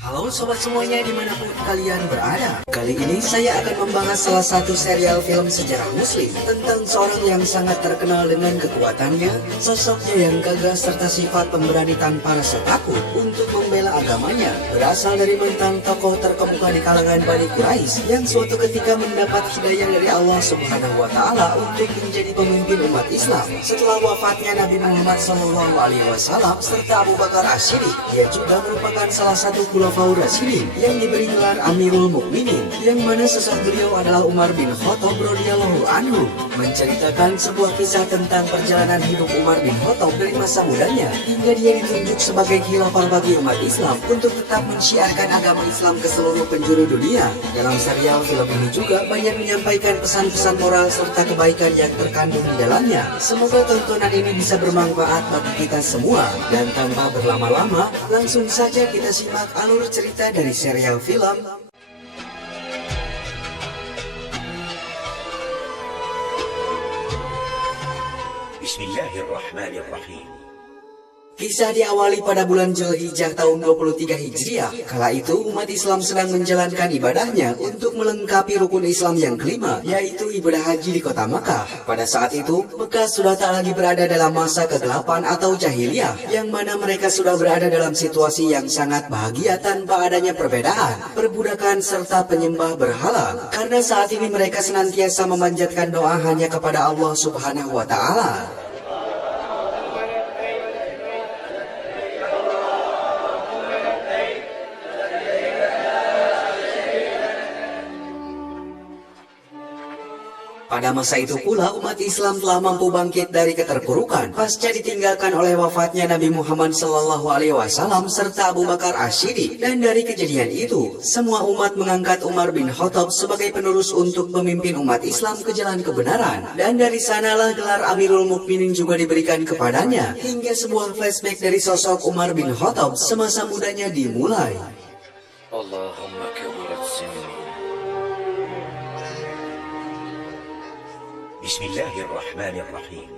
Halo sobat semuanya dimanapun kalian berada. Kali ini saya akan membahas salah satu serial film sejarah muslim tentang seorang yang sangat terkenal dengan kekuatannya, sosoknya yang gagah serta sifat pemberani tanpa rasa takut untuk membela agamanya. Berasal dari mantan tokoh terkemuka di kalangan Bani Quraisy yang suatu ketika mendapat hidayah dari Allah Subhanahu wa Ta'ala untuk menjadi pemimpin umat Islam. Setelah wafatnya Nabi Muhammad SAW serta Abu Bakar As-Siddiq, dia juga merupakan salah satu Khulafaur Rasyidin yang diberi gelar Amirul Mukminin, yang mana sosok beliau adalah Umar bin Khattab radhiyallahu anhu, menceritakan sebuah kisah tentang perjalanan hidup Umar bin Khattab dari masa mudanya hingga dia ditunjuk sebagai khilafah bagi umat Islam untuk tetap mensyiarkan agama Islam ke seluruh penjuru dunia. Dalam serial film ini juga banyak menyampaikan pesan-pesan moral serta kebaikan yang terkandung di dalamnya. Semoga tontonan ini bisa bermanfaat bagi kita semua, dan tanpa berlama-lama langsung saja kita simak alur cerita dari serial film Bismillahirrahmanirrahim. Kisah diawali pada bulan Zulhijjah tahun 23 Hijriah. Kala itu umat Islam sedang menjalankan ibadahnya untuk melengkapi rukun Islam yang kelima, yaitu ibadah haji di kota Makkah. Pada saat itu, Makkah sudah tak lagi berada dalam masa kegelapan atau jahiliyah, yang mana mereka sudah berada dalam situasi yang sangat bahagia tanpa adanya perbedaan, perbudakan serta penyembah berhala. Karena saat ini mereka senantiasa memanjatkan doa hanya kepada Allah Subhanahu wa Ta'ala. Pada masa itu pula umat Islam telah mampu bangkit dari keterpurukan pasca ditinggalkan oleh wafatnya Nabi Muhammad SAW serta Abu Bakar As-Siddiq. Dan dari kejadian itu, semua umat mengangkat Umar bin Khattab sebagai penerus untuk memimpin umat Islam ke jalan kebenaran. Dan dari sanalah gelar Amirul Mukminin juga diberikan kepadanya, hingga sebuah flashback dari sosok Umar bin Khattab semasa mudanya dimulai. Allahumma kaburat sinni. Bismillahirrahmanirrahim.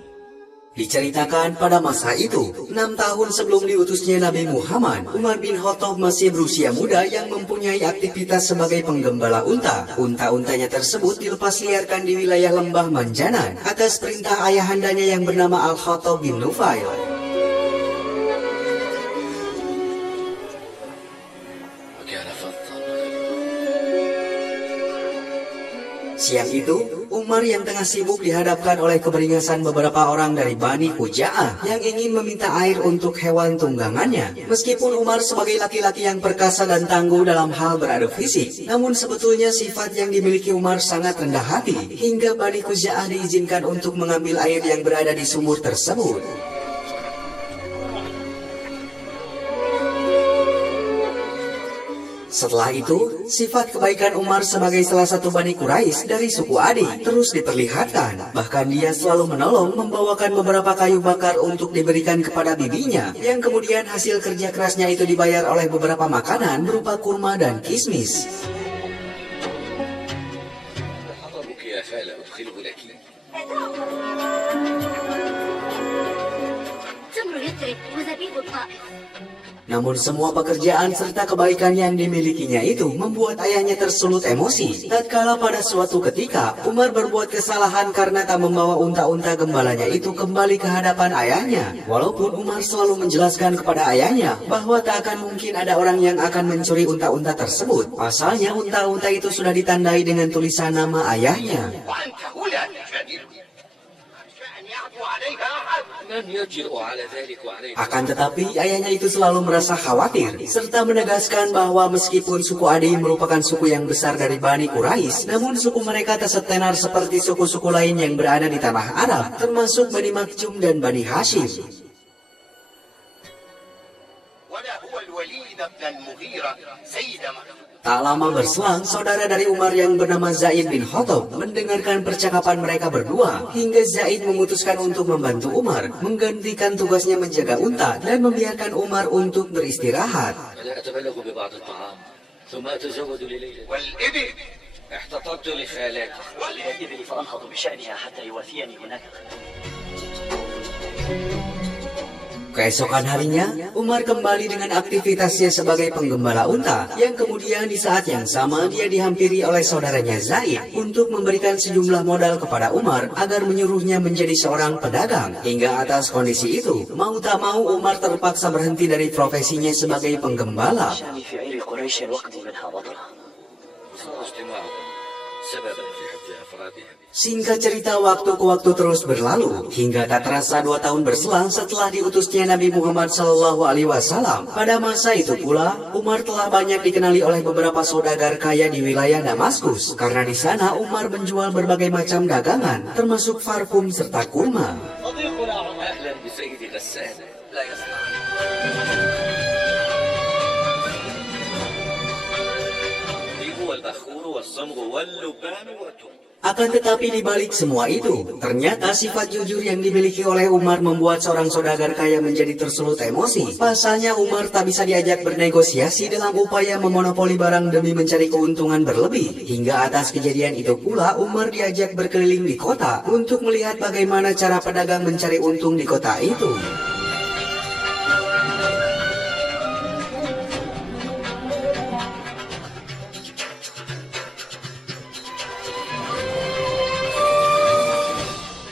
Diceritakan pada masa itu, 6 tahun sebelum diutusnya Nabi Muhammad, Umar bin Khattab masih berusia muda yang mempunyai aktivitas sebagai penggembala unta. Unta-untanya tersebut dilepas liarkan di wilayah lembah Manjanan atas perintah ayahandanya yang bernama Al-Khattab bin Nufail. Siang itu, Umar yang tengah sibuk dihadapkan oleh keberingasan beberapa orang dari Bani Khuza'ah yang ingin meminta air untuk hewan tunggangannya. Meskipun Umar sebagai laki-laki yang perkasa dan tangguh dalam hal beradu fisik, namun sebetulnya sifat yang dimiliki Umar sangat rendah hati, hingga Bani Khuza'ah diizinkan untuk mengambil air yang berada di sumur tersebut. Setelah itu, sifat kebaikan Umar sebagai salah satu Bani Quraisy dari suku Adi terus diperlihatkan. Bahkan dia selalu menolong membawakan beberapa kayu bakar untuk diberikan kepada bibinya, yang kemudian hasil kerja kerasnya itu dibayar oleh beberapa makanan berupa kurma dan kismis. Namun semua pekerjaan serta kebaikan yang dimilikinya itu membuat ayahnya tersulut emosi. Tatkala pada suatu ketika Umar berbuat kesalahan karena tak membawa unta-unta gembalanya itu kembali ke hadapan ayahnya. Walaupun Umar selalu menjelaskan kepada ayahnya bahwa tak akan mungkin ada orang yang akan mencuri unta-unta tersebut. Pasalnya unta-unta itu sudah ditandai dengan tulisan nama ayahnya. Akan tetapi ayahnya itu selalu merasa khawatir serta menegaskan bahwa meskipun suku Adi merupakan suku yang besar dari Bani Quraisy, namun suku mereka tak setenar seperti suku-suku lain yang berada di tanah Arab, termasuk Bani Makhzum dan Bani Hashim. Tak lama berselang, saudara dari Umar yang bernama Zaid bin Khattab mendengarkan percakapan mereka berdua, hingga Zaid memutuskan untuk membantu Umar, menggantikan tugasnya menjaga unta dan membiarkan Umar untuk beristirahat. Keesokan harinya, Umar kembali dengan aktivitasnya sebagai penggembala unta, yang kemudian di saat yang sama dia dihampiri oleh saudaranya Zaid untuk memberikan sejumlah modal kepada Umar agar menyuruhnya menjadi seorang pedagang. Hingga atas kondisi itu, mau tak mau Umar terpaksa berhenti dari profesinya sebagai penggembala. Singkat cerita, waktu ke waktu terus berlalu hingga tak terasa 2 tahun berselang setelah diutusnya Nabi Muhammad SAW. Pada masa itu pula, Umar telah banyak dikenali oleh beberapa saudagar kaya di wilayah Damaskus karena di sana Umar menjual berbagai macam dagangan, termasuk parfum serta kurma. Akan tetapi di balik semua itu, ternyata sifat jujur yang dimiliki oleh Umar membuat seorang saudagar kaya menjadi tersulut emosi. Pasalnya Umar tak bisa diajak bernegosiasi dalam upaya memonopoli barang demi mencari keuntungan berlebih. Hingga atas kejadian itu pula Umar diajak berkeliling di kota untuk melihat bagaimana cara pedagang mencari untung di kota itu.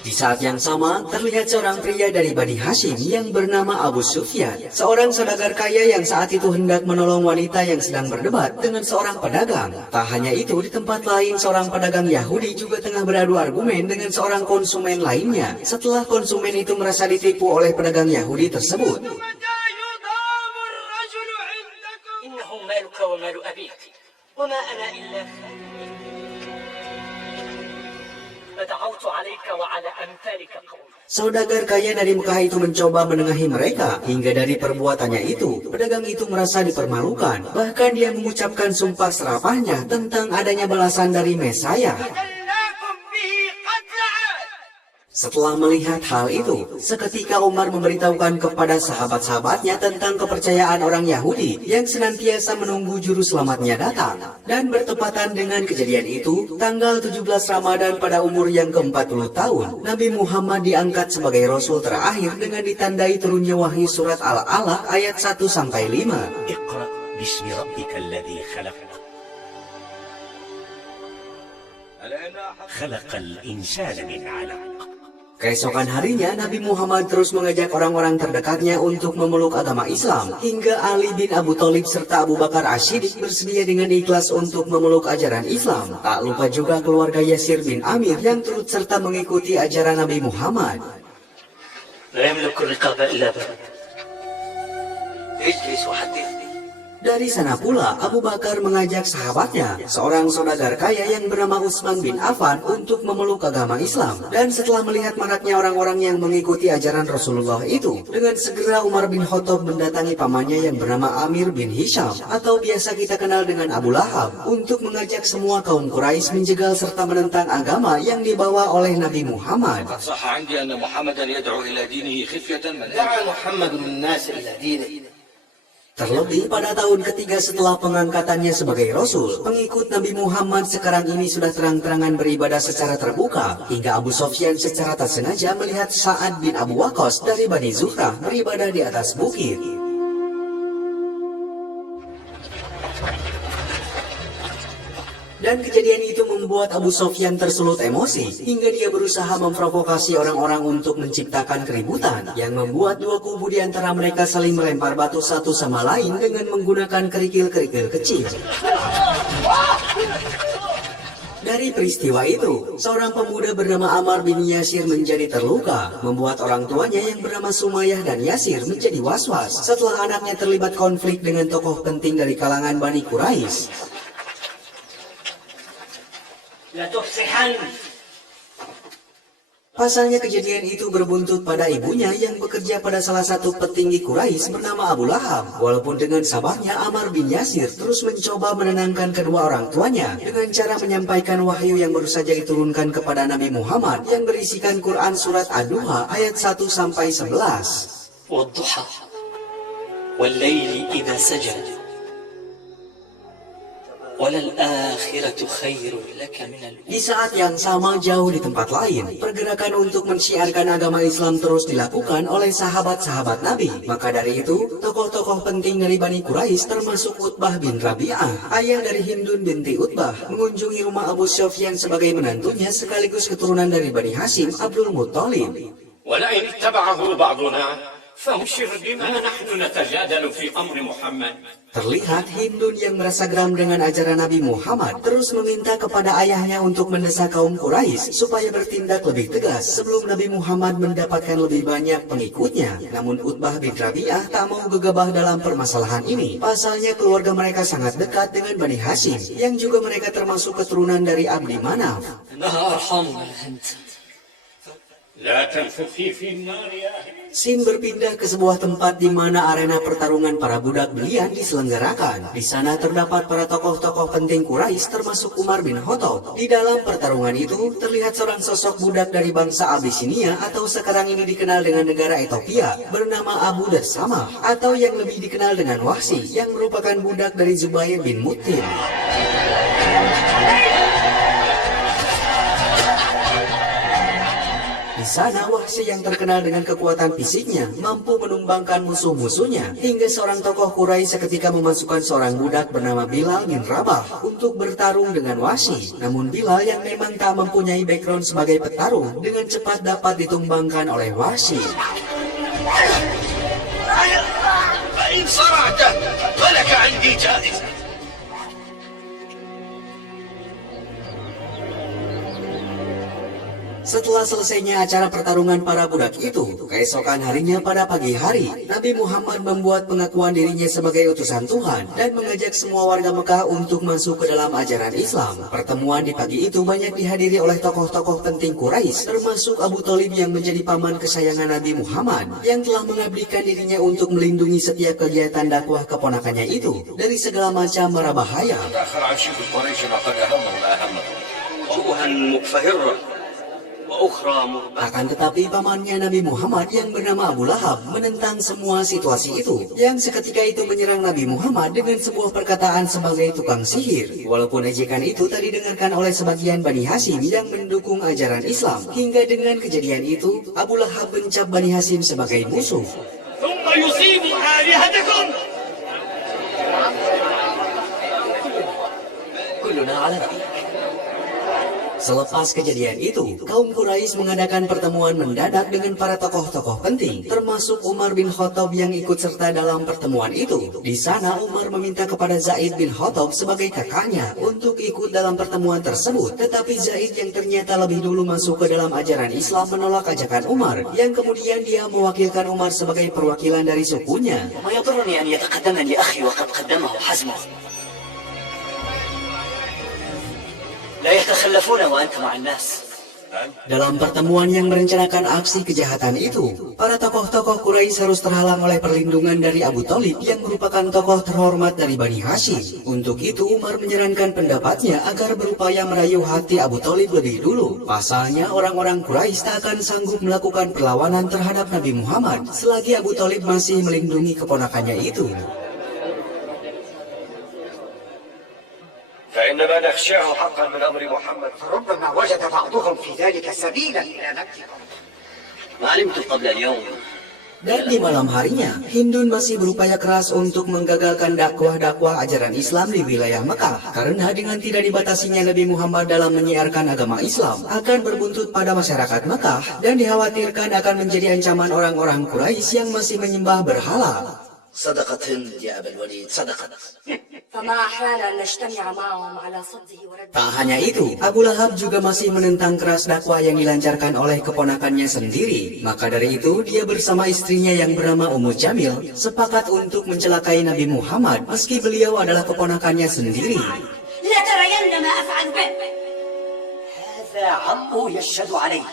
Di saat yang sama, terlihat seorang pria dari Bani Hashim yang bernama Abu Sufyan, seorang saudagar kaya yang saat itu hendak menolong wanita yang sedang berdebat dengan seorang pedagang. Tak hanya itu, di tempat lain seorang pedagang Yahudi juga tengah beradu argumen dengan seorang konsumen lainnya. Setelah konsumen itu merasa ditipu oleh pedagang Yahudi tersebut. Saudagar kaya dari Mekah itu mencoba menengahi mereka, hingga dari perbuatannya itu, pedagang itu merasa dipermalukan. Bahkan dia mengucapkan sumpah serapahnya tentang adanya balasan dari Mesaya. Setelah melihat hal itu, seketika Umar memberitahukan kepada sahabat-sahabatnya tentang kepercayaan orang Yahudi yang senantiasa menunggu juru selamatnya datang. Dan bertepatan dengan kejadian itu, tanggal 17 Ramadan pada umur yang ke-40 tahun, Nabi Muhammad diangkat sebagai Rasul terakhir dengan ditandai turunnya wahyu surat Al-Alaq ayat 1-5. Iqra bismi rabbika alladhi khalaq. Khalaqal insana min 'alaq. Keesokan harinya, Nabi Muhammad terus mengajak orang-orang terdekatnya untuk memeluk agama Islam, hingga Ali bin Abu Thalib serta Abu Bakar Asy-Siddiq bersedia dengan ikhlas untuk memeluk ajaran Islam. Tak lupa juga keluarga Yasir bin Amir yang turut serta mengikuti ajaran Nabi Muhammad. Dari sana pula, Abu Bakar mengajak sahabatnya, seorang saudagar kaya yang bernama Utsman bin Affan, untuk memeluk agama Islam. Dan setelah melihat maraknya orang-orang yang mengikuti ajaran Rasulullah itu, dengan segera Umar bin Khattab mendatangi pamannya yang bernama Amir bin Hisham, atau biasa kita kenal dengan Abu Lahab, untuk mengajak semua kaum Quraisy menjegal serta menentang agama yang dibawa oleh Nabi Muhammad. Terlebih pada tahun ketiga setelah pengangkatannya sebagai Rasul, pengikut Nabi Muhammad sekarang ini sudah terang-terangan beribadah secara terbuka, hingga Abu Sufyan secara tak sengaja melihat Sa'ad bin Abu Waqqas dari Bani Zuhrah beribadah di atas bukit. Dan kejadian itu membuat Abu Sufyan tersulut emosi, hingga dia berusaha memprovokasi orang-orang untuk menciptakan keributan, yang membuat dua kubu di antara mereka saling melempar batu satu sama lain dengan menggunakan kerikil-kerikil kecil. Dari peristiwa itu, seorang pemuda bernama Ammar bin Yasir menjadi terluka, membuat orang tuanya yang bernama Sumayyah dan Yasir menjadi was-was setelah anaknya terlibat konflik dengan tokoh penting dari kalangan Bani Quraisy. Pasalnya kejadian itu berbuntut pada ibunya yang bekerja pada salah satu petinggi Quraisy bernama Abu Lahab. Walaupun dengan sabarnya, Ammar bin Yasir terus mencoba menenangkan kedua orang tuanya dengan cara menyampaikan wahyu yang baru saja diturunkan kepada Nabi Muhammad yang berisikan Quran surat Ad-Duha ayat 1-11. وللآخرة خير لك من الأولى. Di saat yang sama jauh di tempat lain, pergerakan untuk mensyiarkan agama Islam terus dilakukan oleh sahabat-sahabat Nabi. Maka dari itu, tokoh-tokoh penting dari Bani Quraisy termasuk Utbah bin Rabi'ah, ayah dari Hindun binti Utbah, mengunjungi rumah Abu Sufyan sebagai menantunya sekaligus keturunan dari Bani Hashim, Abdul Muttalib. ولئن اتبعه بعضنا فابشر بما نحن نتجادل في أمر محمد. Terlihat Hindun yang merasa geram dengan ajaran Nabi Muhammad terus meminta kepada ayahnya untuk mendesak kaum Quraisy supaya bertindak lebih tegas sebelum Nabi Muhammad mendapatkan lebih banyak pengikutnya. Namun Utbah bin Rabi'ah tak mau gegabah dalam permasalahan ini. Pasalnya keluarga mereka sangat dekat dengan Bani Hashim yang juga mereka termasuk keturunan dari Abdi Manaf. لا تنفخي في النار يا أهل. Sin berpindah ke sebuah tempat di mana arena pertarungan para budak belian diselenggarakan. Di sana terdapat para tokoh-tokoh penting Quraisy termasuk Umar bin Khattab. Di dalam pertarungan itu terlihat seorang sosok budak dari bangsa Abyssinia atau sekarang ini dikenal dengan negara Ethiopia bernama Abu Darsamah atau yang lebih dikenal dengan Wahsy yang merupakan budak dari Zubair bin Mut'im. Di sana Wahsy yang terkenal dengan kekuatan fisiknya mampu menumbangkan musuh-musuhnya hingga seorang tokoh Quraisy seketika memasukkan seorang budak bernama Bilal bin Rabah untuk bertarung dengan Wahsy. Namun Bilal yang memang tak mempunyai background sebagai petarung dengan cepat dapat ditumbangkan oleh Wahsy. فإن صرعت فلك عندي جائزة. Setelah selesainya acara pertarungan para budak itu, keesokan harinya pada pagi hari, Nabi Muhammad membuat pengakuan dirinya sebagai utusan Tuhan dan mengajak semua warga Mekah untuk masuk ke dalam ajaran Islam. Pertemuan di pagi itu banyak dihadiri oleh tokoh-tokoh penting Quraisy, termasuk Abu Thalib yang menjadi paman kesayangan Nabi Muhammad, yang telah mengabdikan dirinya untuk melindungi setiap kegiatan dakwah keponakannya itu dari segala macam mara bahaya. تأخر عن شبه قريش وقد أهمهم ما أهمهم. وجوها مقفهرة وأخرى مربعة. Akan tetapi pamannya Nabi Muhammad yang bernama Abu Lahab menentang semua situasi itu, yang seketika itu menyerang Nabi Muhammad dengan sebuah perkataan sebagai tukang sihir. Walaupun ejekan itu tak didengarkan oleh sebagian Bani Hashim yang mendukung ajaran Islam, hingga dengan kejadian itu Abu Lahab mencap Bani Hashim sebagai musuh. ثم يصيب آلهتكم. كلنا على رأيك. Selepas kejadian itu, kaum Quraisy mengadakan pertemuan mendadak dengan para tokoh-tokoh penting, termasuk Umar bin Khattab yang ikut serta dalam pertemuan itu. Di sana Umar meminta kepada Zaid bin Khattab sebagai kakaknya untuk ikut dalam pertemuan tersebut. Tetapi Zaid yang ternyata lebih dulu masuk ke dalam ajaran Islam menolak ajakan Umar, yang kemudian dia mewakilkan Umar sebagai perwakilan dari sukunya. وما يضرني أن يتقدمني أخي وقد قدمه حزمه. لا يتخلفون وأنت مع الناس. Dalam pertemuan yang merencanakan aksi kejahatan itu, para tokoh-tokoh Quraisy harus terhalang oleh perlindungan dari Abu Thalib yang merupakan tokoh terhormat dari Bani Hashim. Untuk itu Umar menyarankan pendapatnya agar berupaya merayu hati Abu Thalib lebih dulu. Pasalnya orang-orang Quraisy tak akan sanggup melakukan perlawanan terhadap Nabi Muhammad selagi Abu Thalib masih melindungi keponakannya itu. فإنما نخشاه حقا من أمر محمد. ربما وجد بعضهم في ذلك سبيلا إلى نفسهم. ما علمت قبل اليوم. Dan di malam harinya, Hindun masih berupaya keras untuk menggagalkan dakwah-dakwah ajaran Islam di wilayah Mekah. Karena dengan tidak dibatasinya Nabi Muhammad dalam menyiarkan agama Islam, akan berbuntut pada masyarakat Mekah dan dikhawatirkan akan menjadi ancaman orang-orang Quraisy yang masih menyembah berhala. صدقت هند يا أبا الوليد صدقت. فما أحلانا أن نجتمع معهم على صده ورد. Tak hanya itu, Abu Lahab juga masih menentang keras dakwah yang dilancarkan oleh keponakannya sendiri. Maka dari itu, dia bersama istrinya yang bernama Ummu Jamil sepakat untuk mencelakai Nabi Muhammad meski beliau adalah keponakannya sendiri. لا ترين ما أفعل به. هذا عمه يشهد عليه.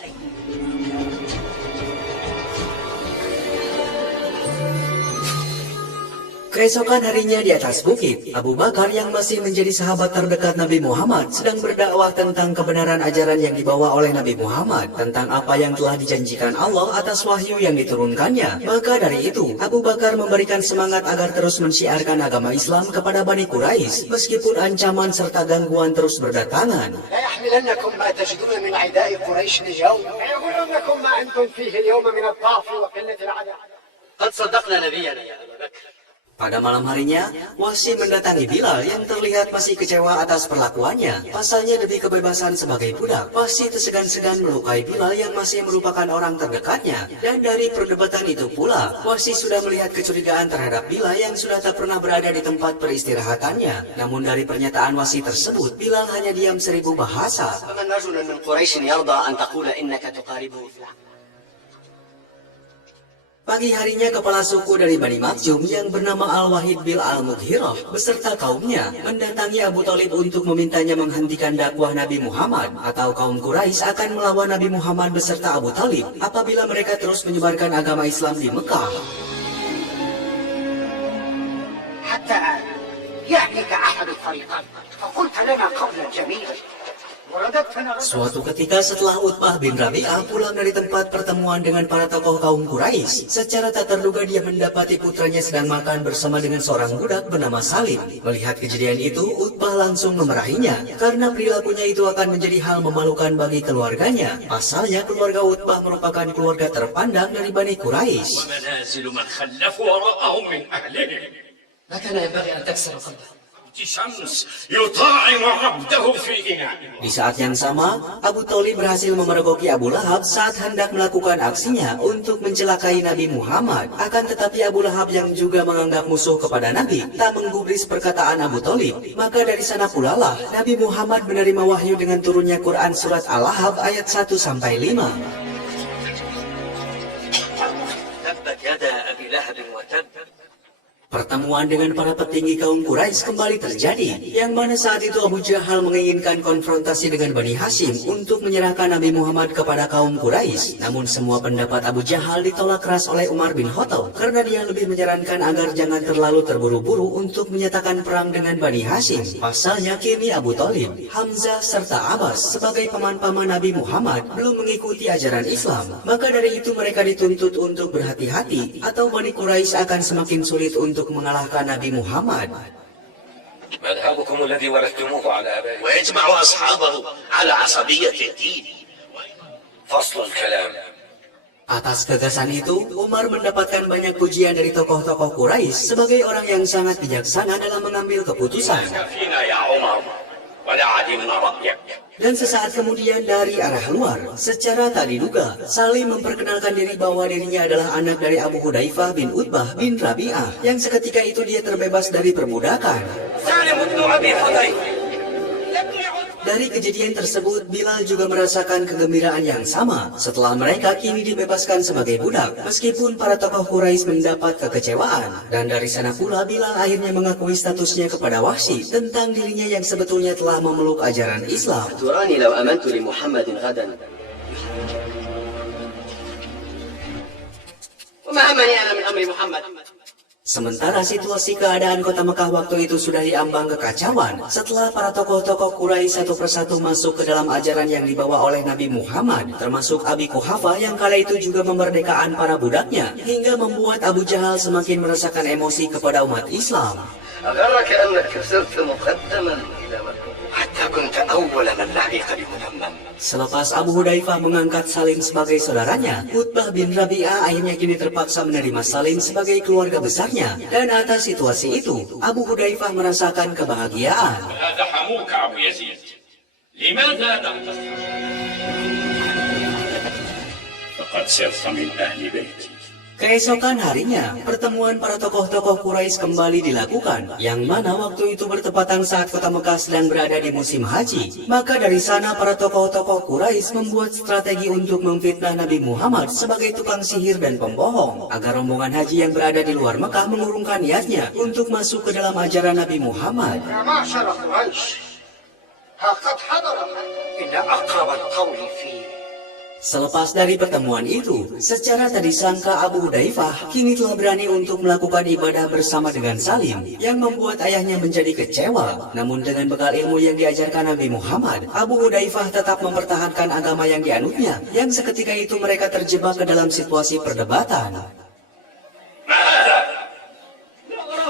Keesokan harinya di atas bukit, Abu Bakar yang masih menjadi sahabat terdekat Nabi Muhammad sedang berdakwah tentang kebenaran ajaran yang dibawa oleh Nabi Muhammad tentang apa yang telah dijanjikan Allah atas wahyu yang diturunkannya. Maka dari itu, Abu Bakar memberikan semangat agar terus mensyiarkan agama Islam kepada Bani Quraisy meskipun ancaman serta gangguan terus berdatangan. لا يحملنكم ما تجدون من عداء قريش اليوم ويغرنكم ما أنتم فيه اليوم من الضعف وقلة العدد. قد صدقنا نبينا يا أبا بكر. Pada malam harinya, Wahsy mendatangi Bilal yang terlihat masih kecewa atas perlakuannya. Pasalnya demi kebebasan sebagai budak, Wahsy tersegan-segan melukai Bilal yang masih merupakan orang terdekatnya. Dan dari perdebatan itu pula, Wahsy sudah melihat kecurigaan terhadap Bilal yang sudah tak pernah berada di tempat peristirahatannya. Namun dari pernyataan Wahsy tersebut, Bilal hanya diam 1000 bahasa. فمن رجل من قريش يرضى أن تقول إنك تقاربه في العقل. Pagi harinya kepala suku dari Bani Makhzum yang bernama Al-Wahid bil Al-Mudhirah beserta kaumnya mendatangi Abu Thalib untuk memintanya menghentikan dakwah Nabi Muhammad atau kaum Quraisy akan melawan Nabi Muhammad beserta Abu Thalib apabila mereka terus menyebarkan agama Islam di Mekah. حتى يأتيك أحد الطريقين فقلت لنا قولا جميلا ورددت نغمة. Suatu ketika setelah Utbah bin Rabi'ah pulang dari tempat pertemuan dengan para tokoh kaum Quraisy, secara tak terduga dia mendapati putranya sedang makan bersama dengan seorang budak bernama Salim. Melihat kejadian itu, Utbah langsung memarahinya karena perilakunya itu akan menjadi hal memalukan bagi keluarganya. Pasalnya keluarga Utbah merupakan keluarga terpandang dari Bani Quraisy. ومنازل من خلفوا وراءهم من أهلهم. ما كان ينبغي أن تكسر قلبه. شمس يطاعم عبده في إناء. Di saat yang sama, Abu Thalib berhasil memergoki Abu Lahab saat hendak melakukan aksinya untuk mencelakai Nabi Muhammad. Akan tetapi Abu Lahab yang juga menganggap musuh kepada Nabi tak menggubris perkataan Abu Thalib. Maka dari sana pula lah Nabi Muhammad menerima wahyu dengan turunnya Quran surat Al-Lahab ayat 1-5. تبت يدا أبي لهب وتب. Pertemuan dengan para petinggi kaum Quraisy kembali terjadi, yang mana saat itu Abu Jahal menginginkan konfrontasi dengan Bani Hashim untuk menyerahkan Nabi Muhammad kepada kaum Quraisy. Namun semua pendapat Abu Jahal ditolak keras oleh Umar bin Khattab karena dia lebih menyarankan agar jangan terlalu terburu-buru untuk menyatakan perang dengan Bani Hashim. Pasalnya kini Abu Thalib, Hamzah serta Abbas sebagai paman-paman Nabi Muhammad belum mengikuti ajaran Islam. Maka dari itu mereka dituntut untuk berhati-hati atau Bani Quraisy akan semakin sulit untuk mengalahkan Nabi Muhammad. مذهبكم الذي ورثتموه على آبائكم ويجمع أصحابه على عصبية الدين. فصل الكلام. Atas gagasan itu, Umar mendapatkan banyak pujian dari tokoh-tokoh Quraisy sebagai orang yang sangat bijaksana dalam mengambil keputusan. فينا يا عمر ولا عدمنا رأيك. Dan sesaat kemudian dari arah luar, secara tak diduga, Salim memperkenalkan diri bahwa dirinya adalah anak dari Abu Hudzaifah bin Utbah bin Rabi'ah, yang seketika itu dia terbebas dari perbudakan. سالم بن أبي حذيفة. Dari kejadian tersebut, Bilal juga merasakan kegembiraan yang sama setelah mereka kini dibebaskan sebagai budak, meskipun para tokoh Quraisy mendapat kekecewaan. Dan dari sana pula Bilal akhirnya mengakui statusnya kepada Wahsy tentang dirinya yang sebetulnya telah memeluk ajaran Islam. تراني لو آمنت لمحمد غدا وما همني أنا من أمر محمد. Sementara situasi keadaan kota Mekah waktu itu sudah diambang kekacauan setelah para tokoh-tokoh Quraisy satu persatu masuk ke dalam ajaran yang dibawa oleh Nabi Muhammad, termasuk Abi Quhafah yang kala itu juga memerdekakan para budaknya, hingga membuat Abu Jahal semakin merasakan emosi kepada umat Islam. أغرك أنك كسرت مقدما إلى مكة حتى كنت أول من لحق بمدمم. Selepas Abu Hudzaifah mengangkat Salim sebagai saudaranya, Utbah bin Rabi'ah akhirnya kini terpaksa menerima Salim sebagai keluarga besarnya. Dan atas situasi itu, Abu Hudzaifah merasakan kebahagiaan. هذا حموك أبو يزيد. لماذا لا تفعل؟ فقد صرت من أهل بيتي. Keesokan harinya, pertemuan para tokoh-tokoh Quraisy kembali dilakukan, yang mana waktu itu bertepatan saat kota Mekah sedang berada di musim haji. Maka dari sana para tokoh-tokoh Quraisy membuat strategi untuk memfitnah Nabi Muhammad sebagai tukang sihir dan pembohong, agar rombongan haji yang berada di luar Mekah mengurungkan niatnya untuk masuk ke dalam ajaran Nabi Muhammad. يا معشر قريش ها قد حضر إن أقرب القول فيه Selepas dari pertemuan itu, secara tak disangka Abu Hudzaifah kini telah berani untuk melakukan ibadah bersama dengan Salim, yang membuat ayahnya menjadi kecewa. Namun dengan bekal ilmu yang diajarkan Nabi Muhammad, Abu Hudzaifah tetap mempertahankan agama yang dianutnya, yang seketika itu mereka terjebak ke dalam situasi perdebatan.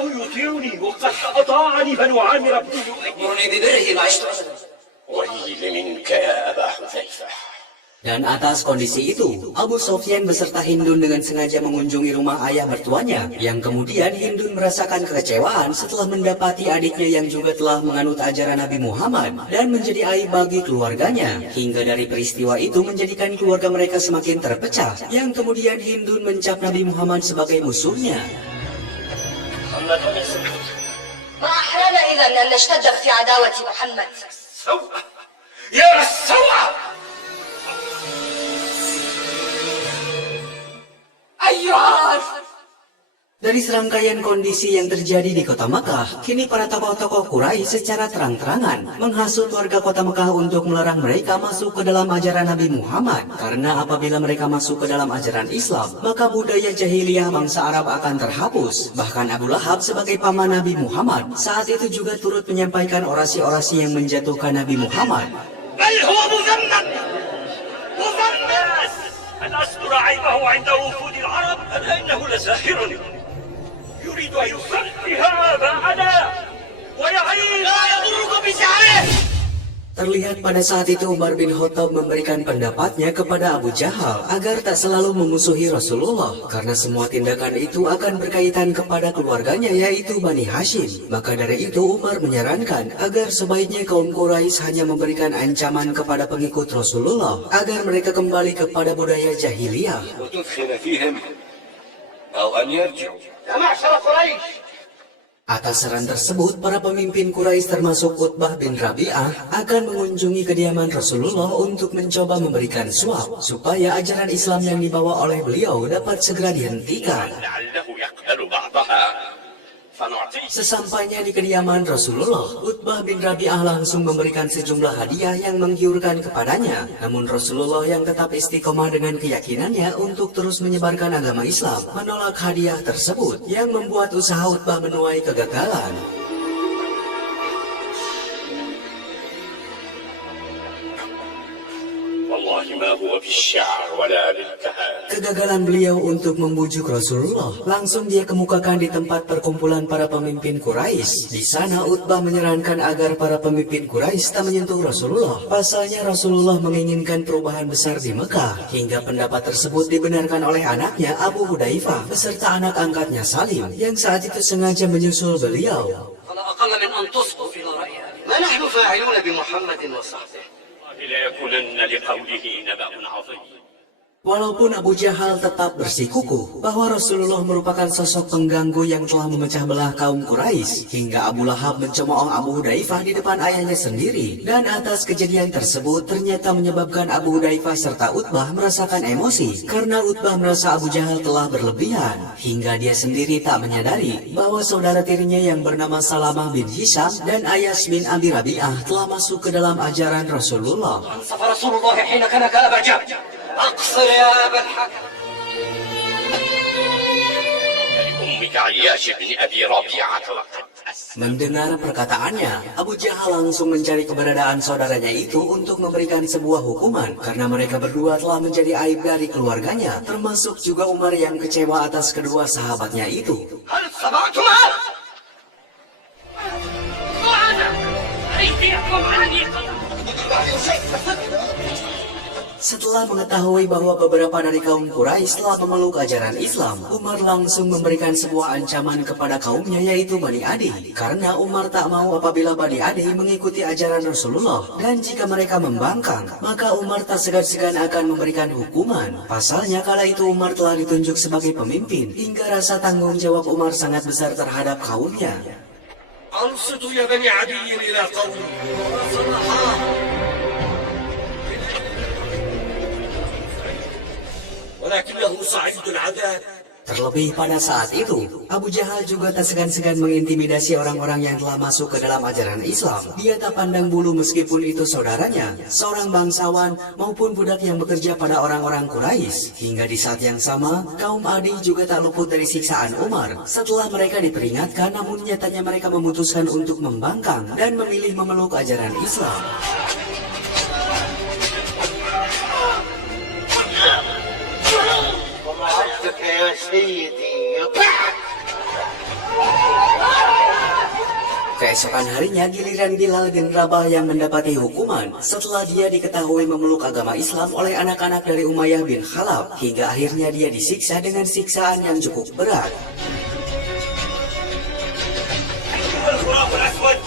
يطيعني وقد أطاعني بنو عامر بن لؤي أمرني ببره ما عشت أبدا. ويل منك يا أبا حذيفة. Dan atas kondisi itu, Abu Sofyan beserta Hindun dengan sengaja mengunjungi rumah ayah mertuanya, yang kemudian Hindun merasakan kekecewaan setelah mendapati adiknya yang juga telah menganut ajaran Nabi Muhammad dan menjadi aib bagi keluarganya. Hingga dari peristiwa itu menjadikan keluarga mereka semakin terpecah, yang kemudian Hindun mencap Nabi Muhammad sebagai musuhnya. ما أحرانا إذا أن نشتد في عداوة محمد. سوء يا السوء. أيها Dari serangkaian kondisi yang terjadi di kota Mekah, kini para tokoh-tokoh Quraisy secara terang-terangan menghasut warga kota Mekah untuk melarang mereka masuk ke dalam ajaran Nabi Muhammad. Karena apabila mereka masuk ke dalam ajaran Islam, maka budaya jahiliyah bangsa Arab akan terhapus. Bahkan Abu Lahab sebagai paman Nabi Muhammad saat itu juga turut menyampaikan orasi-orasi yang menjatuhkan Nabi Muhammad. بل هو مذمم مذمم أن أستر عيبه عند وفود العرب ألا إنه لساحر يريد أن يصلح آباءنا ويعيش لا يضرك بسحره. Terlihat pada saat itu Umar bin Khattab memberikan pendapatnya kepada Abu Jahal agar tak selalu memusuhi Rasulullah, karena semua tindakan itu akan berkaitan kepada keluarganya yaitu Bani Hashim. Maka dari itu Umar menyarankan agar sebaiknya kaum Quraisy hanya memberikan ancaman kepada pengikut Rasulullah agar mereka kembali kepada budaya jahiliyah. وتثخن فيهم أو أن يرجعوا. يا معشر قريش Atas saran tersebut, para pemimpin Quraisy termasuk Utbah bin Rabi'ah akan mengunjungi kediaman Rasulullah untuk mencoba memberikan suap supaya ajaran Islam yang dibawa oleh beliau dapat segera dihentikan. لعله يقبل بعضها فنعطيه. Sesampainya di kediaman Rasulullah, Utbah bin Rabi'ah langsung memberikan sejumlah hadiah yang menggiurkan kepadanya. Namun Rasulullah yang tetap istiqomah dengan keyakinannya untuk terus menyebarkan agama Islam menolak hadiah tersebut, yang membuat usaha Utbah menuai kegagalan. والله ما هو بالشعر ولا بالكهانة. Kegagalan beliau untuk membujuk Rasulullah langsung dia kemukakan di tempat perkumpulan para pemimpin Quraisy. Di sana Utbah menyarankan agar para pemimpin Quraisy tak menyentuh Rasulullah. Pasalnya Rasulullah menginginkan perubahan besar di Mekah, hingga pendapat tersebut dibenarkan oleh anaknya Abu Hudzaifah beserta anak angkatnya Salim, yang saat itu sengaja menyusul beliau. فلا أقل من أن تصغوا إلى رأيها. ما نحن فاعلون بمحمد وصحبه. لا يكونن لقوله نبأ عظيم. Walaupun Abu Jahal tetap bersikukuh bahwa Rasulullah merupakan sosok pengganggu yang telah memecah belah kaum Quraisy, hingga Abu Lahab mencemooh Abu Hudzaifah di depan ayahnya sendiri. Dan atas kejadian tersebut ternyata menyebabkan Abu Hudzaifah serta Utbah merasakan emosi, karena Utbah merasa Abu Jahal telah berlebihan, hingga dia sendiri tak menyadari bahwa saudara tirinya yang bernama Salamah bin Hisham dan Ayas bin Abi Rabi'ah telah masuk ke dalam ajaran Rasulullah. أنصف رسول الله حين كان كأبا جهل. أقصر يا أبا الحكم. لأمك عياش بن أبي ربيعة وقد أسلم. Mendengar perkataannya, Abu Jahal langsung mencari keberadaan saudaranya itu untuk memberikan sebuah hukuman, karena mereka berdua telah menjadi aib dari keluarganya, termasuk juga Umar yang kecewa atas kedua sahabatnya itu. هل سمعتما؟ أيديكم عني. Setelah mengetahui bahwa beberapa dari kaum Quraisy telah memeluk ajaran Islam, Umar langsung memberikan sebuah ancaman kepada kaumnya yaitu Bani Adi. Karena Umar tak mau apabila Bani Adi mengikuti ajaran Rasulullah, dan jika mereka membangkang, maka Umar tak segan-segan akan memberikan hukuman. Pasalnya kala itu Umar telah ditunjuk sebagai pemimpin, hingga rasa tanggung jawab Umar sangat besar terhadap kaumnya. أنصتوا يا بني عدي إلى قومي. ولكنه صعيد العذاب. Terlebih pada saat itu, Abu Jahal juga tak segan-segan mengintimidasi orang-orang yang telah masuk ke dalam ajaran Islam. Dia tak pandang bulu meskipun itu saudaranya, seorang bangsawan maupun budak yang bekerja pada orang-orang Quraisy. Hingga di saat yang sama, kaum Adi juga tak luput dari siksaan Umar. Setelah mereka diperingatkan, namun nyatanya mereka memutuskan untuk membangkang dan memilih memeluk ajaran Islam. وعدتك يا سيدي. Keesokan harinya giliran Bilal bin Rabah yang mendapati hukuman setelah dia diketahui memeluk agama Islam oleh anak-anak dari Umayyah bin Khalaf, hingga akhirnya dia disiksa dengan siksaan yang cukup berat. الغراب الأسود.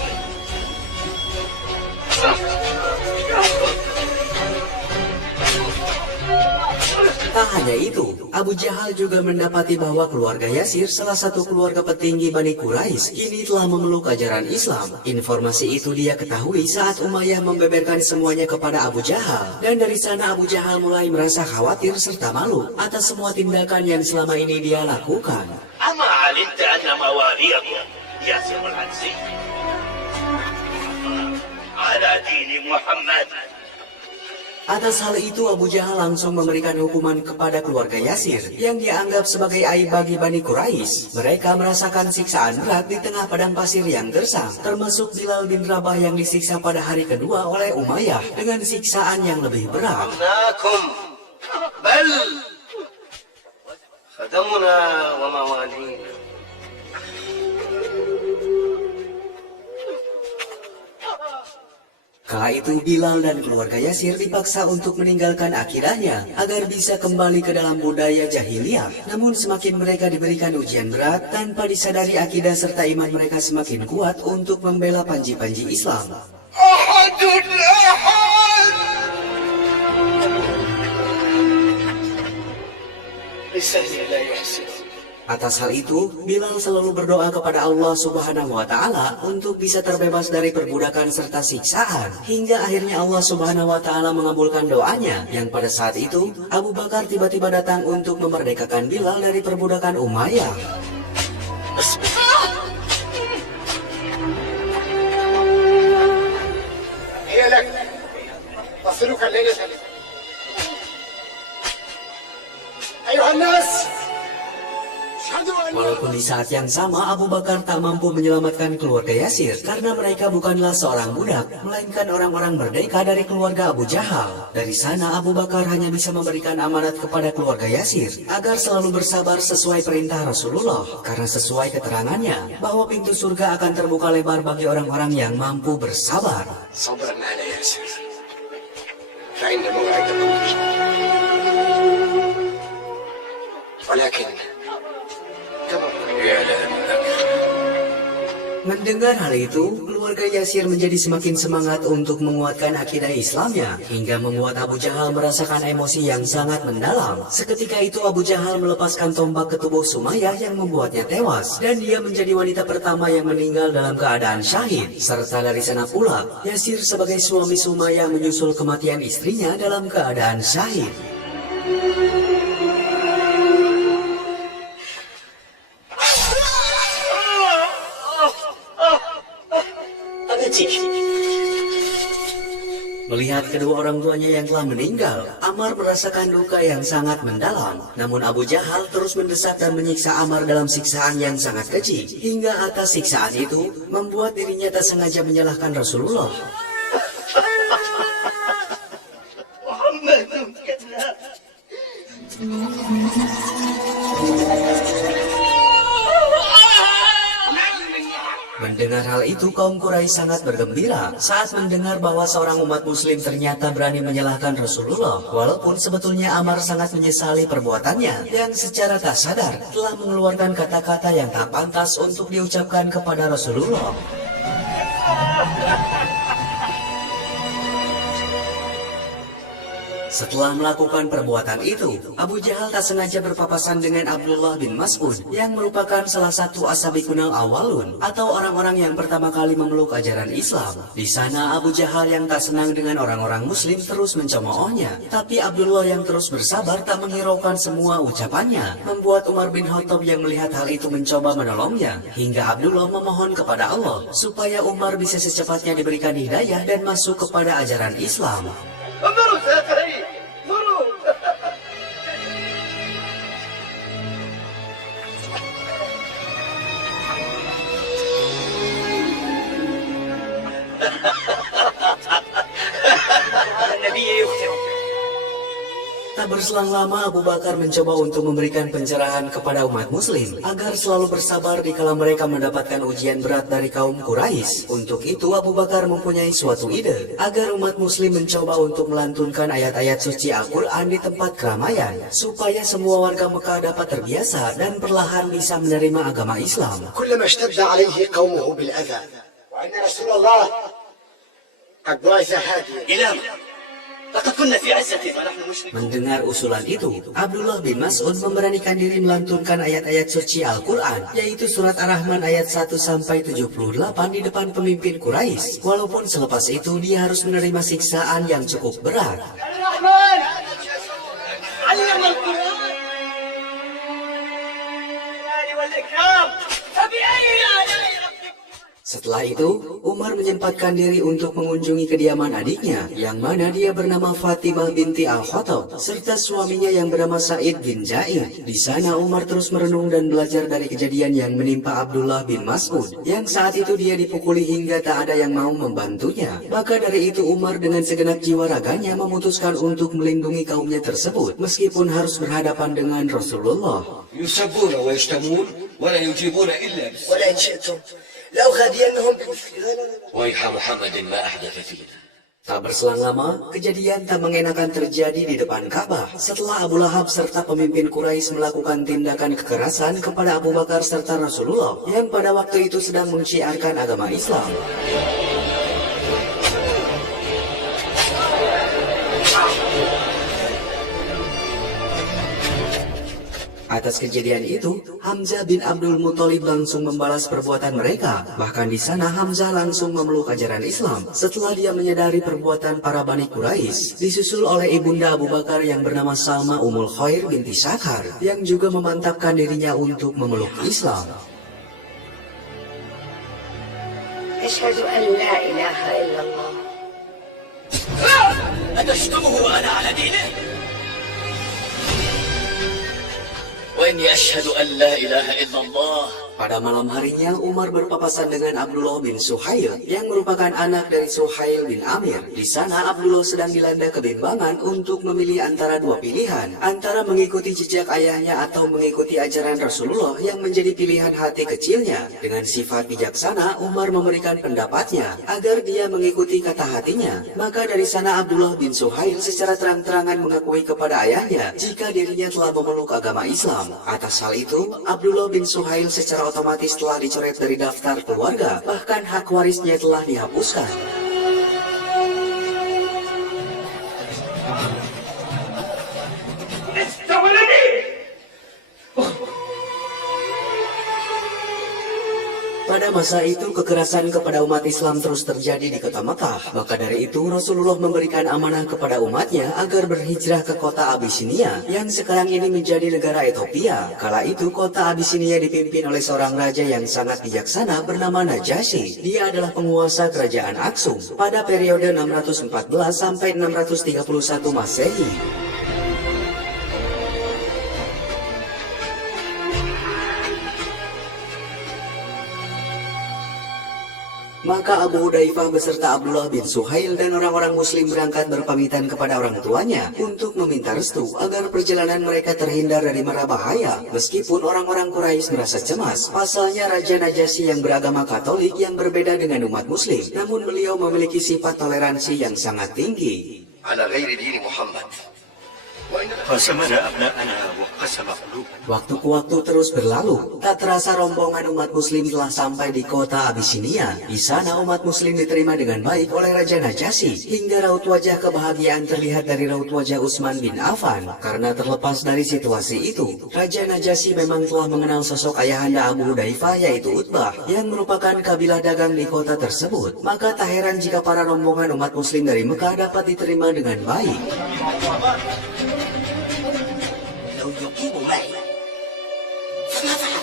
Tak hanya itu, Abu Jahal juga mendapati bahwa keluarga Yasir, salah satu keluarga petinggi Bani Quraisy, kini telah memeluk ajaran Islam. Informasi itu dia ketahui saat Umayyah membeberkan semuanya kepada Abu Jahal. Dan dari sana Abu Jahal mulai merasa khawatir serta malu atas semua tindakan yang selama ini dia lakukan. أما علمت أن مواليكم ياسر العنسي على دين محمد؟ Atas hal itu Abu Jahal langsung memberikan hukuman kepada keluarga Yasir yang dianggap sebagai aib bagi Bani Quraisy. Mereka merasakan siksaan berat di tengah padang pasir yang gersang, termasuk Bilal bin Rabah yang disiksa pada hari kedua oleh Umayyah dengan siksaan yang lebih berat. أمناكم بل خدمنا وموالينا. Kala itu Bilal dan keluarga Yasir dipaksa untuk meninggalkan akidahnya agar bisa kembali ke dalam budaya jahiliyah. Namun semakin mereka diberikan ujian berat, tanpa disadari akidah serta iman mereka semakin kuat untuk membela panji-panji Islam. أحد أحد لسهل لا يحسن. Atas hal itu, Bilal selalu berdoa kepada Allah Subhanahu wa Ta'ala untuk bisa terbebas dari perbudakan serta siksaan. Hingga akhirnya Allah Subhanahu wa Ta'ala mengabulkan doanya, yang pada saat itu Abu Bakar tiba-tiba datang untuk memerdekakan Bilal dari perbudakan Umayyah. هي لك تصلك الليلة. أيها الناس اشهدوا أن Walaupun di saat yang sama Abu Bakar tak mampu menyelamatkan keluarga Yasir karena mereka bukanlah seorang budak, melainkan orang-orang merdeka dari keluarga Abu Jahal. Dari sana Abu Bakar hanya bisa memberikan amanat kepada keluarga Yasir agar selalu bersabar sesuai perintah Rasulullah, karena sesuai keterangannya bahwa pintu surga akan terbuka lebar bagi orang-orang yang mampu bersabar. صبرا على ياسر فإن موعدكم جديد ولكن Mendengar hal itu, keluarga Yasir menjadi semakin semangat untuk menguatkan akidah Islamnya, hingga membuat Abu Jahal merasakan emosi yang sangat mendalam. Seketika itu Abu Jahal melepaskan tombak ke tubuh Sumayyah yang membuatnya tewas, dan dia menjadi wanita pertama yang meninggal dalam keadaan syahid. Serta dari sana pula, Yasir sebagai suami Sumayyah menyusul kematian istrinya dalam keadaan syahid. Melihat kedua orang tuanya yang telah meninggal, Ammar merasakan duka yang sangat mendalam. Namun Abu Jahal terus mendesak dan menyiksa Ammar dalam siksaan yang sangat keji. Hingga atas siksaan itu, membuat dirinya tak sengaja menyalahkan Rasulullah. محمد كذاب. Mendengar hal itu, kaum Quraisy sangat bergembira saat mendengar bahwa seorang umat muslim ternyata berani menyalahkan Rasulullah. Walaupun sebetulnya Ammar sangat menyesali perbuatannya yang secara tak sadar telah mengeluarkan kata-kata yang tak pantas untuk diucapkan kepada Rasulullah. Setelah melakukan perbuatan itu, Abu Jahal tak sengaja berpapasan dengan Abdullah bin Mas'ud yang merupakan salah satu asabiqunal awalun atau orang-orang yang pertama kali memeluk ajaran Islam. Di sana Abu Jahal yang tak senang dengan orang-orang muslim terus mencemoohnya, tapi Abdullah yang terus bersabar tak menghiraukan semua ucapannya, membuat Umar bin Khattab yang melihat hal itu mencoba menolongnya, hingga Abdullah memohon kepada Allah supaya Umar bisa secepatnya diberikan hidayah dan masuk kepada ajaran Islam. انظروا سيدي انظروا. هذا النبي يخطئ. Tak berselang lama Abu Bakar mencoba untuk memberikan pencerahan kepada umat muslim agar selalu bersabar dikala mereka mendapatkan ujian berat dari kaum Quraisy. Untuk itu Abu Bakar mempunyai suatu ide agar umat muslim mencoba untuk melantunkan ayat-ayat suci Al-Quran di tempat keramaian supaya semua warga Mekah dapat terbiasa dan perlahan bisa menerima agama Islam. كلما اشتد عليه قومه بالأذى وأن رسول الله قد بعث هاديا إلى لقد كنا في عزة ونحن مشركون. Mendengar usulan itu, Abdullah bin Mas'ud memberanikan diri melantunkan ayat-ayat suci Al-Quran, yaitu surat Ar-Rahman ayat 1-78 di depan pemimpin Quraisy. Walaupun selepas itu dia harus menerima siksaan yang cukup berat. الرحمن علم القرآن والإكرام فبأي آلاء ربكم. Setelah itu, Umar menyempatkan diri untuk mengunjungi kediaman adiknya, yang mana dia bernama Fatimah binti Al-Khattab, serta suaminya yang bernama Sa'id bin Zaid. Di sana Umar terus merenung dan belajar dari kejadian yang menimpa Abdullah bin Mas'ud, yang saat itu dia dipukuli hingga tak ada yang mau membantunya. Maka dari itu Umar dengan segenap jiwa raganya memutuskan untuk melindungi kaumnya tersebut, meskipun harus berhadapan dengan Rasulullah. يسبون ويشتمون ولا يجيبون إلا بالسلام. ولئن شئتم لأغادينهم بمثل ويح محمد ما أحدث فينا. Tak berselang lama, kejadian tak mengenakan terjadi di depan Ka'bah setelah Abu Lahab serta pemimpin Quraisy melakukan tindakan kekerasan kepada Abu Bakar serta Rasulullah yang pada waktu itu sedang menciarkan agama Islam. Atas kejadian itu, Hamzah bin Abdul Muthalib langsung membalas perbuatan mereka. Bahkan di sana Hamzah langsung memeluk ajaran Islam setelah dia menyadari perbuatan para Bani Quraisy, disusul oleh ibunda Abu Bakar yang bernama Salma Ummul Khair binti Sakhar yang juga memantapkan dirinya untuk memeluk Islam. أشهد أن لا إله إلا الله. أتشتمه وأنا على دينه؟ وإني أشهد أن لا إله إلا الله. Pada malam harinya, Umar berpapasan dengan Abdullah bin Suhail yang merupakan anak dari Suhail bin Amir. Di sana Abdullah sedang dilanda kebimbangan untuk memilih antara dua pilihan, antara mengikuti jejak ayahnya atau mengikuti ajaran Rasulullah yang menjadi pilihan hati kecilnya. Dengan sifat bijaksana, Umar memberikan pendapatnya agar dia mengikuti kata hatinya. Maka dari sana Abdullah bin Suhail secara terang-terangan mengakui kepada ayahnya jika dirinya telah memeluk agama Islam. Atas hal itu, Abdullah bin Suhail secara otomatis telah dicoret dari daftar keluarga, bahkan hak warisnya telah dihapuskan. Pada masa itu, kekerasan kepada umat Islam terus terjadi di kota Mekah. Maka dari itu, Rasulullah memberikan amanah kepada umatnya agar berhijrah ke kota Abisinia, yang sekarang ini menjadi negara Ethiopia. Kala itu, kota Abisinia dipimpin oleh seorang raja yang sangat bijaksana bernama Najasyi. Dia adalah penguasa kerajaan Aksum pada periode 614 sampai 631 Masehi. Maka Abu Hudzaifah beserta Abdullah bin Suhail dan orang-orang muslim berangkat berpamitan kepada orang tuanya untuk meminta restu agar perjalanan mereka terhindar dari mara bahaya. Meskipun orang-orang Quraisy merasa cemas, pasalnya Raja Najasyi yang beragama Katolik yang berbeda dengan umat muslim, namun beliau memiliki sifat toleransi yang sangat tinggi. على غير دين محمد قسمنا أبناءنا وقسم قلوبنا. Waktu ke waktu terus berlalu, tak terasa rombongan umat muslim telah sampai di kota Abisinia. Di sana umat muslim diterima dengan baik oleh Raja Najasyi, hingga raut wajah kebahagiaan terlihat dari raut wajah Utsman bin Affan. Karena terlepas dari situasi itu, Raja Najasyi memang telah mengenal sosok ayahanda Abu Hudzaifah yaitu Utbah, yang merupakan kabilah dagang di kota tersebut. Maka tak heran jika para rombongan umat muslim dari Mekah dapat diterima dengan baik. لو يقيم معي فما فعل؟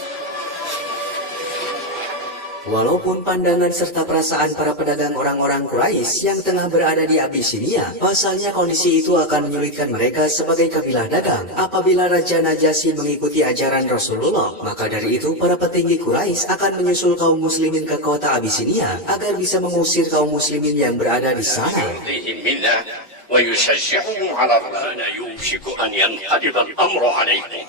Walaupun pandangan serta perasaan para pedagang orang-orang Quraisy yang tengah berada di Abisinia, pasalnya kondisi itu akan menyulitkan mereka sebagai kabilah dagang. Apabila Raja Najasyi mengikuti ajaran Rasulullah, maka dari itu para petinggi Quraisy akan menyusul kaum muslimin ke kota Abisinia agar bisa mengusir kaum muslimin yang berada di sana. يرضيهم منا ويشجعهم على الرد. يوشك أن ينقلب الأمر عليكم.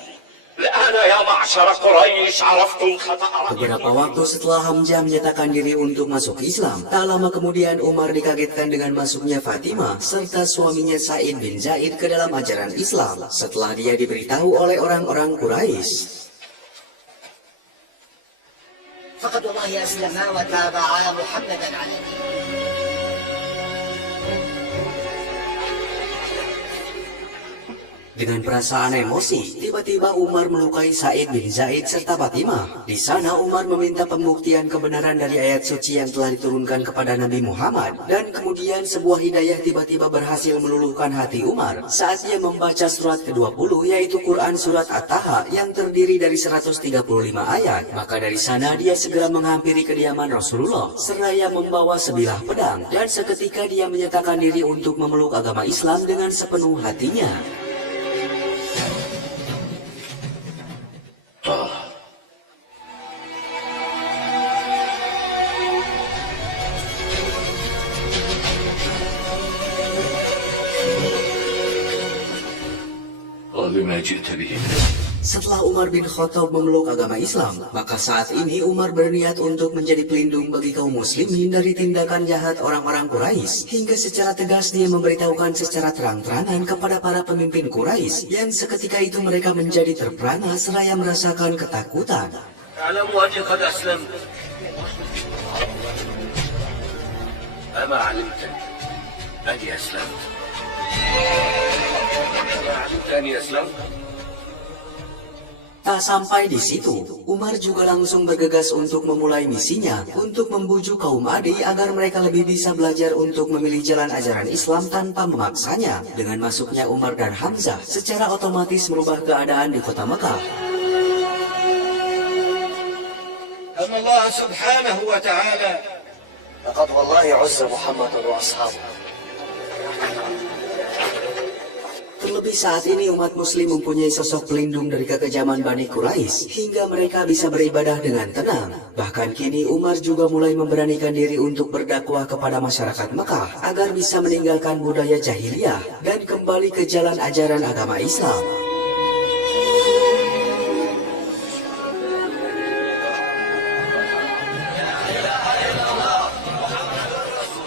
الآن يا معشر قريش عرفتم خطأ. Beberapa waktu setelah Hamzah menyatakan diri untuk masuk Islam, tak lama kemudian Umar dikagetkan dengan masuknya Fatimah serta suaminya Sa'id bin Zaid ke dalam ajaran Islam setelah dia diberitahu oleh orang-orang Quraisy. فقد والله أسلما وتابعا محمدا على دينه. Dengan perasaan emosi, tiba-tiba Umar melukai Sa'id bin Zaid serta Fatimah. Di sana Umar meminta pembuktian kebenaran dari ayat suci yang telah diturunkan kepada Nabi Muhammad. Dan kemudian sebuah hidayah tiba-tiba berhasil meluluhkan hati Umar saat ia membaca surat ke-20 yaitu Quran surat At-Taha yang terdiri dari 135 ayat. Maka dari sana dia segera menghampiri kediaman Rasulullah seraya membawa sebilah pedang. Dan seketika dia menyatakan diri untuk memeluk agama Islam dengan sepenuh hatinya. وبما جئت به. Setelah Umar bin Khattab memeluk agama Islam, maka saat ini Umar berniat untuk menjadi pelindung bagi kaum muslimin dari tindakan jahat orang-orang Quraisy, hingga secara tegas dia memberitahukan secara terang-terangan kepada para pemimpin Quraisy, yang seketika itu mereka menjadi terperangah seraya merasakan ketakutan. اعلموا أني قد أسلمت. أما علمت أني أسلمت؟ أما علمت أني أسلمت؟ Tak sampai di situ, Umar juga langsung bergegas untuk memulai misinya untuk membujuk kaum Adi agar mereka lebih bisa belajar untuk memilih jalan ajaran Islam tanpa memaksanya. Dengan masuknya Umar dan Hamzah, secara otomatis merubah keadaan di kota Mekah. أن الله سبحانه وتعالى لقد والله عز محمد وأصحابه. Terlebih saat ini umat muslim mempunyai sosok pelindung dari kekejaman Bani Quraisy hingga mereka bisa beribadah dengan tenang. Bahkan kini Umar juga mulai memberanikan diri untuk berdakwah kepada masyarakat Mekah agar bisa meninggalkan budaya jahiliyah dan kembali ke jalan ajaran agama Islam.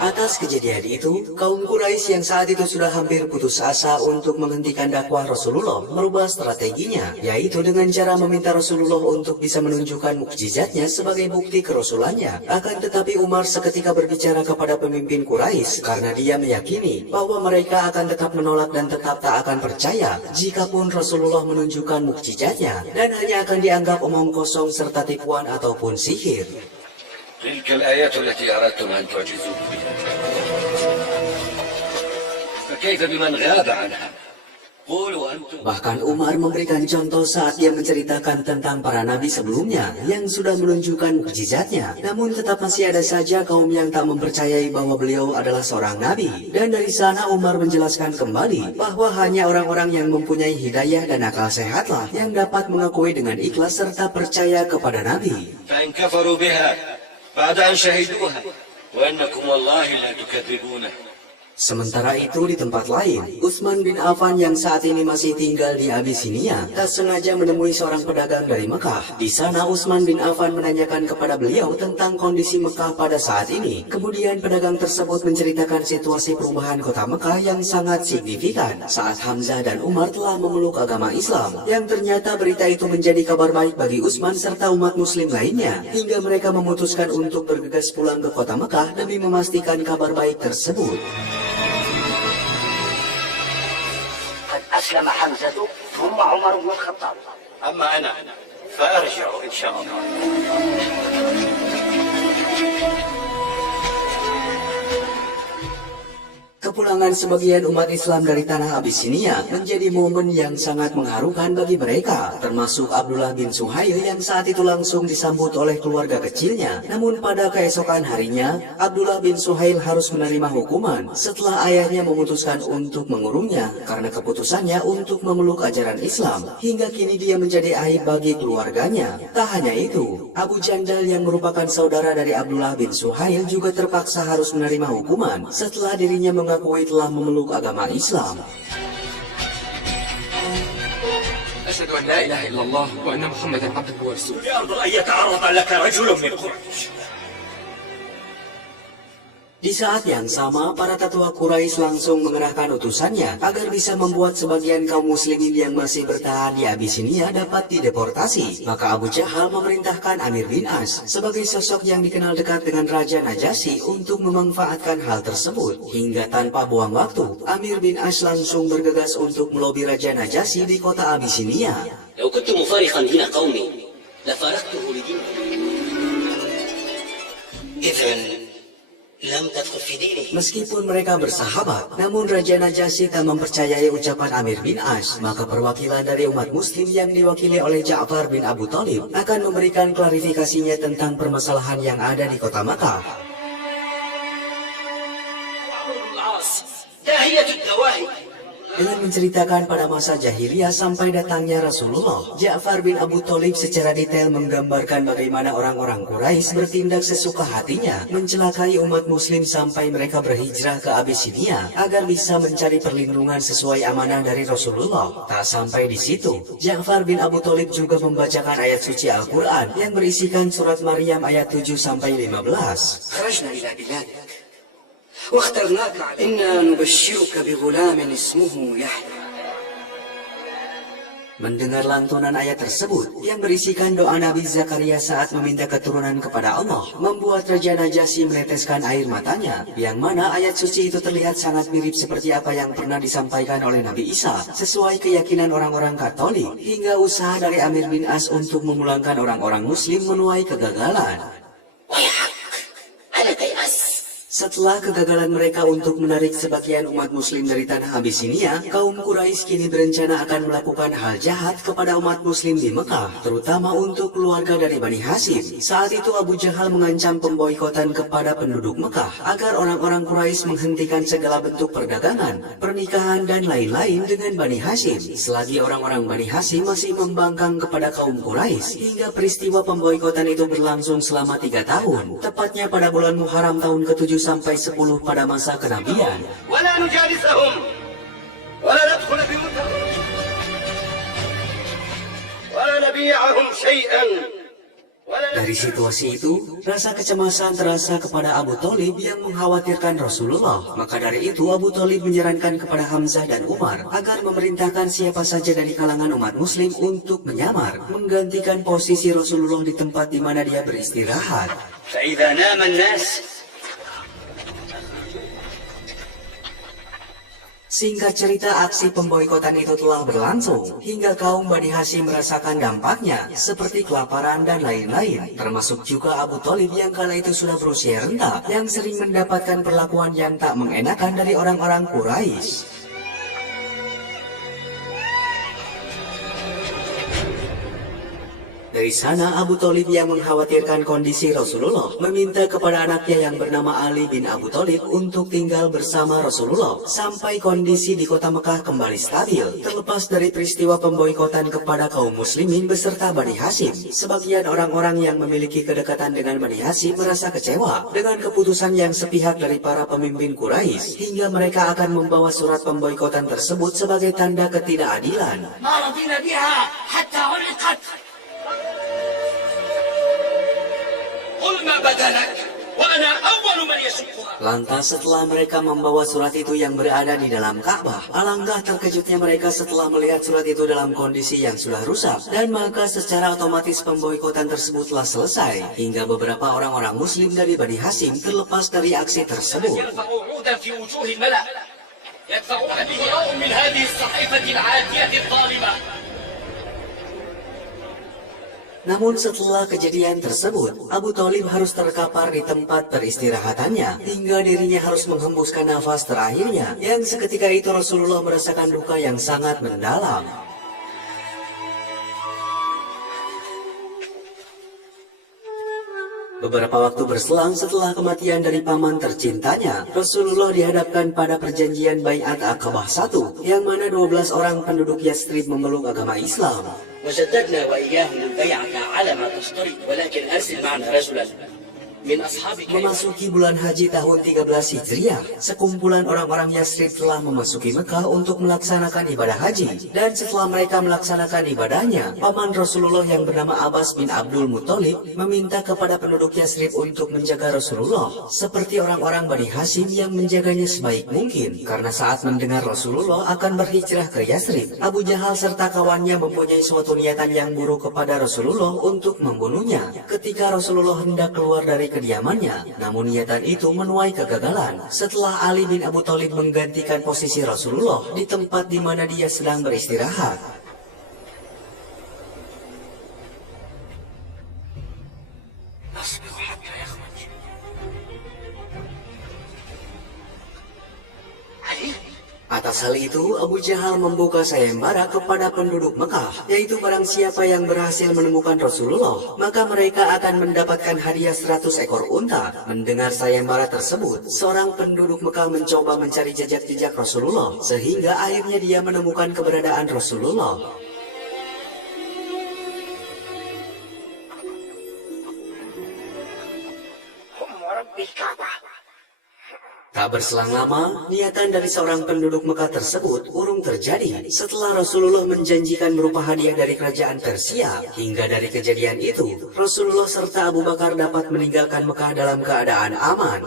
Atas kejadian itu, kaum Quraisy yang saat itu sudah hampir putus asa untuk menghentikan dakwah Rasulullah merubah strateginya, yaitu dengan cara meminta Rasulullah untuk bisa menunjukkan mukjizatnya sebagai bukti kerasulannya. Akan tetapi Umar seketika berbicara kepada pemimpin Quraisy karena dia meyakini bahwa mereka akan tetap menolak dan tetap tak akan percaya jikapun Rasulullah menunjukkan mukjizatnya dan hanya akan dianggap omong kosong serta tipuan ataupun sihir. تلك الآيات التي أردتم أن تعجزوا بها، فكيف بمن غاب عنها؟ قولوا أنتم. Bahkan Umar memberikan contoh saat dia menceritakan tentang para nabi sebelumnya yang sudah menunjukkan mukjizatnya. Namun tetap masih ada saja kaum yang tak mempercayai bahwa beliau adalah seorang nabi. Dan dari sana Umar menjelaskan kembali bahwa hanya orang-orang yang mempunyai hidayah dan akal sehatlah yang dapat mengakui dengan ikhlas serta percaya kepada nabi. فإن كفروا بها بعد أن شهدوها وأنكم والله لا تكذبونه Sementara itu di tempat lain, Utsman bin Affan yang saat ini masih tinggal di Abisinia tak sengaja menemui seorang pedagang dari Mekah. Di sana Utsman bin Affan menanyakan kepada beliau tentang kondisi Mekah pada saat ini. Kemudian pedagang tersebut menceritakan situasi perubahan kota Mekah yang sangat signifikan saat Hamzah dan Umar telah memeluk agama Islam. Yang ternyata berita itu menjadi kabar baik bagi Utsman serta umat muslim lainnya, hingga mereka memutuskan untuk bergegas pulang ke kota Mekah demi memastikan kabar baik tersebut. أسلم حمزة ثم عمر بن الخطاب. أما أنا فأرجع إن شاء الله. Kepulangan sebagian umat Islam dari tanah Abisinia menjadi momen yang sangat mengharukan bagi mereka, termasuk Abdullah bin Suhail yang saat itu langsung disambut oleh keluarga kecilnya. Namun pada keesokan harinya, Abdullah bin Suhail harus menerima hukuman setelah ayahnya memutuskan untuk mengurungnya karena keputusannya untuk memeluk ajaran Islam. Hingga kini dia menjadi aib bagi keluarganya. Tak hanya itu, Abu Jandal yang merupakan saudara dari Abdullah bin Suhail juga terpaksa harus menerima hukuman setelah dirinya mengakui telah memeluk agama Islam. أشهد أن لا إله إلا الله وأن محمدا عبده ورسوله. لأرض أن يتعرض لك رجل من قريش. Di saat yang sama, para tetua Quraisy langsung mengerahkan utusannya agar bisa membuat sebagian kaum muslimin yang masih bertahan di Abisinia dapat dideportasi. Maka Abu Jahal memerintahkan Amir bin As sebagai sosok yang dikenal dekat dengan Raja Najasyi untuk memanfaatkan hal tersebut. Hingga tanpa buang waktu, Amir bin As langsung bergegas untuk melobi Raja Najasyi di kota Abisinia. لو كنت مفارقا دين قومي لفارقته لديني. إذن Meskipun mereka bersahabat, namun Raja Najasyi tak mempercayai ucapan Amir bin As. Maka perwakilan dari umat muslim yang diwakili oleh Ja'far bin Abu Thalib akan memberikan klarifikasinya tentang permasalahan yang ada di kota Makkah. Dengan menceritakan pada masa jahiliyah sampai datangnya Rasulullah, Ja'far bin Abu Thalib secara detail menggambarkan bagaimana orang-orang Quraisy bertindak sesuka hatinya, mencelakai umat muslim sampai mereka berhijrah ke Abisinia agar bisa mencari perlindungan sesuai amanah dari Rasulullah. Tak sampai di situ, Ja'far bin Abu Thalib juga membacakan ayat suci Al-Quran yang berisikan surat Maryam ayat 7 sampai 15. واخترناك إنا نبشرك بغلام اسمه يحيى. Mendengar lantunan ayat tersebut yang berisikan doa Nabi Zakaria saat meminta keturunan kepada Allah, membuat Raja Najasyi meneteskan air matanya, yang mana ayat suci itu terlihat sangat mirip seperti apa yang pernah disampaikan oleh Nabi Isa sesuai keyakinan orang-orang Katolik, hingga usaha dari Amir bin As untuk memulangkan orang-orang muslim menuai kegagalan. Setelah kegagalan mereka untuk menarik sebagian umat muslim dari tanah Abisinia, kaum Quraisy kini berencana akan melakukan hal jahat kepada umat muslim di Mekah, terutama untuk keluarga dari Bani Hashim. Saat itu Abu Jahal mengancam pemboikotan kepada penduduk Mekah agar orang-orang Quraisy menghentikan segala bentuk perdagangan, pernikahan, dan lain-lain dengan Bani Hashim, selagi orang-orang Bani Hashim masih membangkang kepada kaum Quraisy, hingga peristiwa pemboikotan itu berlangsung selama 3 tahun, tepatnya pada bulan Muharram tahun ke-7 sampai 10 pada masa kenabian. Dari situasi itu, rasa kecemasan terasa kepada Abu Thalib yang mengkhawatirkan Rasulullah. Maka dari itu Abu Thalib menyarankan kepada Hamzah dan Umar agar memerintahkan siapa saja dari kalangan umat muslim untuk menyamar, menggantikan posisi Rasulullah di tempat di mana dia beristirahat. Singkat cerita, aksi pemboikotan itu telah berlangsung hingga kaum Bani Hashim merasakan dampaknya seperti kelaparan dan lain-lain, termasuk juga Abu Thalib yang kala itu sudah berusia renta yang sering mendapatkan perlakuan yang tak mengenakan dari orang-orang Quraisy. Dari sana Abu Thalib yang mengkhawatirkan kondisi Rasulullah meminta kepada anaknya yang bernama Ali bin Abu Thalib untuk tinggal bersama Rasulullah sampai kondisi di kota Mekah kembali stabil. Terlepas dari peristiwa pemboikotan kepada kaum muslimin beserta Bani Hashim, sebagian orang-orang yang memiliki kedekatan dengan Bani Hashim merasa kecewa dengan keputusan yang sepihak dari para pemimpin Quraisy hingga mereka akan membawa surat pemboikotan tersebut sebagai tanda ketidakadilan. Lantas setelah mereka membawa surat itu yang berada di dalam Ka'bah, alangkah terkejutnya mereka setelah melihat surat itu dalam kondisi yang sudah rusak, dan maka secara otomatis pemboikotan tersebut telah selesai hingga beberapa orang-orang muslim dari Bani Hashim terlepas dari aksi tersebut. Namun setelah kejadian tersebut, Abu Thalib harus terkapar di tempat peristirahatannya hingga dirinya harus menghembuskan nafas terakhirnya, yang seketika itu Rasulullah merasakan duka yang sangat mendalam. Beberapa waktu berselang setelah kematian dari paman tercintanya, Rasulullah dihadapkan pada perjanjian Bai'at Aqabah 1, yang mana 12 orang penduduk Yathrib memeluk agama Islam. وجددنا وإياهم البيعة على ما تشترط ولكن أرسل معنا رجلا من أصحابك. Memasuki bulan haji tahun 13 Hijriah, sekumpulan orang-orang Yathrib telah memasuki Mekah untuk melaksanakan ibadah haji. Dan setelah mereka melaksanakan ibadahnya, paman Rasulullah yang bernama Abbas bin Abdul Muthalib meminta kepada penduduk Yathrib untuk menjaga Rasulullah seperti orang-orang Bani Hashim yang menjaganya sebaik mungkin. Karena saat mendengar Rasulullah akan berhijrah ke Yathrib, Abu Jahal serta kawannya mempunyai suatu niatan yang buruk kepada Rasulullah untuk membunuhnya. Ketika Rasulullah hendak keluar dari kediamannya, namun niatan itu menuai kegagalan setelah Ali bin Abu Thalib menggantikan posisi Rasulullah di tempat di mana dia sedang beristirahat. Atas hal itu, Abu Jahal membuka sayembara kepada penduduk Mekah, yaitu barang siapa yang berhasil menemukan Rasulullah, maka mereka akan mendapatkan hadiah 100 ekor unta. Mendengar sayembara tersebut, seorang penduduk Mekah mencoba mencari jejak-jejak Rasulullah, sehingga akhirnya dia menemukan keberadaan Rasulullah. Tak berselang lama, niatan dari seorang penduduk Mekah tersebut urung terjadi setelah Rasulullah menjanjikan berupa hadiah dari kerajaan Persia. Hingga dari kejadian itu, Rasulullah serta Abu Bakar dapat meninggalkan Mekah dalam keadaan aman.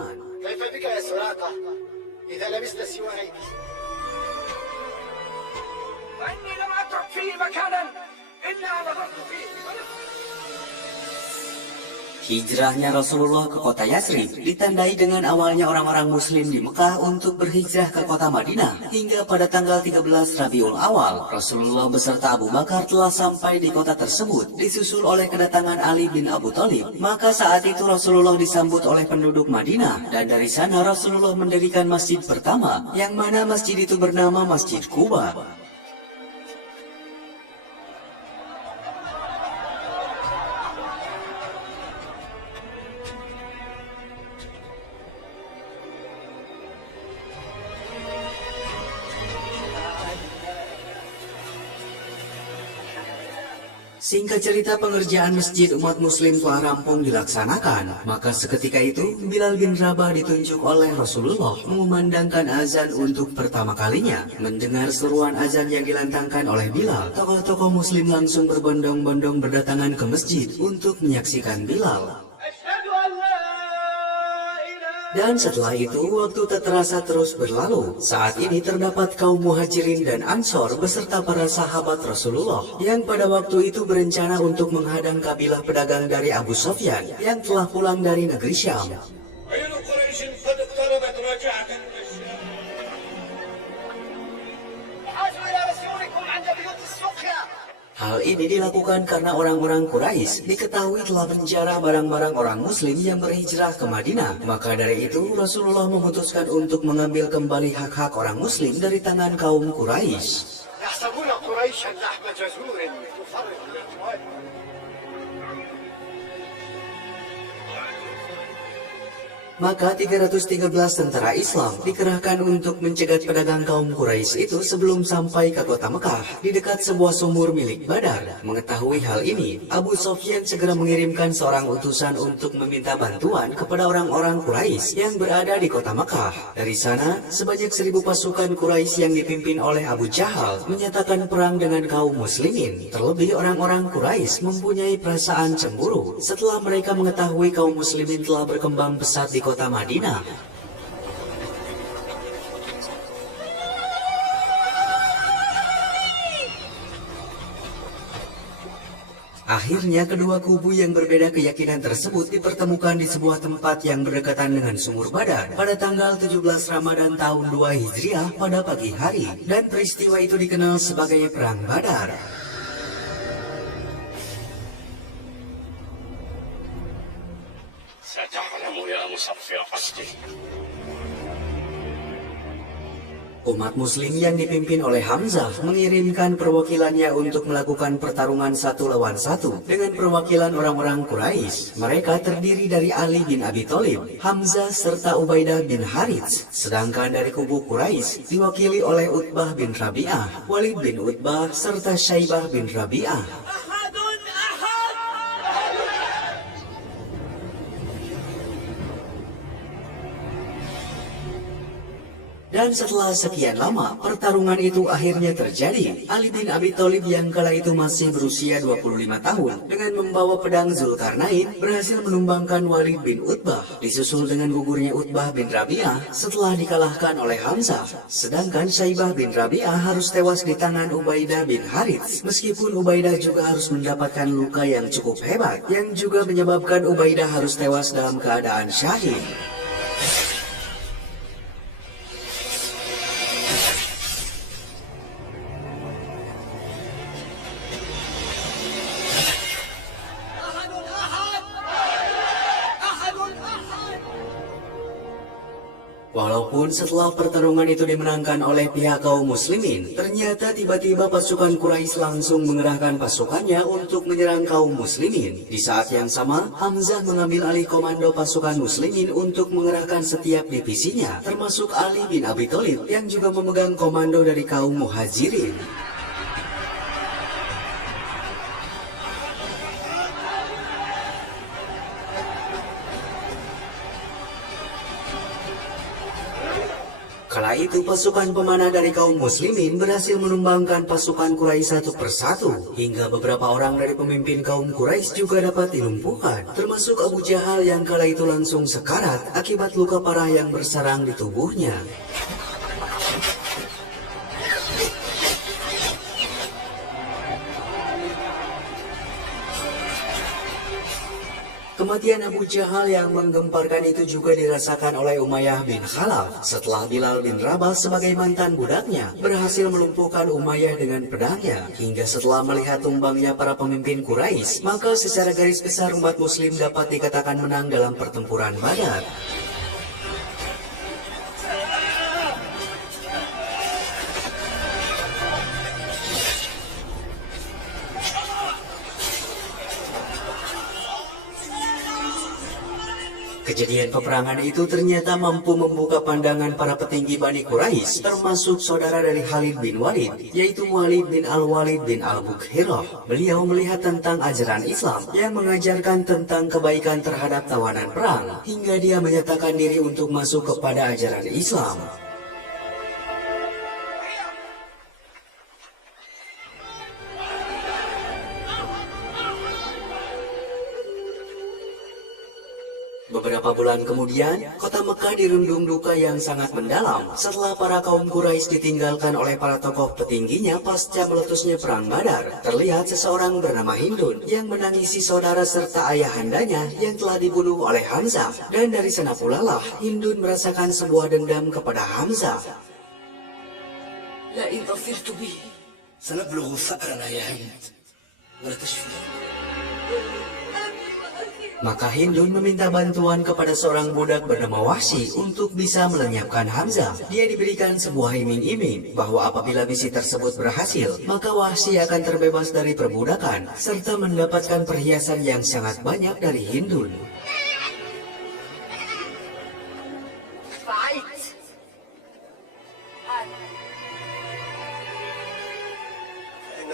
Hijrahnya Rasulullah ke kota Yathrib ditandai dengan awalnya orang-orang muslim di Mekah untuk berhijrah ke kota Madinah. Hingga pada tanggal 13 Rabiul Awal, Rasulullah beserta Abu Bakar telah sampai di kota tersebut, disusul oleh kedatangan Ali bin Abu Thalib. Maka saat itu Rasulullah disambut oleh penduduk Madinah, dan dari sana Rasulullah mendirikan masjid pertama, yang mana masjid itu bernama Masjid Quba. Singkat cerita, pengerjaan masjid umat muslim telah rampung dilaksanakan. Maka seketika itu, Bilal bin Rabah ditunjuk oleh Rasulullah mengumandangkan azan untuk pertama kalinya. Mendengar seruan azan yang dilantangkan oleh Bilal, tokoh-tokoh muslim langsung berbondong-bondong berdatangan ke masjid untuk menyaksikan Bilal. Dan setelah itu, waktu tak terasa terus berlalu. Saat ini terdapat kaum muhajirin dan ansor beserta para sahabat Rasulullah yang pada waktu itu berencana untuk menghadang kabilah pedagang dari Abu Sufyan yang telah pulang dari negeri Syam. Hal ini dilakukan karena orang-orang Quraisy diketahui telah menjarah barang-barang orang muslim yang berhijrah ke Madinah. Maka dari itu Rasulullah memutuskan untuk mengambil kembali hak-hak orang muslim dari tangan kaum Quraisy. Maka 313 tentara Islam dikerahkan untuk mencegat pedagang kaum Quraisy itu sebelum sampai ke kota Mekah di dekat sebuah sumur milik Badar. Mengetahui hal ini, Abu Sofyan segera mengirimkan seorang utusan untuk meminta bantuan kepada orang-orang Quraisy yang berada di kota Mekah. Dari sana, sebanyak 1000 pasukan Quraisy yang dipimpin oleh Abu Jahal menyatakan perang dengan kaum muslimin. Terlebih orang-orang Quraisy mempunyai perasaan cemburu setelah mereka mengetahui kaum muslimin telah berkembang pesat di kota Madinah. Akhirnya kedua kubu yang berbeda keyakinan tersebut dipertemukan di sebuah tempat yang berdekatan dengan sumur Badar pada tanggal 17 Ramadan tahun 2 Hijriah pada pagi hari, dan peristiwa itu dikenal sebagai Perang Badar. Umat muslim yang dipimpin oleh Hamzah mengirimkan perwakilannya untuk melakukan pertarungan 1 lawan 1 dengan perwakilan orang-orang Quraisy. Mereka terdiri dari Ali bin Abi Thalib, Hamzah serta Ubaidah bin Harits. Sedangkan dari kubu Quraisy diwakili oleh Utbah bin Rabi'ah, Walid bin Utbah serta Syaibah bin Rabi'ah. Dan setelah sekian lama, pertarungan itu akhirnya terjadi. Ali bin Abi Thalib yang kala itu masih berusia 25 tahun, dengan membawa pedang Zulkarnain, berhasil menumbangkan Walid bin Utbah, disusul dengan gugurnya Utbah bin Rabi'ah setelah dikalahkan oleh Hamzah. Sedangkan Syaibah bin Rabi'ah harus tewas di tangan Ubaidah bin Harits, meskipun Ubaidah juga harus mendapatkan luka yang cukup hebat, yang juga menyebabkan Ubaidah harus tewas dalam keadaan syahid. Walaupun setelah pertarungan itu dimenangkan oleh pihak kaum muslimin, ternyata tiba-tiba pasukan Quraisy langsung mengerahkan pasukannya untuk menyerang kaum muslimin. Di saat yang sama, Hamzah mengambil alih komando pasukan muslimin untuk mengerahkan setiap divisinya, termasuk Ali bin Abi Thalib yang juga memegang komando dari kaum Muhajirin. Kala itu pasukan pemanah dari kaum muslimin berhasil menumbangkan pasukan Quraisy satu persatu, hingga beberapa orang dari pemimpin kaum Quraisy juga dapat dilumpuhkan, termasuk Abu Jahal yang kala itu langsung sekarat akibat luka parah yang bersarang di tubuhnya. Kematian Abu Jahal yang menggemparkan itu juga dirasakan oleh Umayyah bin Khalaf setelah Bilal bin Rabah sebagai mantan budaknya berhasil melumpuhkan Umayyah dengan pedangnya. Hingga setelah melihat tumbangnya para pemimpin Quraisy, maka secara garis besar umat muslim dapat dikatakan menang dalam pertempuran Badar. Kejadian peperangan itu ternyata mampu membuka pandangan para petinggi Bani Quraisy, termasuk saudara dari Khalid bin Walid, yaitu Walid bin Al-Walid bin Al-Bukhirah. Beliau melihat tentang ajaran Islam yang mengajarkan tentang kebaikan terhadap tawanan perang, hingga dia menyatakan diri untuk masuk kepada ajaran Islam. Beberapa bulan kemudian, kota Mekah dirundung duka yang sangat mendalam setelah para kaum Quraisy ditinggalkan oleh para tokoh petingginya pasca meletusnya Perang Badar. Terlihat seseorang bernama Hindun yang menangisi saudara serta ayahandanya yang telah dibunuh oleh Hamzah. Dan dari sana pula lah Hindun merasakan sebuah dendam kepada Hamzah. La in dhafirtu bihi sanablughu tha'rana ya Hind wa la tashfi. Maka Hindun meminta bantuan kepada seorang budak bernama Wahsy untuk bisa melenyapkan Hamzah. Dia diberikan sebuah iming-iming bahwa apabila misi tersebut berhasil, maka Wahsy akan terbebas dari perbudakan serta mendapatkan perhiasan yang sangat banyak dari Hindun.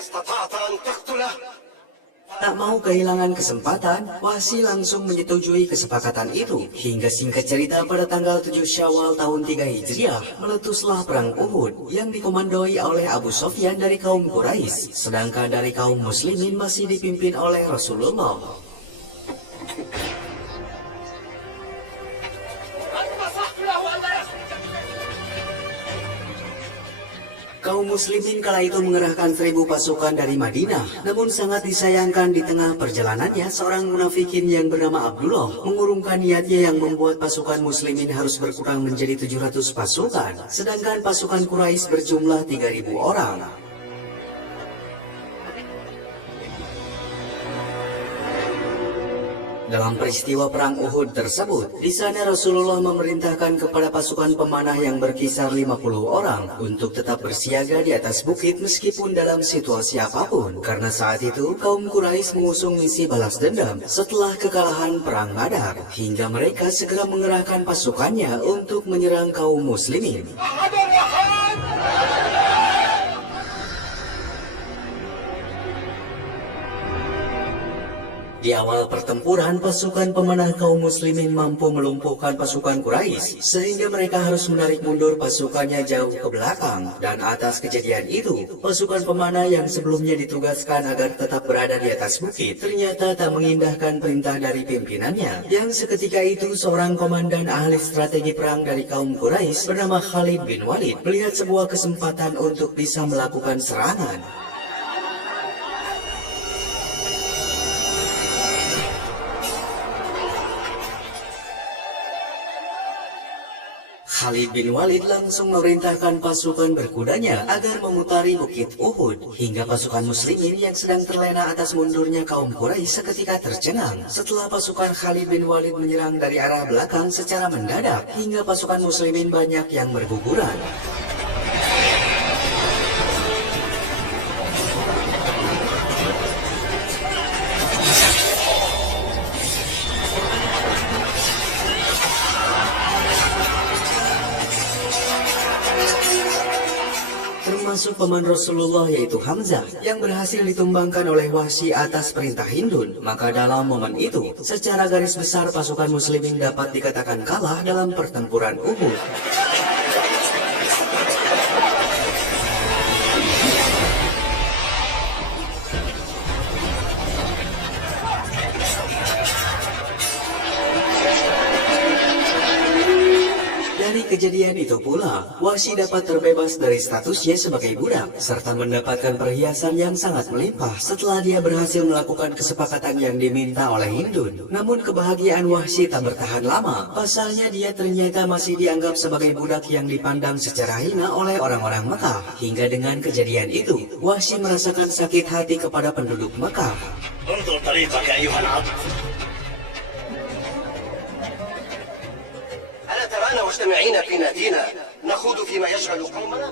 استطعت أن تقتله Tak mau kehilangan kesempatan, Wahsy langsung menyetujui kesepakatan itu. Hingga singkat cerita pada tanggal 7 Syawal tahun 3 Hijriah, meletuslah perang Uhud yang dikomandoi oleh Abu Sufyan dari kaum Quraisy, sedangkan dari kaum muslimin masih dipimpin oleh Rasulullah. Kaum muslimin kala itu mengerahkan 1000 pasukan dari Madinah. Namun sangat disayangkan di tengah perjalanannya, seorang munafikin yang bernama Abdullah mengurungkan niatnya yang membuat pasukan muslimin harus berkurang menjadi 700 pasukan. Sedangkan pasukan Quraisy berjumlah 3000 orang. Dalam peristiwa perang Uhud tersebut, di sana Rasulullah memerintahkan kepada pasukan pemanah yang berkisar 50 orang untuk tetap bersiaga di atas bukit meskipun dalam situasi apapun. Karena saat itu kaum Quraisy mengusung misi balas dendam setelah kekalahan perang Badar, hingga mereka segera mengerahkan pasukannya untuk menyerang kaum muslimin. Di awal pertempuran, pasukan pemanah kaum muslimin mampu melumpuhkan pasukan Quraisy, sehingga mereka harus menarik mundur pasukannya jauh ke belakang. Dan atas kejadian itu, pasukan pemanah yang sebelumnya ditugaskan agar tetap berada di atas bukit, ternyata tak mengindahkan perintah dari pimpinannya. Yang seketika itu, seorang komandan ahli strategi perang dari kaum Quraisy bernama Khalid bin Walid melihat sebuah kesempatan untuk bisa melakukan serangan. Khalid bin Walid langsung memerintahkan pasukan berkudanya agar memutari bukit Uhud, hingga pasukan muslimin yang sedang terlena atas mundurnya kaum Quraisy seketika tercengang setelah pasukan Khalid bin Walid menyerang dari arah belakang secara mendadak, hingga pasukan muslimin banyak yang berguguran. Termasuk paman Rasulullah yaitu Hamzah yang berhasil ditumbangkan oleh Wahsy atas perintah Hindun. Maka dalam momen itu, secara garis besar pasukan muslimin dapat dikatakan kalah dalam pertempuran Uhud. Dari kejadian itu pula, Wahsy dapat terbebas dari statusnya sebagai budak, serta mendapatkan perhiasan yang sangat melimpah setelah dia berhasil melakukan kesepakatan yang diminta oleh Hindun. Namun kebahagiaan Wahsy tak bertahan lama, pasalnya dia ternyata masih dianggap sebagai budak yang dipandang secara hina oleh orang-orang Mekah. Hingga dengan kejadian itu, Wahsy merasakan sakit hati kepada penduduk Mekah. انظر طريقك أيها العبد. ألا ترانا مجتمعين في نادينا نخوض فيما يشغل قومنا؟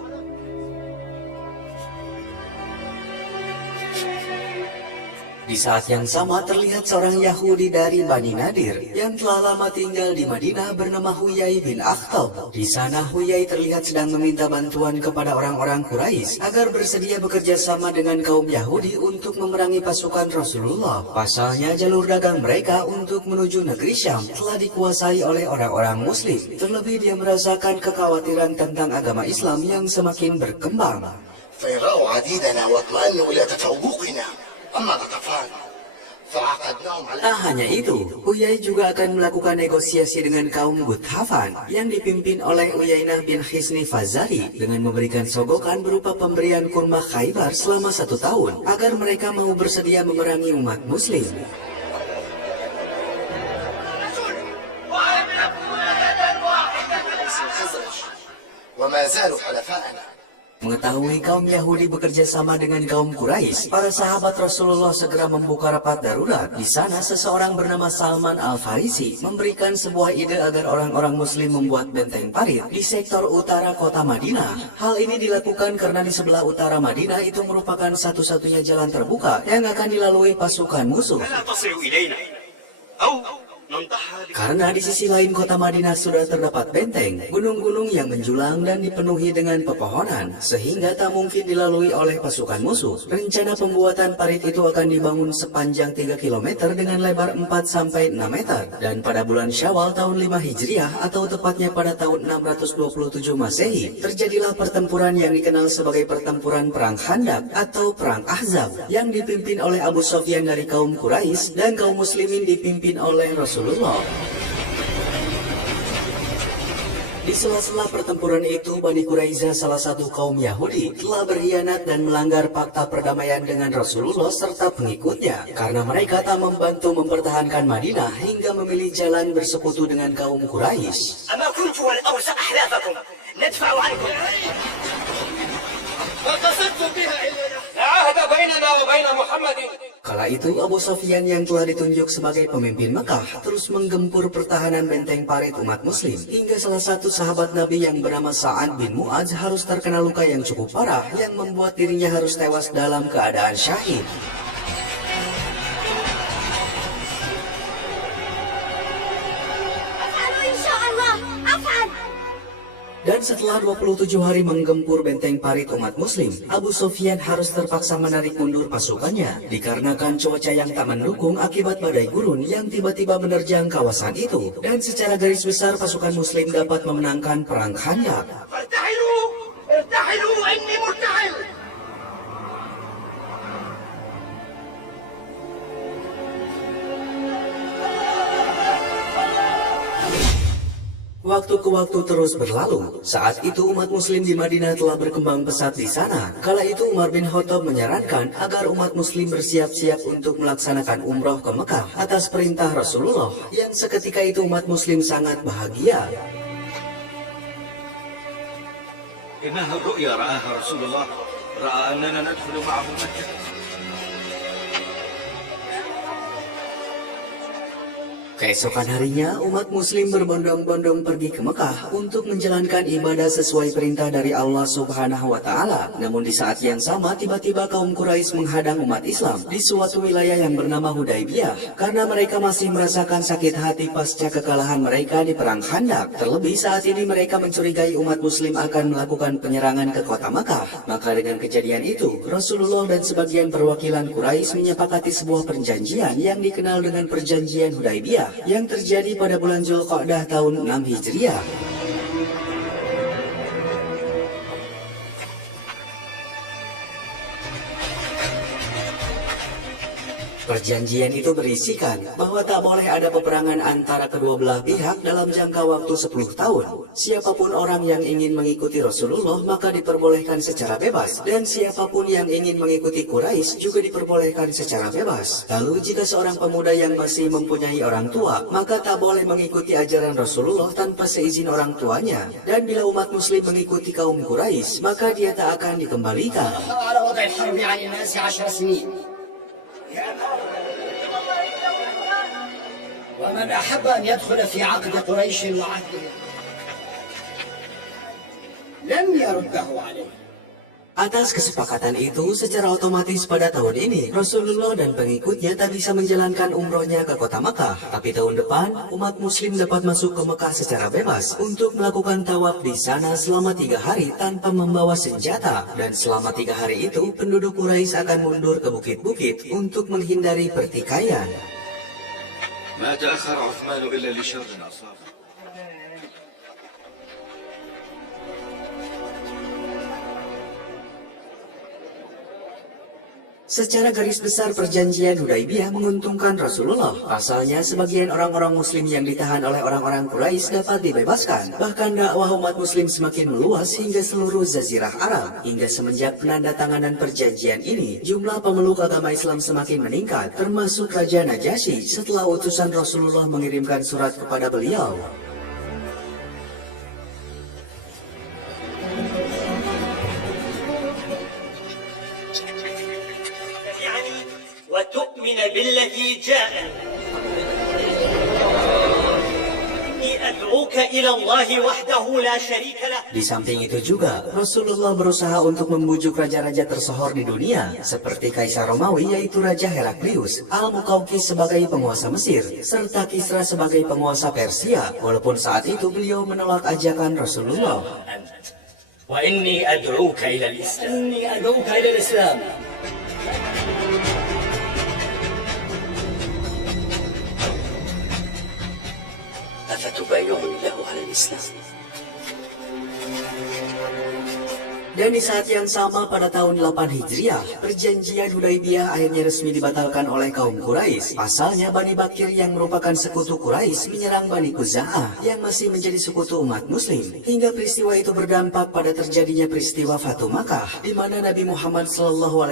Di saat yang sama terlihat seorang Yahudi dari Bani Nadir yang telah lama tinggal di Madinah bernama Huyai bin Akhtab. Di sana Huyai terlihat sedang meminta bantuan kepada orang-orang Quraisy agar bersedia bekerja sama dengan kaum Yahudi untuk memerangi pasukan Rasulullah. Pasalnya jalur dagang mereka untuk menuju negeri Syam telah dikuasai oleh orang-orang Muslim. Terlebih dia merasakan kekhawatiran tentang agama Islam yang semakin berkembang. فإن رأوا عديدنا واطمأنوا إلى تفوقنا أما غطفان فعقدناهم على Tak hanya itu, Huyai juga akan melakukan negosiasi dengan kaum Guthafan yang dipimpin oleh Uyainah bin Hisni Fazari dengan memberikan sogokan berupa pemberian kurma Khaybar selama 1 tahun agar mereka mau bersedia memerangi umat Muslim. وما زالوا حلفاءنا. Mengetahui kaum Yahudi bekerja sama dengan kaum Quraisy, para sahabat Rasulullah segera membuka rapat darurat. Di sana seseorang bernama Salman Al-Farisi memberikan sebuah ide agar orang-orang Muslim membuat benteng parit di sektor utara kota Madinah. Hal ini dilakukan karena di sebelah utara Madinah itu merupakan satu-satunya jalan terbuka yang akan dilalui pasukan musuh. ألا تصلوا إلينا أو Karena di sisi lain kota Madinah sudah terdapat benteng, gunung-gunung yang menjulang dan dipenuhi dengan pepohonan, sehingga tak mungkin dilalui oleh pasukan musuh. Rencana pembuatan parit itu akan dibangun sepanjang 3 km dengan lebar 4-6 meter. Dan pada bulan Syawal tahun 5 Hijriah atau tepatnya pada tahun 627 Masehi, terjadilah pertempuran yang dikenal sebagai pertempuran Perang Khandaq atau Perang Ahzab yang dipimpin oleh Abu Sufyan dari kaum Quraisy dan kaum muslimin dipimpin oleh Rasulullah. Di sela-sela pertempuran itu, Bani Quraisyah, salah satu kaum Yahudi, telah berkhianat dan melanggar fakta perdamaian dengan Rasulullah serta pengikutnya, karena mereka tak membantu mempertahankan Madinah hingga memilih jalan bersekutu dengan kaum Quraisy. أما كنت والأوس أحلافكم ندفع عنكم فقصدتم بها إلينا لا عهد بيننا وبين محمد. Kala itu Abu Sufyan yang telah ditunjuk sebagai pemimpin Mekah terus menggempur pertahanan benteng parit umat muslim hingga salah satu sahabat Nabi yang bernama Sa'ad bin Mu'adz harus terkena luka yang cukup parah yang membuat dirinya harus tewas dalam keadaan syahid. Dan setelah 27 hari menggempur benteng parit umat muslim, Abu Sufyan harus terpaksa menarik mundur pasukannya dikarenakan cuaca yang tak mendukung akibat badai gurun yang tiba-tiba menerjang kawasan itu. Dan secara garis besar pasukan muslim dapat memenangkan Perang Khandaq. ارتحلوا ارتحلوا إني مرتحل. Waktu ke waktu terus berlalu. Saat itu umat muslim di Madinah telah berkembang pesat di sana. Kala itu Umar bin Khattab menyarankan agar umat muslim bersiap-siap untuk melaksanakan umroh ke Mekah atas perintah Rasulullah, yang seketika itu umat muslim sangat bahagia. إنها الرؤيا رآها رسول الله، رأى أننا ندخل معه مكة. Keesokan harinya, umat muslim berbondong-bondong pergi ke Mekah untuk menjalankan ibadah sesuai perintah dari Allah Subhanahu wa Ta'ala. Namun di saat yang sama, tiba-tiba kaum Quraisy menghadang umat Islam di suatu wilayah yang bernama Hudaybiyah, karena mereka masih merasakan sakit hati pasca kekalahan mereka di Perang Khandaq. Terlebih saat ini mereka mencurigai umat muslim akan melakukan penyerangan ke kota Mekah. Maka dengan kejadian itu, Rasulullah dan sebagian perwakilan Quraisy menyepakati sebuah perjanjian yang dikenal dengan Perjanjian Hudaybiyah, yang terjadi pada bulan Zulqa'dah tahun 6 Hijriah. Perjanjian itu berisikan bahwa tak boleh ada peperangan antara kedua belah pihak dalam jangka waktu 10 tahun. Siapapun orang yang ingin mengikuti Rasulullah maka diperbolehkan secara bebas, dan siapapun yang ingin mengikuti Quraisy juga diperbolehkan secara bebas. Lalu jika seorang pemuda yang masih mempunyai orang tua, maka tak boleh mengikuti ajaran Rasulullah tanpa seizin orang tuanya. Dan bila umat muslim mengikuti kaum Quraisy, maka dia tak akan dikembalikan. على وضع الحرب عن الناس 10 سنين. ومن أحب أن يدخل في عقد قريش وعهدهم لم يرده عليه. Atas kesepakatan itu, secara otomatis pada tahun ini, Rasulullah dan pengikutnya tak bisa menjalankan umrohnya ke kota Mekah. Tapi tahun depan, umat muslim dapat masuk ke Mekah secara bebas untuk melakukan tawaf di sana selama 3 hari tanpa membawa senjata. Dan selama 3 hari itu, penduduk Quraisy akan mundur ke bukit-bukit untuk menghindari pertikaian. ما تأخر عثمان إلا لشر أصابه. Secara garis besar perjanjian Hudaybiyah menguntungkan Rasulullah. Pasalnya sebagian orang-orang muslim yang ditahan oleh orang-orang Quraisy dapat dibebaskan. Bahkan dakwah umat muslim semakin meluas hingga seluruh Jazirah Arab. Hingga semenjak penandatanganan perjanjian ini, jumlah pemeluk agama Islam semakin meningkat, termasuk Raja Najasyi setelah utusan Rasulullah mengirimkan surat kepada beliau. وتؤمن بالذي جاء. إني أدعوك أدعوك إلى الله وحده لا شريك له. Di samping itu juga, Rasulullah berusaha untuk membujuk raja-raja tersohor di dunia, seperti Kaisar Romawi yaitu Raja Heraklius, Al-Muqawqis sebagai penguasa Mesir, serta Kisra sebagai penguasa Persia, walaupun saat itu beliau menolak ajakan Rasulullah. وإني أدعوك إلى الإسلام. إني أدعوك إلى الإسلام. أفتبايعني له على الإسلام؟ Dan di saat yang sama pada tahun 8 Hijriah, perjanjian Hudaibiyah akhirnya resmi dibatalkan oleh kaum Quraisy. Pasalnya Bani Bakir yang merupakan sekutu Quraisy menyerang Bani Khuza'ah yang masih menjadi sekutu umat muslim. Hingga peristiwa itu berdampak pada terjadinya peristiwa Fatu Makkah, di mana Nabi Muhammad SAW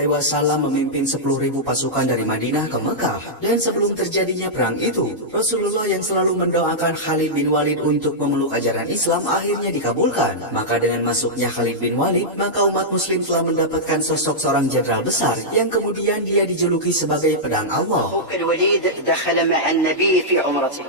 memimpin 10.000 pasukan dari Madinah ke Mekah. Dan sebelum terjadinya perang itu, Rasulullah yang selalu mendoakan Khalid bin Walid untuk memeluk ajaran Islam akhirnya dikabulkan. Maka dengan masuknya Khalid bin Walid, maka umat muslim telah mendapatkan sosok seorang jenderal besar yang kemudian dia dijuluki sebagai pedang Allah. الوليد دخل مع النبي في عمرته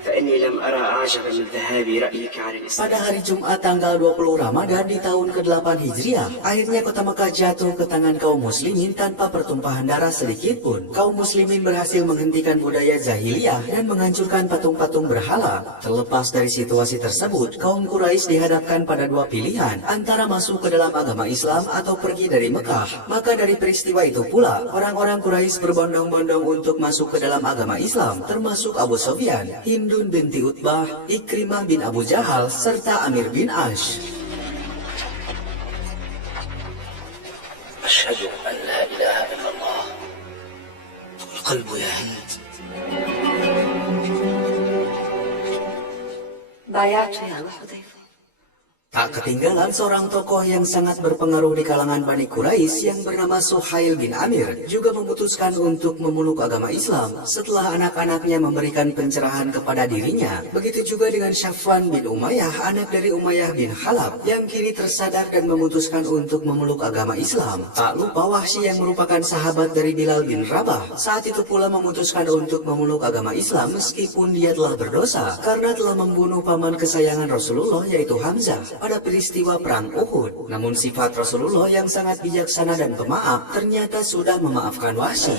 فإني لم أرى أعجب من ذهاب رأيك عن الإسلام. Pada hari Jumat tanggal 20 Ramadan di tahun ke-8 Hijriah, akhirnya kota Mekah jatuh ke tangan kaum muslimin tanpa pertumpahan darah sedikit pun. Kaum muslimin berhasil menghentikan budaya jahiliyah dan menghancurkan patung-patung berhala. Terlepas dari situasi tersebut, kaum Quraisy dihadapkan pada dua pilihan, antara masuk ke dalam agama Islam atau pergi dari Mekah. Maka dari peristiwa itu pula, orang-orang Quraisy berbondong-bondong untuk masuk ke dalam agama Islam, termasuk Abu Sufyan, Hindun binti Utbah, Ikrimah bin Abu Jahal, serta Amir bin Ash. أشهد أن لا إله إلا الله والقلب يهد. بايعت يا أبا حذيفة. Tak ketinggalan seorang tokoh yang sangat berpengaruh di kalangan Bani Quraisy yang bernama Suhail bin Amir juga memutuskan untuk memeluk agama Islam setelah anak-anaknya memberikan pencerahan kepada dirinya. Begitu juga dengan Syafwan bin Umayyah, anak dari Umayyah bin Khalaf, yang kini tersadar dan memutuskan untuk memeluk agama Islam. Tak lupa Wahsy yang merupakan sahabat dari Bilal bin Rabah, saat itu pula memutuskan untuk memeluk agama Islam meskipun dia telah berdosa karena telah membunuh paman kesayangan Rasulullah yaitu Hamzah pada peristiwa perang Uhud. Namun sifat Rasulullah yang sangat bijaksana dan pemaaf ternyata sudah memaafkan Wahsy.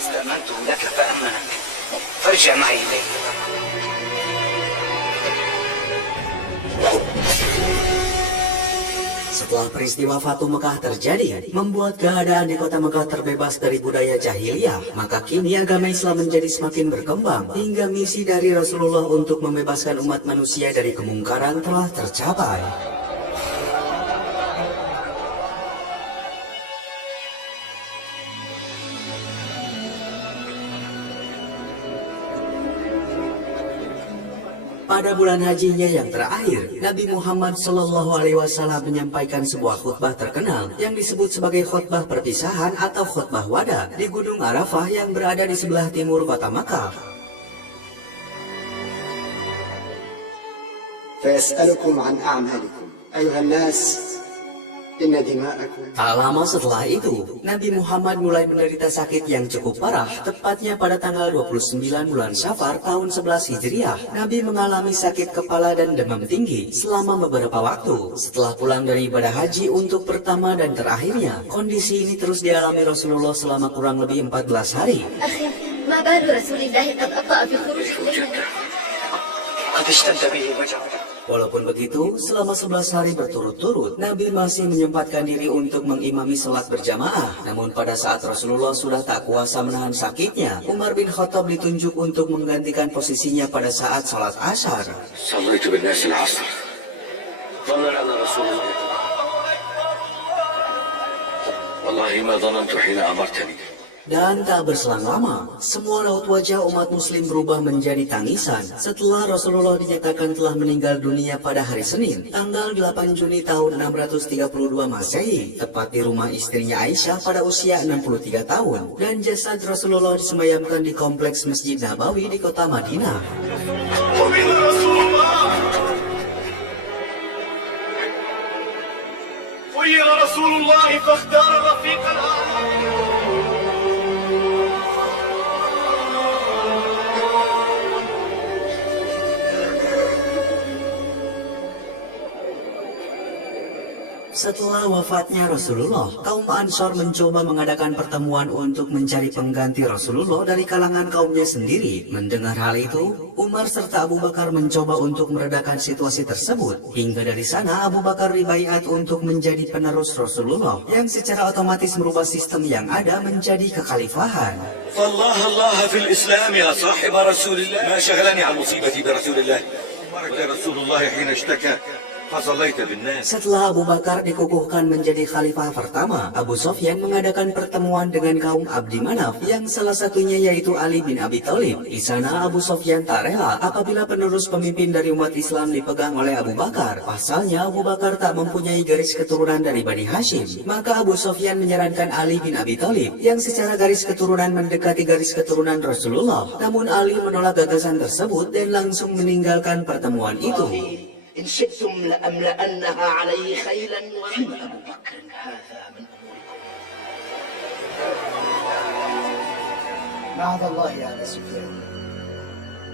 استأمنته لك فأمنك فارجع معي إليه. Setelah peristiwa Fatu Mekah terjadi, membuat keadaan di kota Mekah terbebas dari budaya jahiliyah, maka kini agama Islam menjadi semakin berkembang, hingga misi dari Rasulullah untuk membebaskan umat manusia dari kemungkaran telah tercapai. Pada bulan hajinya yang terakhir, Nabi Muhammad SAW menyampaikan sebuah khutbah terkenal yang disebut sebagai khutbah perpisahan atau khutbah wada di Gunung Arafah yang berada di sebelah timur kota Makkah. فيسألكم عن أعمالكم أيها الناس إن دماءكم. Tak lama setelah itu, Nabi Muhammad mulai menderita sakit yang cukup parah. Tepatnya pada tanggal 29 bulan Syafar tahun 11 Hijriah, Nabi mengalami sakit kepala dan demam tinggi selama beberapa waktu. Setelah pulang dari ibadah haji untuk pertama dan terakhirnya, kondisi ini terus dialami Rasulullah selama kurang lebih 14 hari. أخي ما بال رسول الله قد أبطأ في خروجه الليل؟ قد اشتد به وجعه. Walaupun begitu, selama 11 hari berturut-turut, Nabi masih menyempatkan diri untuk mengimami sholat berjamaah. Namun pada saat Rasulullah sudah tak kuasa menahan sakitnya, Umar bin Khattab ditunjuk untuk menggantikan posisinya pada saat sholat Asyar. صليت بالناس العصر ظنا أن رسول الله والله ما ظننت حين أمرتني. Dan tak berselang lama, semua raut wajah umat muslim berubah menjadi tangisan setelah Rasulullah dinyatakan telah meninggal dunia pada hari Senin, tanggal 8 Juni tahun 632 Masehi, tepat di rumah istrinya Aisyah pada usia 63 tahun. Dan jasad Rasulullah disemayamkan di kompleks Masjid Nabawi di kota Madinah. رسول الله فاختار الرفيق الأعلى. Setelah wafatnya Rasulullah, kaum Ansor mencoba mengadakan pertemuan untuk mencari pengganti Rasulullah dari kalangan kaumnya sendiri. Mendengar hal itu, Umar serta Abu Bakar mencoba untuk meredakan situasi tersebut. Hingga dari sana Abu Bakar dibaiat untuk menjadi penerus Rasulullah, yang secara otomatis merubah sistem yang ada menjadi kekhalifahan. فالله الله في الإسلام يا صاحب رسول الله ما شغلني عن مصيبتي برسول الله ورسول الله حين اشتكى فصليت بالناس. Setelah Abu Bakar dikukuhkan menjadi khalifah pertama, Abu Sofyan mengadakan pertemuan dengan kaum Abdi Manaf yang salah satunya yaitu Ali bin Abi Thalib. Di sana Abu Sofyan tak rela apabila penerus pemimpin dari umat Islam dipegang oleh Abu Bakar. Pasalnya Abu Bakar tak mempunyai garis keturunan dari Bani Hashim. Maka Abu Sofyan menyarankan Ali bin Abi Thalib yang secara garis keturunan mendekati garis keturunan Rasulullah. Namun Ali menolak gagasan tersebut dan langsung meninggalkan pertemuan itu. إن شئتم لأملأنها عليه خيلا وعلم أبو بكر هذا من أموركم. معاذ الله يا أبا سفيان.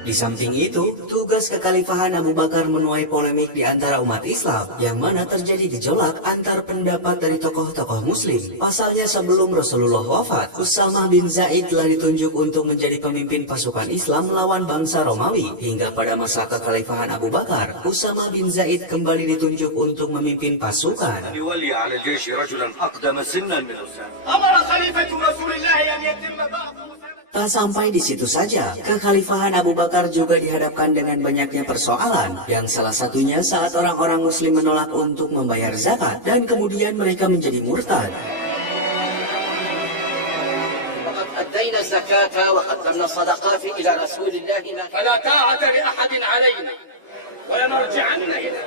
Di samping itu, tugas kekhalifahan Abu Bakar menuai polemik di antara umat Islam, yang mana terjadi gejolak antar pendapat dari tokoh-tokoh Muslim. Pasalnya sebelum Rasulullah wafat, Usamah bin Zaid telah ditunjuk untuk menjadi pemimpin pasukan Islam melawan bangsa Romawi. Hingga pada masa kekhalifahan Abu Bakar, Usamah bin Zaid kembali ditunjuk untuk memimpin pasukan. يولي على الجيش رجلا أقدم سنا من أسامة. أمر خليفة رسول الله أن يتم بعض. Tak sampai di situ saja, kekhalifahan Abu Bakar juga dihadapkan dengan banyaknya persoalan, yang salah satunya saat orang-orang Muslim menolak untuk membayar zakat dan kemudian mereka menjadi murtad. وقد أدينا الزكاة وقدمنا الصدقات إلى رسول الله فلا طاعة لأحد علينا ولنرجعن إليه.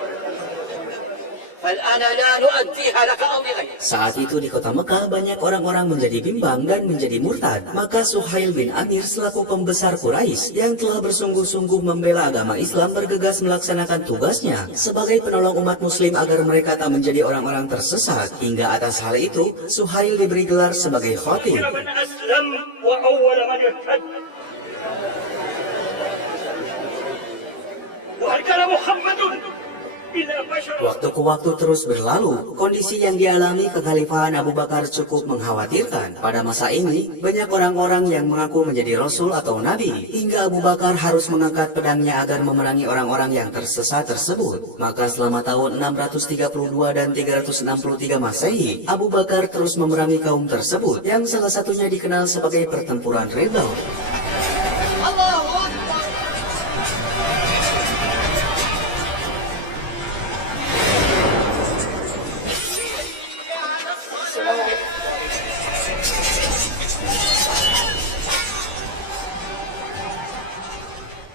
فالآن لا نؤديها لك أو لغيرك. Saat itu di kota Mekah banyak orang-orang menjadi bimbang dan menjadi murtad. Maka Suhail bin Amir selaku pembesar Quraisy yang telah bersungguh-sungguh membela agama Islam bergegas melaksanakan tugasnya sebagai penolong umat Muslim agar mereka tak menjadi orang-orang tersesat. Hingga atas hal itu, Suhail diberi gelar sebagai khatib. من أسلم وأول من ارتد. وهل كان محمد إلا بشر. Waktu ke waktu terus berlalu, kondisi yang dialami kekhalifahan Abu Bakar cukup mengkhawatirkan. Pada masa ini, banyak orang-orang yang mengaku menjadi Rasul atau Nabi, hingga Abu Bakar harus mengangkat pedangnya agar memerangi orang-orang yang tersesat tersebut. Maka selama tahun 632 dan 363 Masehi, Abu Bakar terus memerangi kaum tersebut, yang salah satunya dikenal sebagai pertempuran rebel.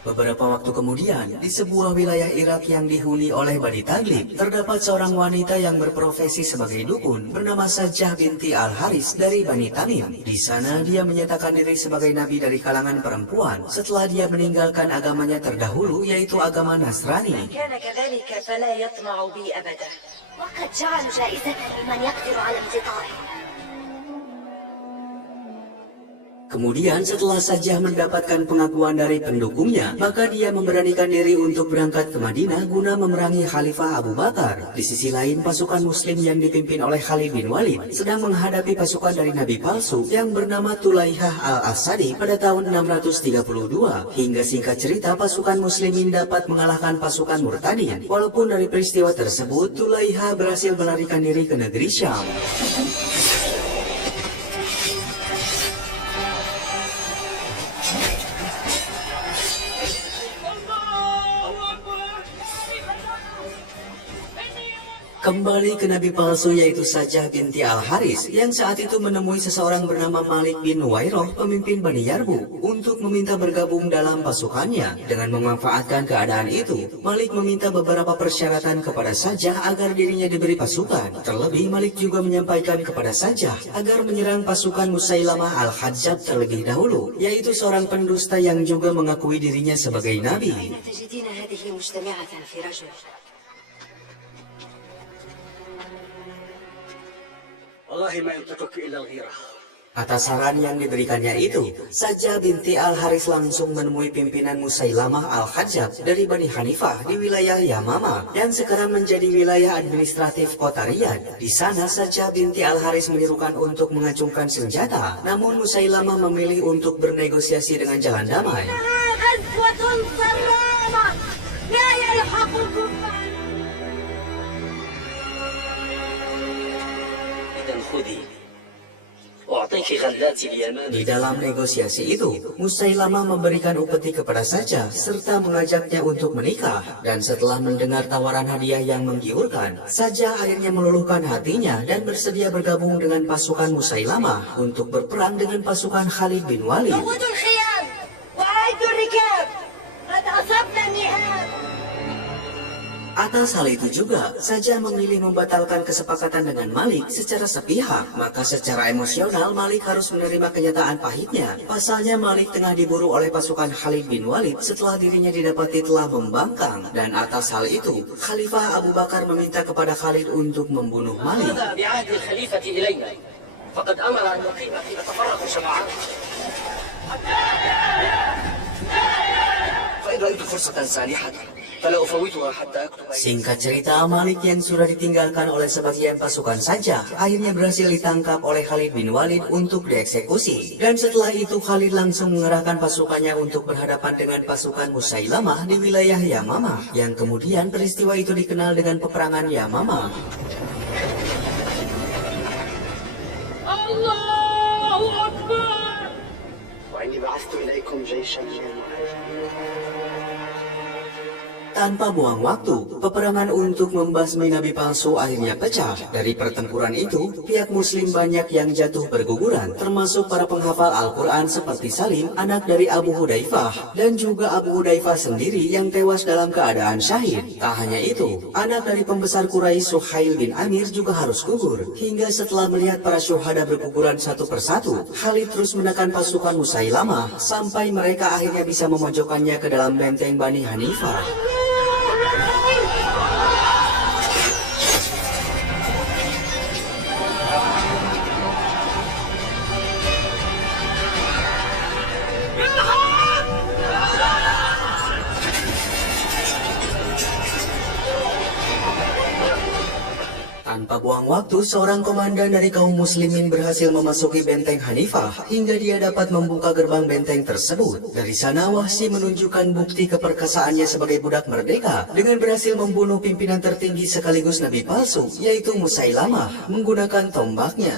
Beberapa waktu kemudian, di sebuah wilayah Irak yang dihuni oleh Bani Taglib, terdapat seorang wanita yang berprofesi sebagai dukun bernama Sajjah binti Al-Haris dari Bani Tamim. Di sana dia menyatakan diri sebagai nabi dari kalangan perempuan setelah dia meninggalkan agamanya terdahulu, yaitu agama Nasrani. كان كذلك فلا يطمع بي أبدا. وقد جعلوا جائزة لمن يقدر على انتظاره. Kemudian setelah Sajjah mendapatkan pengakuan dari pendukungnya, maka dia memberanikan diri untuk berangkat ke Madinah guna memerangi Khalifah Abu Bakar. Di sisi lain, pasukan Muslim yang dipimpin oleh Khalid bin Walid sedang menghadapi pasukan dari Nabi palsu yang bernama Tulaihah al-Asadi pada tahun 632. Hingga singkat cerita, pasukan Muslimin dapat mengalahkan pasukan Murtadin. Walaupun dari peristiwa tersebut, Tulaihah berhasil melarikan diri ke negeri Syam. Kembali ke nabi palsu yaitu Sajjah binti Al-Haris yang saat itu menemui seseorang bernama Malik bin Nuwairoh, pemimpin Bani Yarbu, untuk meminta bergabung dalam pasukannya. Dengan memanfaatkan keadaan itu, Malik meminta beberapa persyaratan kepada Sajjah agar dirinya diberi pasukan. Terlebih Malik juga menyampaikan kepada Sajjah agar menyerang pasukan Musailamah Al-Hajjab terlebih dahulu, yaitu seorang pendusta yang juga mengakui dirinya sebagai nabi. والله ما ينطقك إلا الغيرة. Atas saran yang diberikannya itu, Sajjah binti Al-Haris langsung menemui pimpinan Musailamah Al-Hajjaj dari Bani Hanifah di wilayah Yamama yang sekarang menjadi wilayah administratif kota Riyadh. Di sana Sajjah binti Al-Haris menyerukan untuk mengacungkan senjata, namun Musailamah memilih untuk bernegosiasi dengan jalan damai. Di dalam negosiasi itu, Musailamah memberikan upeti kepada Sajjah serta mengajaknya untuk menikah. Dan setelah mendengar tawaran hadiah yang menggiurkan, Sajjah akhirnya meluluhkan hatinya dan bersedia bergabung dengan pasukan Musailamah untuk berperang dengan pasukan Khalid bin Walid. Atas hal itu juga, Sajjah memilih membatalkan kesepakatan dengan Malik secara sepihak. Maka secara emosional, Malik harus menerima kenyataan pahitnya. Pasalnya Malik tengah diburu oleh pasukan Khalid bin Walid setelah dirinya didapati telah membangkang. Dan atas hal itu, Khalifah Abu Bakar meminta kepada Khalid untuk membunuh Malik. Singkat cerita, Malik yang sudah ditinggalkan oleh sebagian pasukan Sajjah akhirnya berhasil ditangkap oleh Khalid bin Walid untuk dieksekusi. Dan setelah itu Khalid langsung mengerahkan pasukannya untuk berhadapan dengan pasukan Musailamah di wilayah Yamamah, yang kemudian peristiwa itu dikenal dengan peperangan Yamamah. Allahu Akbar. وإني بعثت إليكم جيشا من المهاجرين. Tanpa buang waktu, peperangan untuk membasmi nabi palsu akhirnya pecah. Dari pertempuran itu, pihak muslim banyak yang jatuh berguguran, termasuk para penghafal Al-Quran seperti Salim, anak dari Abu Hudzaifah, dan juga Abu Hudzaifah sendiri yang tewas dalam keadaan syahid. Tak hanya itu, anak dari pembesar Quraisy Suhail bin Amir juga harus gugur. Hingga setelah melihat para syuhada berguguran satu persatu, Khalid terus menekan pasukan Musailamah, sampai mereka akhirnya bisa memojokkannya ke dalam benteng Bani Hanifah. Tanpa buang waktu, seorang komandan dari kaum muslimin berhasil memasuki benteng Hanifah hingga dia dapat membuka gerbang benteng tersebut. Dari sana Wahsy menunjukkan bukti keperkasaannya sebagai budak merdeka dengan berhasil membunuh pimpinan tertinggi sekaligus nabi palsu, yaitu Musailamah, menggunakan tombaknya.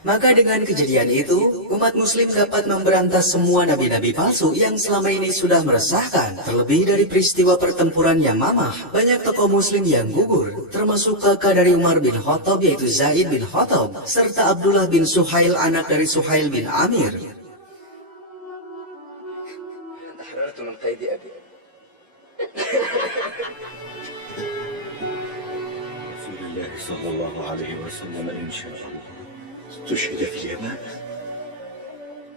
Maka dengan kejadian itu, umat muslim dapat memberantas semua nabi-nabi palsu yang selama ini sudah meresahkan. Terlebih dari peristiwa pertempuran Yamamah, banyak tokoh muslim yang gugur, termasuk kakak dari Umar bin Khattab yaitu Zaid bin Khattab, serta Abdullah bin Suhail anak dari Suhail bin Amir. Rasulullah sallallahu alaihi wasallam insyaallah.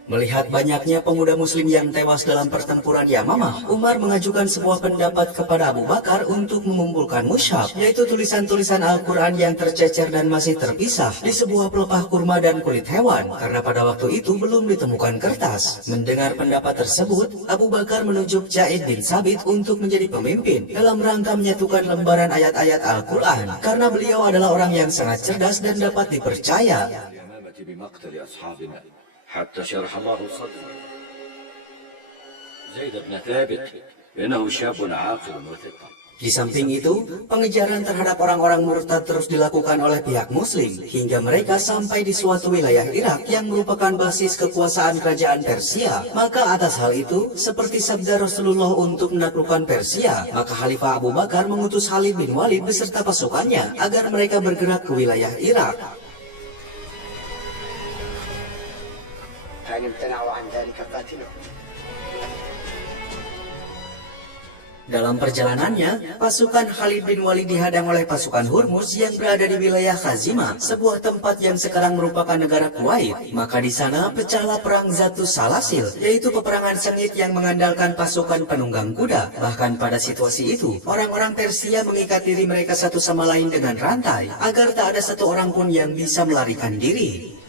Melihat banyaknya pemuda muslim yang tewas dalam pertempuran Yamamah, Umar mengajukan sebuah pendapat kepada Abu Bakar untuk mengumpulkan mushaf, yaitu tulisan-tulisan Al-Quran yang tercecer dan masih terpisah di sebuah pelepah kurma dan kulit hewan, karena pada waktu itu belum ditemukan kertas. Mendengar pendapat tersebut, Abu Bakar menunjuk Zaid bin Sabit untuk menjadi pemimpin dalam rangka menyatukan lembaran ayat-ayat Al-Quran, karena beliau adalah orang yang sangat cerdas dan dapat dipercaya. بمقتل أصحابنا حتى شرح الله صدره زيد بن ثابت إنه شاب عاقل وثقة. Di samping itu, pengejaran terhadap orang-orang murtad terus dilakukan oleh pihak muslim hingga mereka sampai di suatu wilayah Irak yang merupakan basis kekuasaan kerajaan Persia. Maka atas hal itu, seperti sabda Rasulullah untuk menaklukkan Persia, maka Khalifah Abu Bakar mengutus Khalid bin Walid beserta pasukannya agar mereka bergerak ke wilayah Irak. فإن امتنعوا عن ذلك قاتلهم. Dalam perjalanannya, pasukan Khalid bin Walid dihadang oleh pasukan Hurmuz yang berada di wilayah Khazimah, sebuah tempat yang sekarang merupakan negara Kuwait. Maka di sana pecahlah perang Zatus Salasil, yaitu peperangan sengit yang mengandalkan pasukan penunggang kuda. Bahkan pada situasi itu, orang-orang Persia mengikat diri mereka satu sama lain dengan rantai, agar tak ada satu orang pun yang bisa melarikan diri.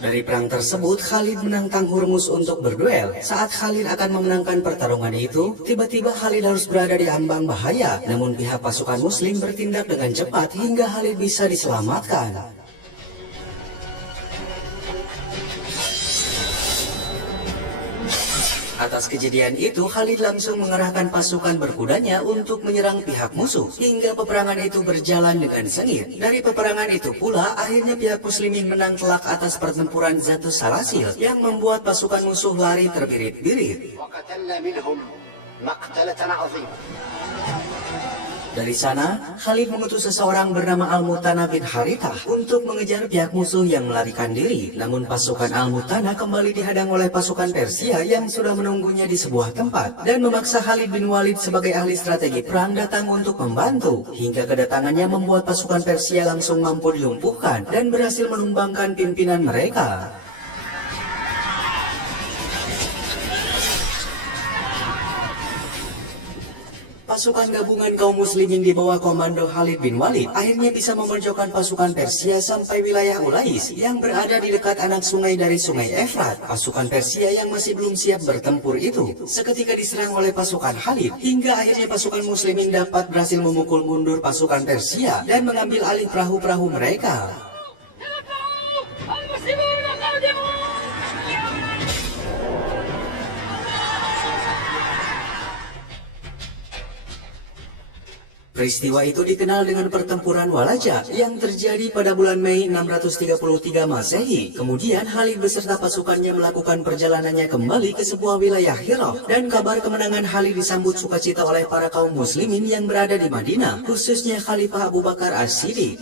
Dari perang tersebut, Khalid menantang Hurmuz untuk berduel. Saat Khalid akan memenangkan pertarungan itu, tiba-tiba Khalid harus berada di ambang bahaya. Namun pihak pasukan Muslim bertindak dengan cepat hingga Khalid bisa diselamatkan. Atas kejadian itu, Khalid langsung mengerahkan pasukan berkudanya untuk menyerang pihak musuh, hingga peperangan itu berjalan dengan sengit. Dari peperangan itu pula, akhirnya pihak muslimin menang telak atas pertempuran Zatus Salasil, yang membuat pasukan musuh lari terbirit-birit. Dari sana, Khalid mengutus seseorang bernama Al-Mutanah bin Harithah untuk mengejar pihak musuh yang melarikan diri. Namun pasukan Al-Mutanah kembali dihadang oleh pasukan Persia yang sudah menunggunya di sebuah tempat, dan memaksa Khalid bin Walid sebagai ahli strategi perang datang untuk membantu. Hingga kedatangannya membuat pasukan Persia langsung mampu dilumpuhkan dan berhasil menumbangkan pimpinan mereka. Pasukan gabungan kaum muslimin di bawah komando Khalid bin Walid akhirnya bisa memojokkan pasukan Persia sampai wilayah Ulais yang berada di dekat anak sungai dari sungai Efrat. Pasukan Persia yang masih belum siap bertempur itu seketika diserang oleh pasukan Khalid, hingga akhirnya pasukan muslimin dapat berhasil memukul mundur pasukan Persia dan mengambil alih perahu-perahu mereka. Peristiwa itu dikenal dengan pertempuran Walaja yang terjadi pada bulan Mei 633 Masehi. Kemudian Khalid beserta pasukannya melakukan perjalanannya kembali ke sebuah wilayah Hira, dan kabar kemenangan Khalid disambut sukacita oleh para kaum muslimin yang berada di Madinah, khususnya Khalifah Abu Bakar As-Siddiq.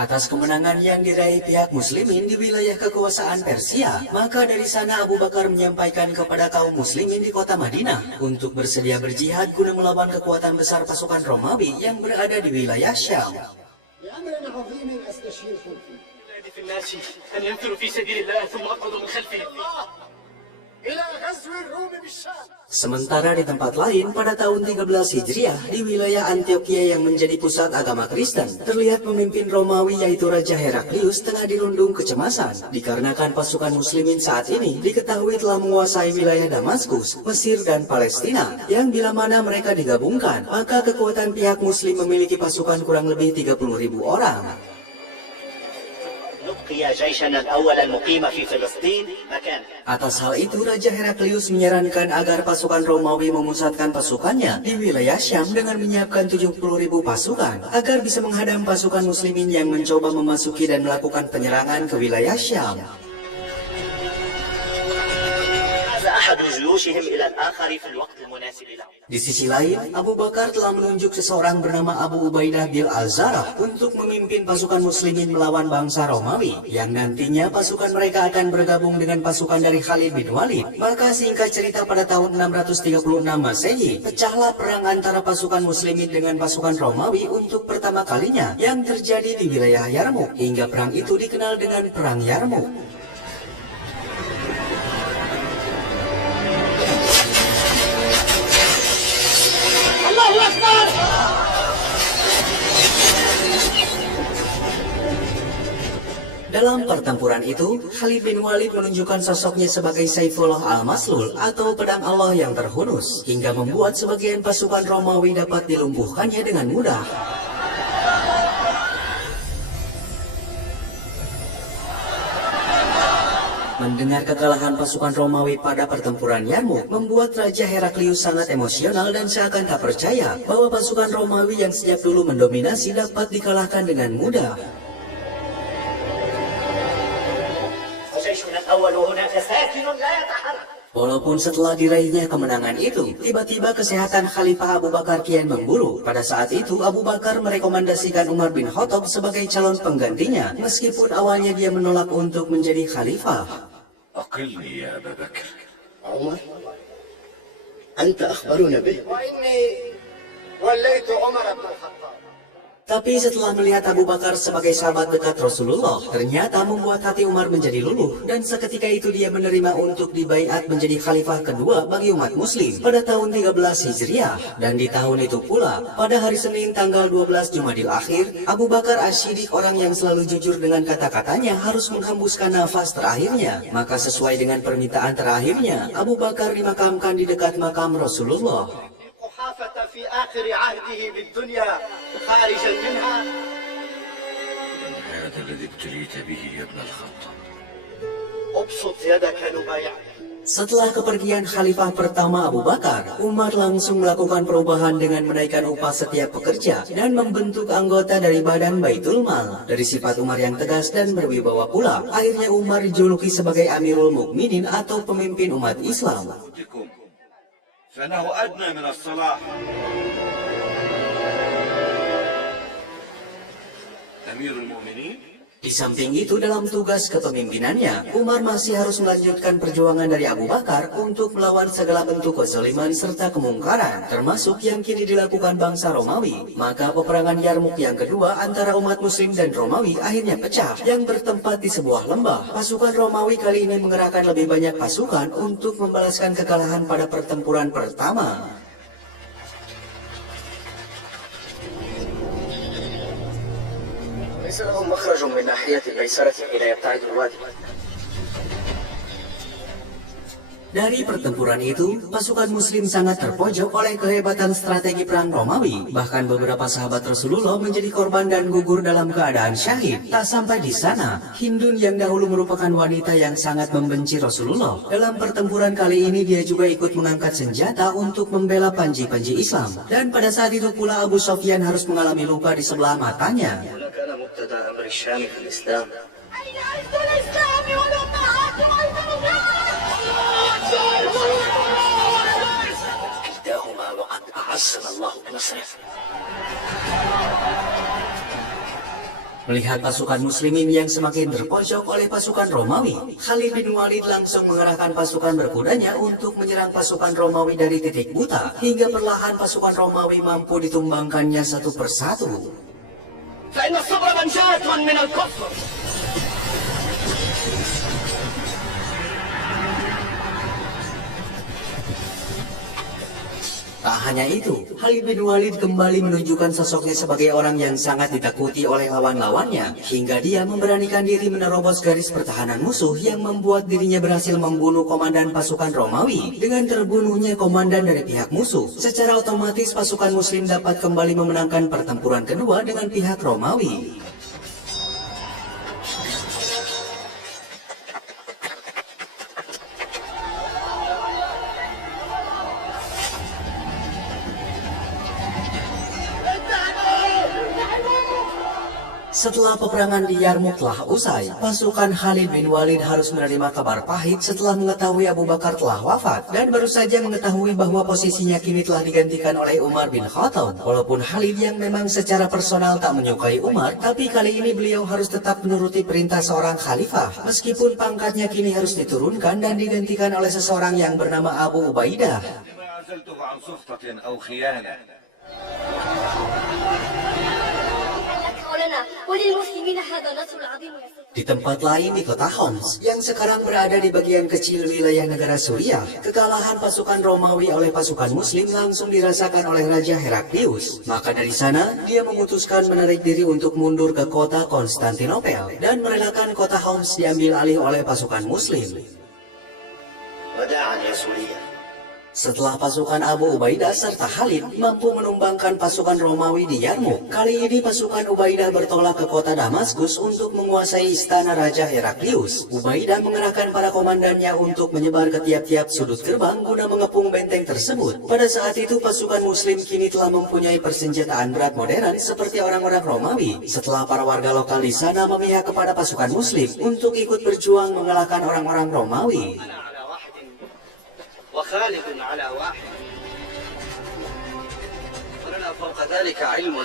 Atas kemenangan yang diraih pihak muslimin di wilayah kekuasaan Persia, maka dari sana Abu Bakar menyampaikan kepada kaum muslimin di kota Madinah untuk bersedia berjihad guna melawan kekuatan besar pasukan Romawi yang berada di wilayah Syam. Sementara di tempat lain, pada tahun 13 Hijriah, di wilayah Antioquia yang menjadi pusat agama Kristen, terlihat pemimpin Romawi yaitu Raja Heraklius tengah dirundung kecemasan, dikarenakan pasukan muslimin saat ini diketahui telah menguasai wilayah Damaskus, Mesir, dan Palestina, yang bila mana mereka digabungkan, maka kekuatan pihak muslim memiliki pasukan kurang lebih 30.000 orang. Atas hal itu, Raja Heraklius menyarankan agar pasukan Romawi memusatkan pasukannya di wilayah Syam dengan menyiapkan 70.000 pasukan agar bisa menghadang pasukan muslimin yang mencoba memasuki dan melakukan penyerangan ke wilayah Syam. Di sisi lain, Abu Bakar telah menunjuk seseorang bernama Abu Ubaidah bin Al-Zarah untuk memimpin pasukan muslimin melawan bangsa Romawi, yang nantinya pasukan mereka akan bergabung dengan pasukan dari Khalid bin Walid. Maka singkat cerita, pada tahun 636 Masehi, pecahlah perang antara pasukan muslimin dengan pasukan Romawi untuk pertama kalinya yang terjadi di wilayah Yarmuk, hingga perang itu dikenal dengan Perang Yarmuk. Dalam pertempuran itu, Khalid bin Walid menunjukkan sosoknya sebagai Saifullah al-Maslul atau pedang Allah yang terhunus, hingga membuat sebagian pasukan Romawi dapat dilumpuhkannya dengan mudah. Mendengar kekalahan pasukan Romawi pada pertempuran Yarmuk membuat Raja Heraklius sangat emosional dan seakan tak percaya bahwa pasukan Romawi yang sejak dulu mendominasi dapat dikalahkan dengan mudah. Walaupun setelah diraihnya kemenangan itu, tiba-tiba kesehatan Khalifah Abu Bakar kian memburuk. Pada saat itu, Abu Bakar merekomendasikan Umar bin Khattab sebagai calon penggantinya, meskipun awalnya dia menolak untuk menjadi khalifah. أقلني يا أبا بكر. عمر أنت أخبرنا به وإني وليت عمر بن الخطاب. Tapi setelah melihat Abu Bakar sebagai sahabat dekat Rasulullah, ternyata membuat hati Umar menjadi luluh, dan seketika itu dia menerima untuk dibaiat menjadi khalifah kedua bagi umat muslim pada tahun 13 Hijriah. Dan di tahun itu pula, pada hari Senin tanggal 12 Jumadil Akhir, Abu Bakar Asy-Siddiq, orang yang selalu jujur dengan kata-katanya, harus menghembuskan nafas terakhirnya. Maka sesuai dengan permintaan terakhirnya, Abu Bakar dimakamkan di dekat makam Rasulullah. قحافة في آخر عهده بالدنيا خارجا منها. هذا الذي ابتليت به يا ابن الخطاب. ابسط يدك نبايعك. Setelah kepergian khalifah pertama Abu Bakar, Umar langsung melakukan perubahan dengan menaikkan upah setiap pekerja dan membentuk anggota dari badan Baitul Mal. Dari sifat Umar yang tegas dan berwibawa pula, akhirnya Umar dijuluki sebagai Amirul Mukminin atau pemimpin umat Islam. فإنه أدنى من الصلاح. أمير المؤمنين. Di samping itu, dalam tugas kepemimpinannya, Umar masih harus melanjutkan perjuangan dari Abu Bakar untuk melawan segala bentuk kezaliman serta kemungkaran, termasuk yang kini dilakukan bangsa Romawi. Maka peperangan Yarmuk yang kedua antara umat muslim dan Romawi akhirnya pecah, yang bertempat di sebuah lembah. Pasukan Romawi kali ini mengerahkan lebih banyak pasukan untuk membalaskan kekalahan pada pertempuran pertama. ليس لهم مخرج من ناحية الأيسرة حين يبتعد الوادي. Dari pertempuran itu, pasukan muslim sangat terpojok oleh kehebatan strategi perang Romawi. Bahkan beberapa sahabat Rasulullah menjadi korban dan gugur dalam keadaan syahid. Tak sampai di sana, Hindun yang dahulu merupakan wanita yang sangat membenci Rasulullah. Dalam pertempuran kali ini dia juga ikut mengangkat senjata untuk membela panji-panji Islam. Dan pada saat itu pula Abu Sufyan harus mengalami luka di sebelah matanya. كان مبتدأ أمر الشام في الإسلام. أين عز الإسلام ولمعاته كلتاهما وقد أعزنا الله بنصره. Melihat pasukan muslimin yang semakin terpojok oleh pasukan Romawi, Khalid bin Walid langsung mengerahkan pasukan berkudanya untuk menyerang pasukan Romawi dari titik buta, hingga perlahan pasukan Romawi mampu ditumbangkannya satu persatu. فإن الصبر منجاة من الكفر. Tak hanya itu, Khalid bin Walid kembali menunjukkan sosoknya sebagai orang yang sangat ditakuti oleh lawan-lawannya, hingga dia memberanikan diri menerobos garis pertahanan musuh yang membuat dirinya berhasil membunuh komandan pasukan Romawi. Dengan terbunuhnya komandan dari pihak musuh, secara otomatis pasukan muslim dapat kembali memenangkan pertempuran kedua dengan pihak Romawi. Setelah peperangan di Yarmuk telah usai, pasukan Khalid bin Walid harus menerima kabar pahit setelah mengetahui Abu Bakar telah wafat, dan baru saja mengetahui bahwa posisinya kini telah digantikan oleh Umar bin Khattab. Walaupun Khalid yang memang secara personal tak menyukai Umar, tapi kali ini beliau harus tetap menuruti perintah seorang khalifah, meskipun pangkatnya kini harus diturunkan dan digantikan oleh seseorang yang bernama Abu Ubaidah. Di tempat lain di kota Homs, yang sekarang berada di bagian kecil wilayah negara Suriah, kekalahan pasukan Romawi oleh pasukan Muslim langsung dirasakan oleh Raja Heraklius. Maka dari sana, dia memutuskan menarik diri untuk mundur ke kota Konstantinopel dan merelakan kota Homs diambil alih oleh pasukan Muslim. وداعا يا سوريا. Setelah pasukan Abu Ubaidah serta Khalid mampu menumbangkan pasukan Romawi di Yarmuk, kali ini pasukan Ubaidah bertolak ke kota Damaskus untuk menguasai istana Raja Heraklius. Ubaidah mengerahkan para komandannya untuk menyebar ke tiap-tiap sudut gerbang guna mengepung benteng tersebut. Pada saat itu pasukan Muslim kini telah mempunyai persenjataan berat modern seperti orang-orang Romawi. Setelah para warga lokal di sana memihak kepada pasukan Muslim untuk ikut berjuang mengalahkan orang-orang Romawi. خالق على واحد ولنا فوق ذلك علم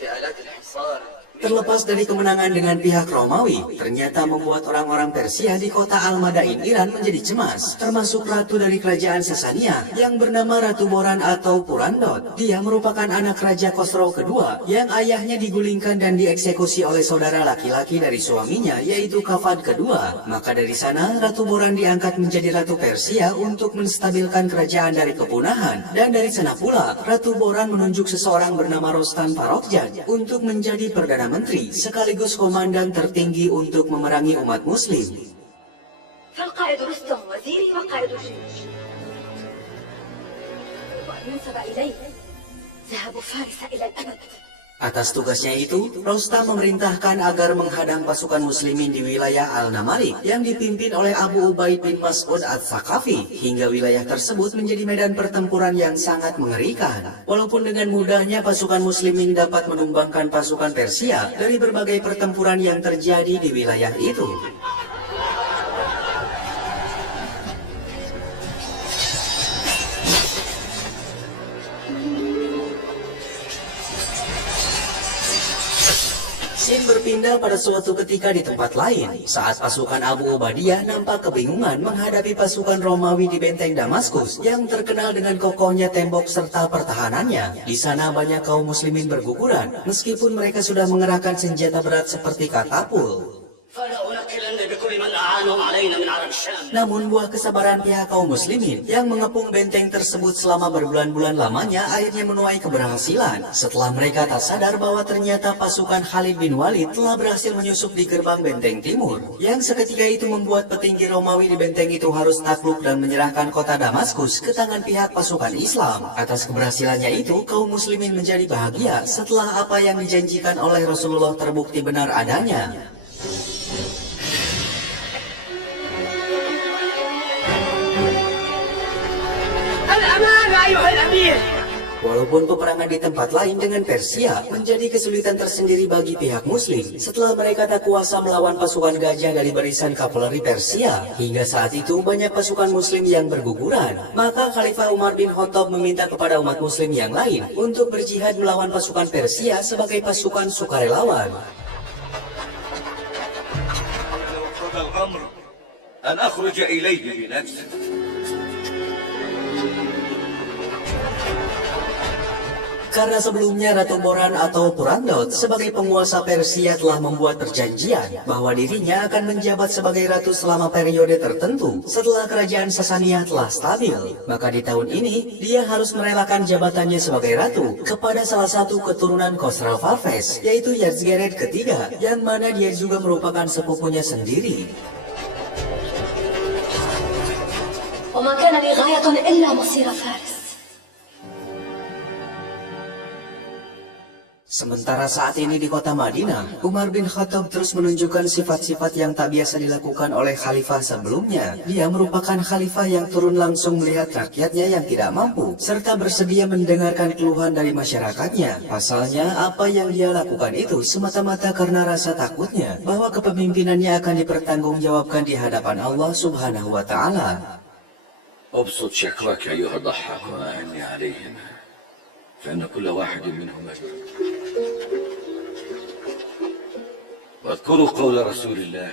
في آلات الحصار. Terlepas dari kemenangan dengan pihak Romawi, ternyata membuat orang-orang Persia di kota Al-Madain, Iran menjadi cemas, termasuk ratu dari kerajaan Sasania yang bernama Ratu Boran atau Purandot. Dia merupakan anak Raja Khosrow kedua yang ayahnya digulingkan dan dieksekusi oleh saudara laki-laki dari suaminya, yaitu Kafad kedua. Maka dari sana, Ratu Boran diangkat menjadi Ratu Persia untuk menstabilkan kerajaan dari kepunahan. Dan dari sana pula, Ratu Boran menunjuk seseorang bernama Rostam Farokjan untuk menjadi Perdana Menteri sekaligus komandan tertinggi untuk memerangi umat Muslim. فالقائد رستم وزيري وقائد الجيش وأن ينسب إليه ذهاب فارس إلى الأبد. Atas tugasnya itu, Rostam memerintahkan agar menghadang pasukan muslimin di wilayah Al-Namalik yang dipimpin oleh Abu Ubaid bin Mas'ud Ats-Tsaqafi, hingga wilayah tersebut menjadi medan pertempuran yang sangat mengerikan. Walaupun dengan mudahnya pasukan muslimin dapat menumbangkan pasukan Persia dari berbagai pertempuran yang terjadi di wilayah itu. Scene berpindah pada suatu ketika di tempat lain, saat pasukan Abu Ubadiyah nampak kebingungan menghadapi pasukan Romawi di benteng Damaskus yang terkenal dengan kokohnya tembok serta pertahanannya. Di sana banyak kaum muslimin berguguran, meskipun mereka sudah mengerahkan senjata berat seperti katapul. Namun buah kesabaran pihak kaum muslimin yang mengepung benteng tersebut selama berbulan-bulan lamanya akhirnya menuai keberhasilan setelah mereka tak sadar bahwa ternyata pasukan Khalid bin Walid telah berhasil menyusup di gerbang benteng timur, yang seketika itu membuat petinggi Romawi di benteng itu harus takluk dan menyerahkan kota Damaskus ke tangan pihak pasukan Islam. Atas keberhasilannya itu, kaum muslimin menjadi bahagia setelah apa yang dijanjikan oleh Rasulullah terbukti benar adanya. Walaupun peperangan di tempat lain dengan Persia menjadi kesulitan tersendiri bagi pihak Muslim setelah mereka tak kuasa melawan pasukan gajah dari barisan kavaleri Persia. Hingga saat itu banyak pasukan Muslim yang berguguran. Maka Khalifah Umar bin Khattab meminta kepada umat Muslim yang lain untuk berjihad melawan pasukan Persia sebagai pasukan sukarelawan. Karena sebelumnya Ratu Boran atau Purandot sebagai penguasa Persia telah membuat perjanjian bahwa dirinya akan menjabat sebagai ratu selama periode tertentu setelah kerajaan Sasania telah stabil. Maka di tahun ini dia harus merelakan jabatannya sebagai ratu kepada salah satu keturunan Khosrow Parvez, yaitu Yazdegerd ketiga, yang mana dia juga merupakan sepupunya sendiri. وما كان لي غاية إلا مصير فارس. Sementara saat ini di kota Madinah, Umar bin Khattab terus menunjukkan sifat-sifat yang tak biasa dilakukan oleh khalifah sebelumnya. Dia merupakan khalifah yang turun langsung melihat rakyatnya yang tidak mampu, serta bersedia mendengarkan keluhan dari masyarakatnya. Pasalnya, apa yang dia lakukan itu semata-mata karena rasa takutnya bahwa kepemimpinannya akan dipertanggungjawabkan di hadapan Allah Subhanahu wa Ta'ala. أبسط شكواك أيها الضحاك وأعني عليهم فإن كل واحد منهم أجر واذكروا قول رسول الله.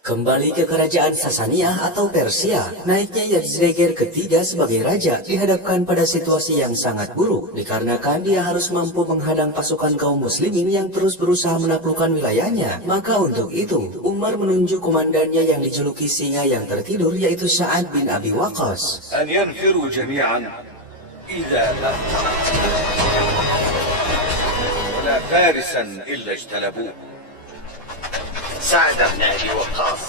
Kembali ke kerajaan Sasania atau Persia, naiknya Yazdegerd ketiga sebagai raja dihadapkan pada situasi yang sangat buruk, dikarenakan dia harus mampu menghadang pasukan kaum muslimin yang terus berusaha menaklukkan wilayahnya. Maka untuk itu, Umar menunjuk komandannya yang dijuluki singa yang tertidur, yaitu Sa'ad bin Abi Waqqas. أن ينفروا جميعا إذا لم ولا فارسا إلا اجتلبوه. سعد بن أبي وقاص.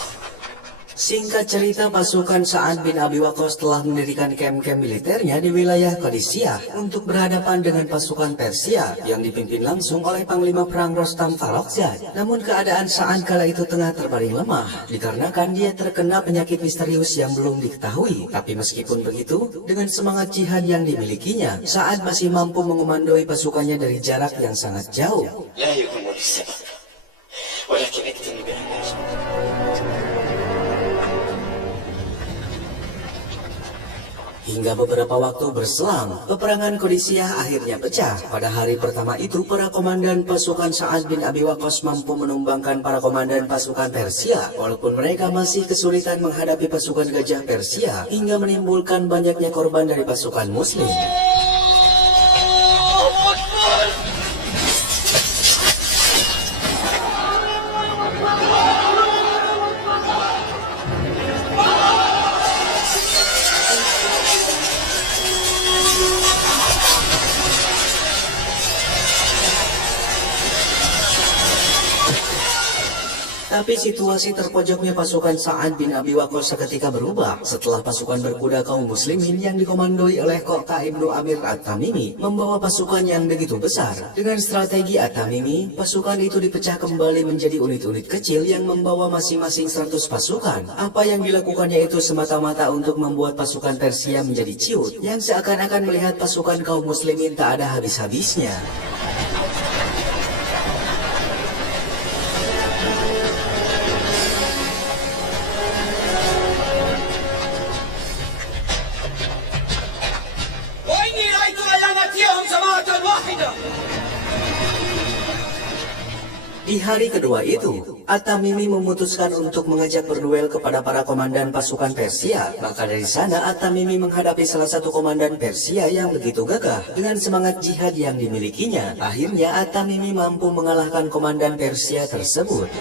Singkat cerita, pasukan Sa'ad bin Abi Waqqas telah mendirikan kem-kem militernya di wilayah Qadisiyah untuk berhadapan dengan pasukan Persia yang dipimpin langsung oleh Panglima Perang Rostam Farokzad. Namun keadaan Sa'ad kala itu tengah terbaring lemah, dikarenakan dia terkena penyakit misterius yang belum diketahui. Tapi meskipun begitu, dengan semangat jihad yang dimilikinya, Sa'ad masih mampu mengomandoi pasukannya dari jarak yang sangat jauh. Hingga beberapa waktu berselang, peperangan Qadisiyah akhirnya pecah. Pada hari pertama itu, para komandan pasukan Sa'ad bin Abi Waqqas mampu menumbangkan para komandan pasukan Persia, walaupun mereka masih kesulitan menghadapi pasukan gajah Persia, hingga menimbulkan banyaknya korban dari pasukan Muslim. Tapi situasi terpojoknya pasukan Sa'ad bin Abi Waqqas seketika berubah setelah pasukan berkuda kaum muslimin yang dikomandoi oleh Qa'qa ibnu Amir At-Tamimi membawa pasukan yang begitu besar. Dengan strategi At-Tamimi, pasukan itu dipecah kembali menjadi unit-unit kecil yang membawa masing-masing 100 pasukan. Apa yang dilakukannya itu semata-mata untuk membuat pasukan Persia menjadi ciut, yang seakan-akan melihat pasukan kaum muslimin tak ada habis-habisnya. Di hari kedua itu, At-Tamimi memutuskan untuk mengajak berduel kepada para komandan pasukan Persia. Maka dari sana At-Tamimi menghadapi salah satu komandan Persia yang begitu gagah. Dengan semangat jihad yang dimilikinya, akhirnya At-Tamimi mampu mengalahkan komandan Persia tersebut.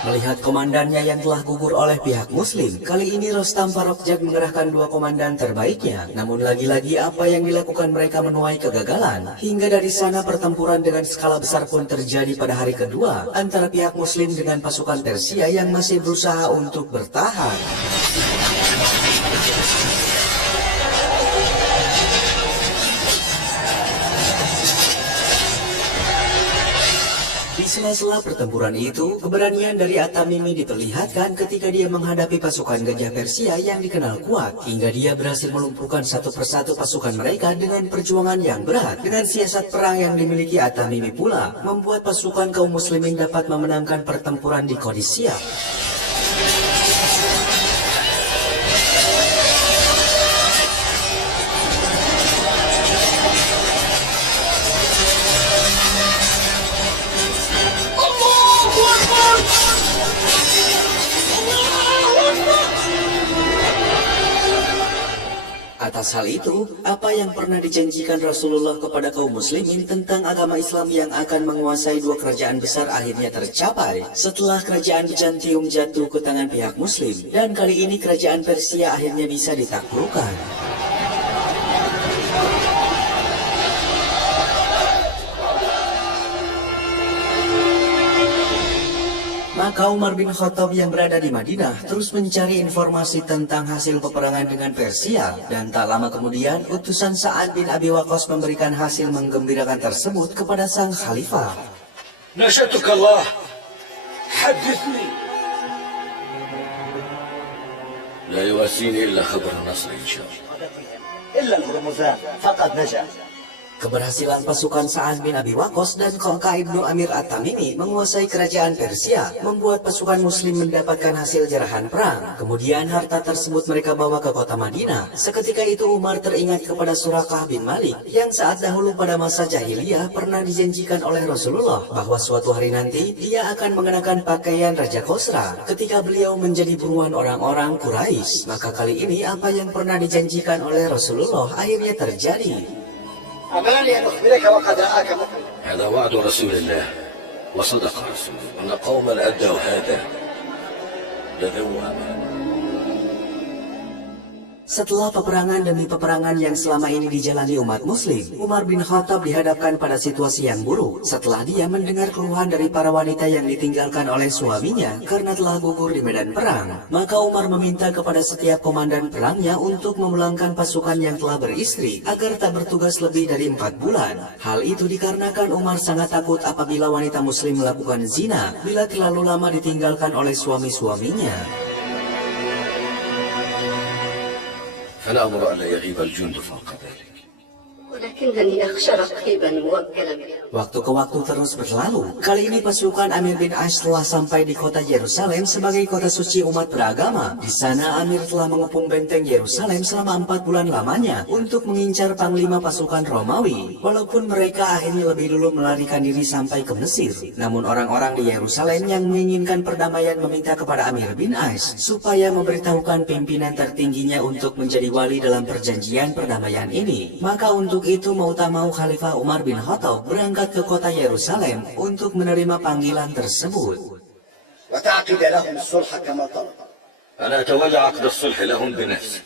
Melihat komandannya yang telah gugur oleh pihak muslim, kali ini Rostam Farokjag mengerahkan 2 komandan terbaiknya. Namun lagi-lagi apa yang dilakukan mereka menuai kegagalan. Hingga dari sana pertempuran dengan skala besar pun terjadi pada hari kedua antara pihak muslim dengan pasukan Persia yang masih berusaha untuk bertahan. Di sela-sela pertempuran itu, keberanian dari At-Tamimi diperlihatkan ketika dia menghadapi pasukan gajah Persia yang dikenal kuat, hingga dia berhasil melumpuhkan satu persatu pasukan mereka dengan perjuangan yang berat. Dengan siasat perang yang dimiliki At-Tamimi pula, membuat pasukan kaum muslimin dapat memenangkan pertempuran di Qadisiyah. Atas hal itu, apa yang pernah dijanjikan Rasulullah kepada kaum muslimin tentang agama Islam yang akan menguasai 2 kerajaan besar akhirnya tercapai setelah kerajaan Byzantium jatuh ke tangan pihak muslim, dan kali ini kerajaan Persia akhirnya bisa ditaklukkan. Maka Umar bin Khattab yang berada di Madinah terus mencari informasi tentang hasil peperangan dengan Persia, dan tak lama kemudian utusan Sa'ad bin Abi Waqqas memberikan hasil menggembirakan tersebut kepada sang khalifah. نشأتك الله حدثني. لا يواسيني إلا خبر النصر إن شاء الله. إلا الهرمزان فقد نجا. Keberhasilan pasukan Sa'ad bin Abi Waqqas dan Qa'qa ibnu Amir At-Tamimi menguasai kerajaan Persia membuat pasukan muslim mendapatkan hasil jarahan perang. Kemudian harta tersebut mereka bawa ke kota Madinah. Seketika itu Umar teringat kepada Suraqah bin Malik yang saat dahulu pada masa jahiliyah pernah dijanjikan oleh Rasulullah bahwa suatu hari nanti dia akan mengenakan pakaian Raja Khosra ketika beliau menjadi buruan orang-orang Quraisy. Maka kali ini apa yang pernah dijanjikan oleh Rasulullah akhirnya terjadi. أماني أن أخبرك وقد رآك مؤمن. هذا وعد رسول الله وصدق رسوله أن قوما أدوا هذا لذو أمانة. Setelah peperangan demi peperangan yang selama ini dijalani umat muslim, Umar bin Khattab dihadapkan pada situasi yang buruk setelah dia mendengar keluhan dari para wanita yang ditinggalkan oleh suaminya karena telah gugur di medan perang. Maka Umar meminta kepada setiap komandan perangnya untuk memulangkan pasukan yang telah beristri agar tak bertugas lebih dari 4 bulan. Hal itu dikarenakan Umar sangat takut apabila wanita muslim melakukan zina bila terlalu lama ditinggalkan oleh suami-suaminya. فلا أمر ألا يغيب الجند فوق ذلك. هناك لكنني أخشى رقيبا موكلا به. Waktu ke waktu terus berlalu. Kali ini pasukan Amir bin As telah sampai di kota Yerusalem sebagai kota suci umat beragama. Di sana Amir telah mengepung benteng Yerusalem selama 4 bulan lamanya untuk mengincar panglima pasukan Romawi. Walaupun mereka akhirnya lebih dulu melarikan diri sampai ke Mesir. Namun orang-orang di Yerusalem yang menginginkan perdamaian meminta kepada Amir bin As supaya memberitahukan pimpinan tertingginya untuk menjadi wali dalam perjanjian perdamaian ini. Maka untuk itu mau tak mau Khalifah Umar bin Khattab berangkat ke kota Yerusalem untuk menerima panggilan tersebut. وتعقد لهم الصلح كما طلب. أنا أتولى عقد الصلح لهم بنفسي.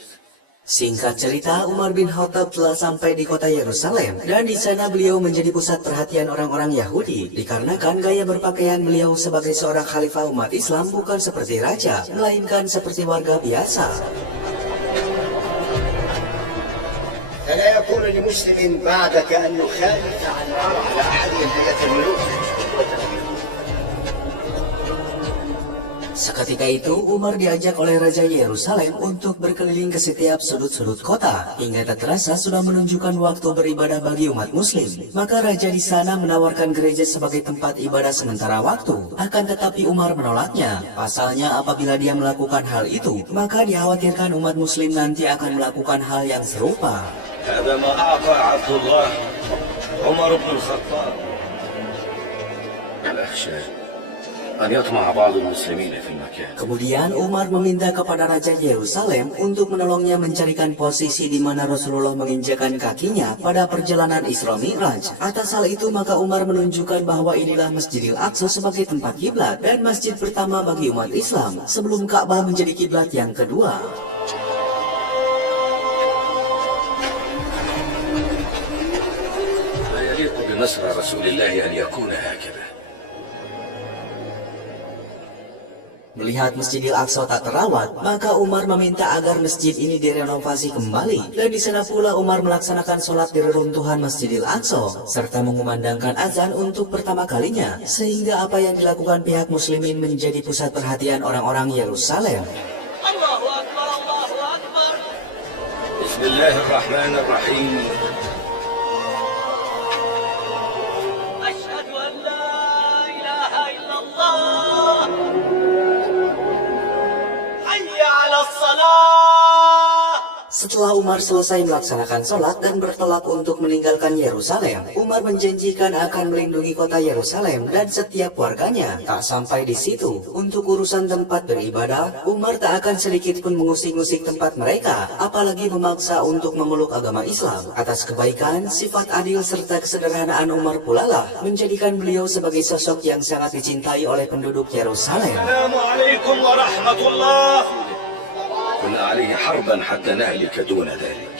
Singkat cerita, Umar bin Khattab telah sampai di kota Yerusalem dan di sana beliau menjadi pusat perhatian orang-orang Yahudi dikarenakan gaya berpakaian beliau sebagai seorang khalifah umat Islam bukan seperti raja, melainkan seperti warga biasa. فلا يكون لمسلم بعدك أن يخالف عن على أحد هيئة الملوك. Seketika itu, Umar diajak oleh Raja Yerusalem untuk berkeliling ke setiap sudut-sudut kota. Hingga tak terasa sudah menunjukkan waktu beribadah bagi umat muslim. Maka Raja di sana menawarkan gereja sebagai tempat ibadah sementara waktu. Akan tetapi Umar menolaknya. Pasalnya apabila dia melakukan hal itu, maka dikhawatirkan umat muslim nanti akan melakukan hal yang serupa. هذا ما أعطى عبد الله عمر بن الخطاب. أنا أخشى أن يطمع بعض المسلمين في المكان. Kemudian Umar meminta kepada Raja Yerusalem untuk menolongnya mencarikan posisi di mana Rasulullah menginjakan kakinya pada perjalanan Isra Mi'raj. Atas hal itu maka Umar menunjukkan bahwa inilah Masjidil Aqsa sebagai tempat kiblat dan masjid pertama bagi umat Islam sebelum Ka'bah menjadi kiblat yang kedua. بنصر رسول الله أن يكون هكذا. Melihat Masjidil Aqsa tak terawat, maka Umar meminta agar masjid ini direnovasi kembali. Dan di sana pula Umar melaksanakan sholat di reruntuhan Masjidil Aqsa, serta mengumandangkan azan untuk pertama kalinya, sehingga apa yang dilakukan pihak muslimin menjadi pusat perhatian orang-orang Yerusalem. Allahu Akbar, Allahu Akbar. Bismillahirrahmanirrahim. Asyhadu an la ilaha illallah. Hayya 'alas salah. Setelah Umar selesai melaksanakan sholat dan bertolak untuk meninggalkan Yerusalem, Umar menjanjikan akan melindungi kota Yerusalem dan setiap warganya. Tak sampai di situ, untuk urusan tempat beribadah, Umar tak akan sedikit pun mengusik-usik tempat mereka, apalagi memaksa untuk memeluk agama Islam. Atas kebaikan, sifat adil serta kesederhanaan Umar pula lah menjadikan beliau sebagai sosok yang sangat dicintai oleh penduduk Yerusalem. Assalamualaikum warahmatullahi wabarakatuh. كنا عليه حربا حتى نهلك دون ذلك.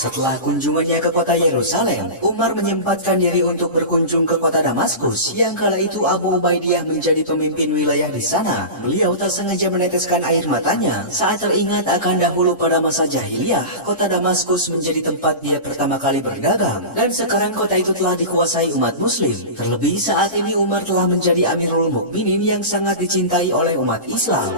Setelah kunjungannya ke kota Yerusalem, Umar menyempatkan diri untuk berkunjung ke kota Damaskus, yang kala itu Abu Ubaidiyah menjadi pemimpin wilayah di sana. Beliau tak sengaja meneteskan air matanya saat teringat akan dahulu pada masa jahiliyah, kota Damaskus menjadi tempat dia pertama kali berdagang, dan sekarang kota itu telah dikuasai umat muslim. Terlebih saat ini Umar telah menjadi Amirul Mukminin yang sangat dicintai oleh umat Islam.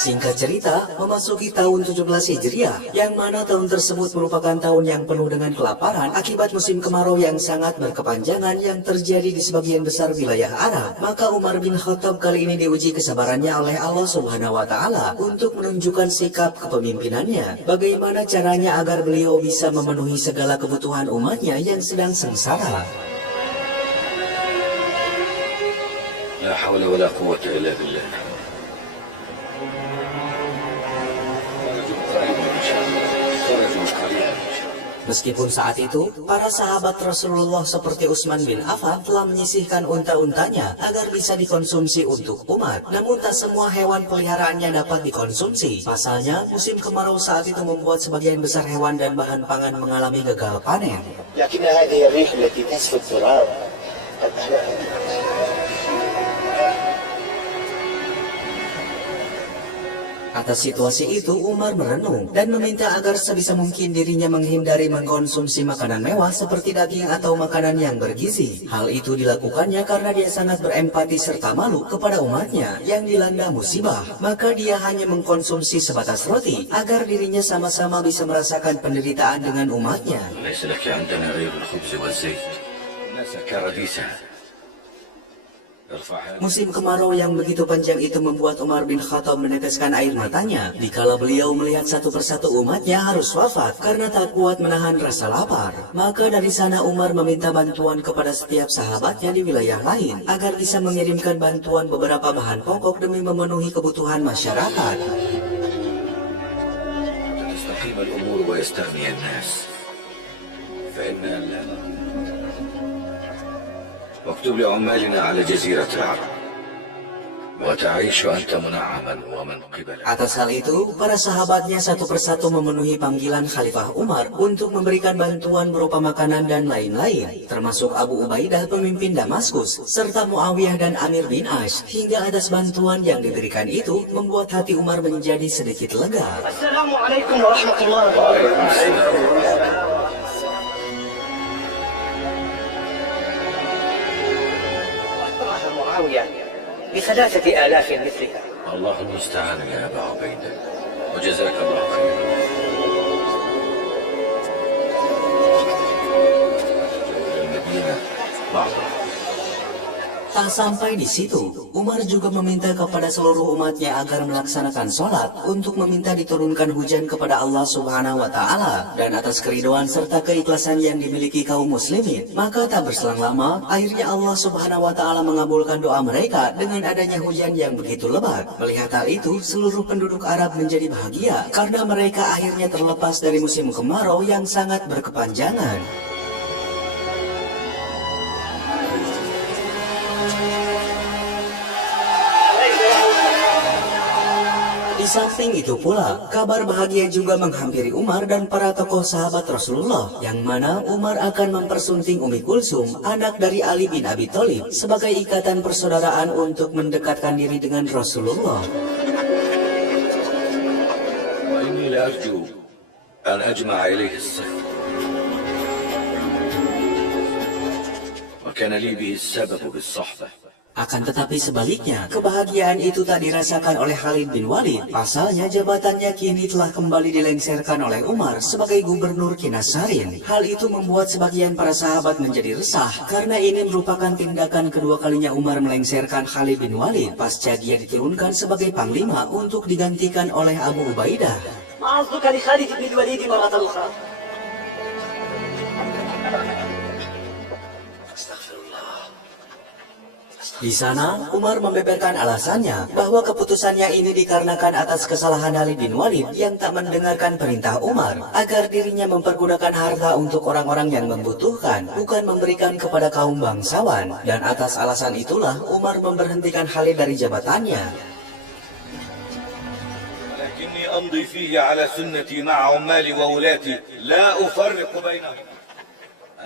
Singkat cerita, memasuki tahun 17 Hijriah, yang mana tahun tersebut merupakan tahun yang penuh dengan kelaparan akibat musim kemarau yang sangat berkepanjangan yang terjadi di sebagian besar wilayah Arab. Maka Umar bin Khattab kali ini diuji kesabarannya oleh Allah Subhanahu wa Ta'ala untuk menunjukkan sikap kepemimpinannya. Bagaimana caranya agar beliau bisa memenuhi segala kebutuhan umatnya yang sedang sengsara. La hawla wa la quwwata illa billah. Meskipun saat itu, para sahabat Rasulullah seperti Utsman bin Affan telah menyisihkan unta-untanya agar bisa dikonsumsi untuk umat. Namun tak semua hewan peliharaannya dapat dikonsumsi. Pasalnya, musim kemarau saat itu membuat sebagian besar hewan dan bahan pangan mengalami gagal panen. لكن هذه الريح التي تسفك التراب قد أهلكت. Atas situasi itu, Umar merenung dan meminta agar sebisa mungkin dirinya menghindari mengkonsumsi makanan mewah seperti daging atau makanan yang bergizi. Hal itu dilakukannya karena dia sangat berempati serta malu kepada umatnya yang dilanda musibah. Maka dia hanya mengkonsumsi sebatas roti agar dirinya sama-sama bisa merasakan penderitaan dengan umatnya. Musim kemarau yang begitu panjang itu membuat Umar bin Khattab meneteskan air matanya dikala beliau melihat satu persatu umatnya harus wafat karena tak kuat menahan rasa lapar. Maka dari sana Umar meminta bantuan kepada setiap sahabatnya di wilayah lain agar bisa mengirimkan bantuan beberapa bahan pokok demi memenuhi kebutuhan masyarakat. واكتب لعمالنا على جزيرة العرب وتعيش أنت منعما ومن قبلك. Atas hal itu, para sahabatnya satu persatu memenuhi panggilan Khalifah Umar untuk memberikan bantuan berupa makanan dan lain-lain, termasuk Abu Ubaidah pemimpin Damaskus, serta Muawiyah dan Amir bin Ash. Hingga atas bantuan yang diberikan itu, membuat hati Umar menjadi sedikit lega. Assalamualaikum warahmatullahi wabarakatuh. ب3,000 مثلها. الله المستعان يا أبا عبيدة وجزاك الله خيرا. المدينة بعضها. Tak sampai di situ, Umar juga meminta kepada seluruh umatnya agar melaksanakan sholat untuk meminta diturunkan hujan kepada Allah Subhanahu wa Ta'ala dan atas keriduan serta keikhlasan yang dimiliki kaum muslimin. Maka tak berselang lama, akhirnya Allah Subhanahu wa Ta'ala mengabulkan doa mereka dengan adanya hujan yang begitu lebat. Melihat hal itu, seluruh penduduk Arab menjadi bahagia karena mereka akhirnya terlepas dari musim kemarau yang sangat berkepanjangan. Di samping itu pula, kabar bahagia juga menghampiri Umar dan para tokoh sahabat Rasulullah, yang mana Umar akan mempersunting Ummi Kulsum, anak dari Ali bin Abi Thalib, sebagai ikatan persaudaraan untuk mendekatkan diri dengan Rasulullah. وإني لأرجو أن أجمع إليه الصف وكان لي به السبب بالصحبة. Akan tetapi sebaliknya, kebahagiaan itu tak dirasakan oleh Khalid bin Walid. Pasalnya jabatannya kini telah kembali dilengserkan oleh Umar sebagai gubernur Kinasarin. Hal itu membuat sebagian para sahabat menjadi resah karena ini merupakan tindakan kedua kalinya Umar melengserkan Khalid bin Walid pasca dia diturunkan sebagai panglima untuk digantikan oleh Abu Ubaidah. معظك لخالد بن الوليد مرة أخرى. Di sana, Umar membeberkan alasannya bahwa keputusannya ini dikarenakan atas kesalahan Khalid bin Walid yang tak mendengarkan perintah Umar agar dirinya mempergunakan harta untuk orang-orang yang membutuhkan, bukan memberikan kepada kaum bangsawan. Dan atas alasan itulah Umar memberhentikan Khalid dari jabatannya. لكني أمضي فيه على سنتي مع عمالي وولاتي لا أفرق بينهم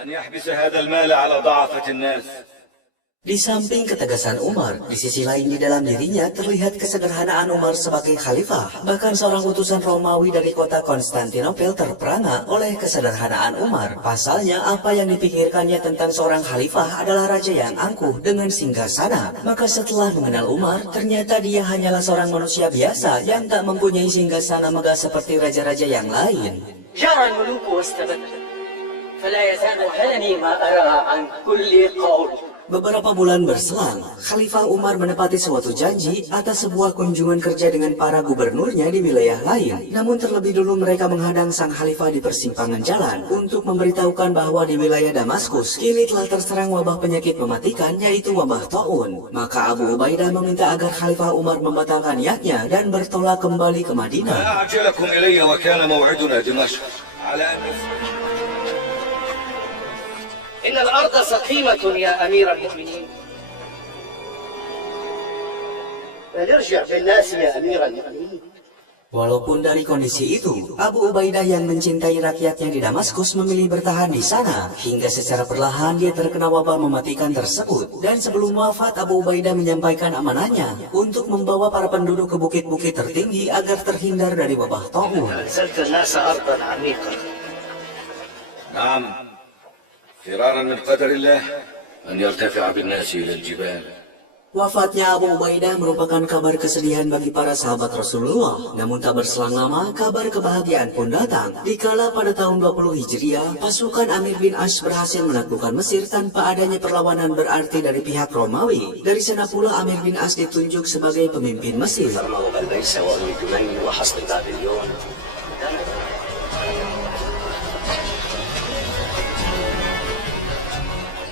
أن يحبس هذا المال على ضعفة الناس. Di samping ketegasan Umar, di sisi lain di dalam dirinya terlihat kesederhanaan Umar sebagai khalifah. Bahkan seorang utusan Romawi dari kota Konstantinopel terperangah oleh kesederhanaan Umar. Pasalnya apa yang dipikirkannya tentang seorang khalifah adalah raja yang angkuh dengan singgasana. Maka setelah mengenal Umar, ternyata dia hanyalah seorang manusia biasa yang tak mempunyai singgasana megah seperti raja-raja yang lain. جار الملوك واستبد فلا يزال هاني ما أرى عن كل قول. Beberapa bulan berselang, Khalifah Umar menepati suatu janji atas sebuah kunjungan kerja dengan para gubernurnya di wilayah lain. Namun terlebih dulu mereka menghadang sang Khalifah di persimpangan jalan untuk memberitahukan bahwa di wilayah Damaskus kini telah terserang wabah penyakit mematikan, yaitu wabah Ta'un. Maka Abu Ubaidah meminta agar Khalifah Umar membatalkan niatnya dan bertolak kembali ke Madinah. إن الأرض سقيمة يا أمير المؤمنين. فنرجع بالناس يا أمير المؤمنين. Walaupun dari kondisi itu, Abu Ubaidah yang mencintai rakyatnya di Damaskus memilih bertahan di sana, hingga secara perlahan dia terkena wabah mematikan tersebut. Dan sebelum wafat, Abu Ubaidah menyampaikan amanahnya untuk membawa para penduduk ke bukit-bukit tertinggi agar terhindar dari wabah taun. نعم فرارا من قدر الله أن يرتفع بالناس إلى الجبال. Wafatnya Abu Ubaidah merupakan kabar kesedihan bagi para sahabat Rasulullah. Namun tak berselang lama, kabar kebahagiaan pun datang. Dikala pada tahun 20 Hijriah, pasukan Amir bin Ash berhasil menaklukkan Mesir tanpa adanya perlawanan berarti dari pihak Romawi. Dari sana pula Amir bin Ash ditunjuk sebagai pemimpin Mesir.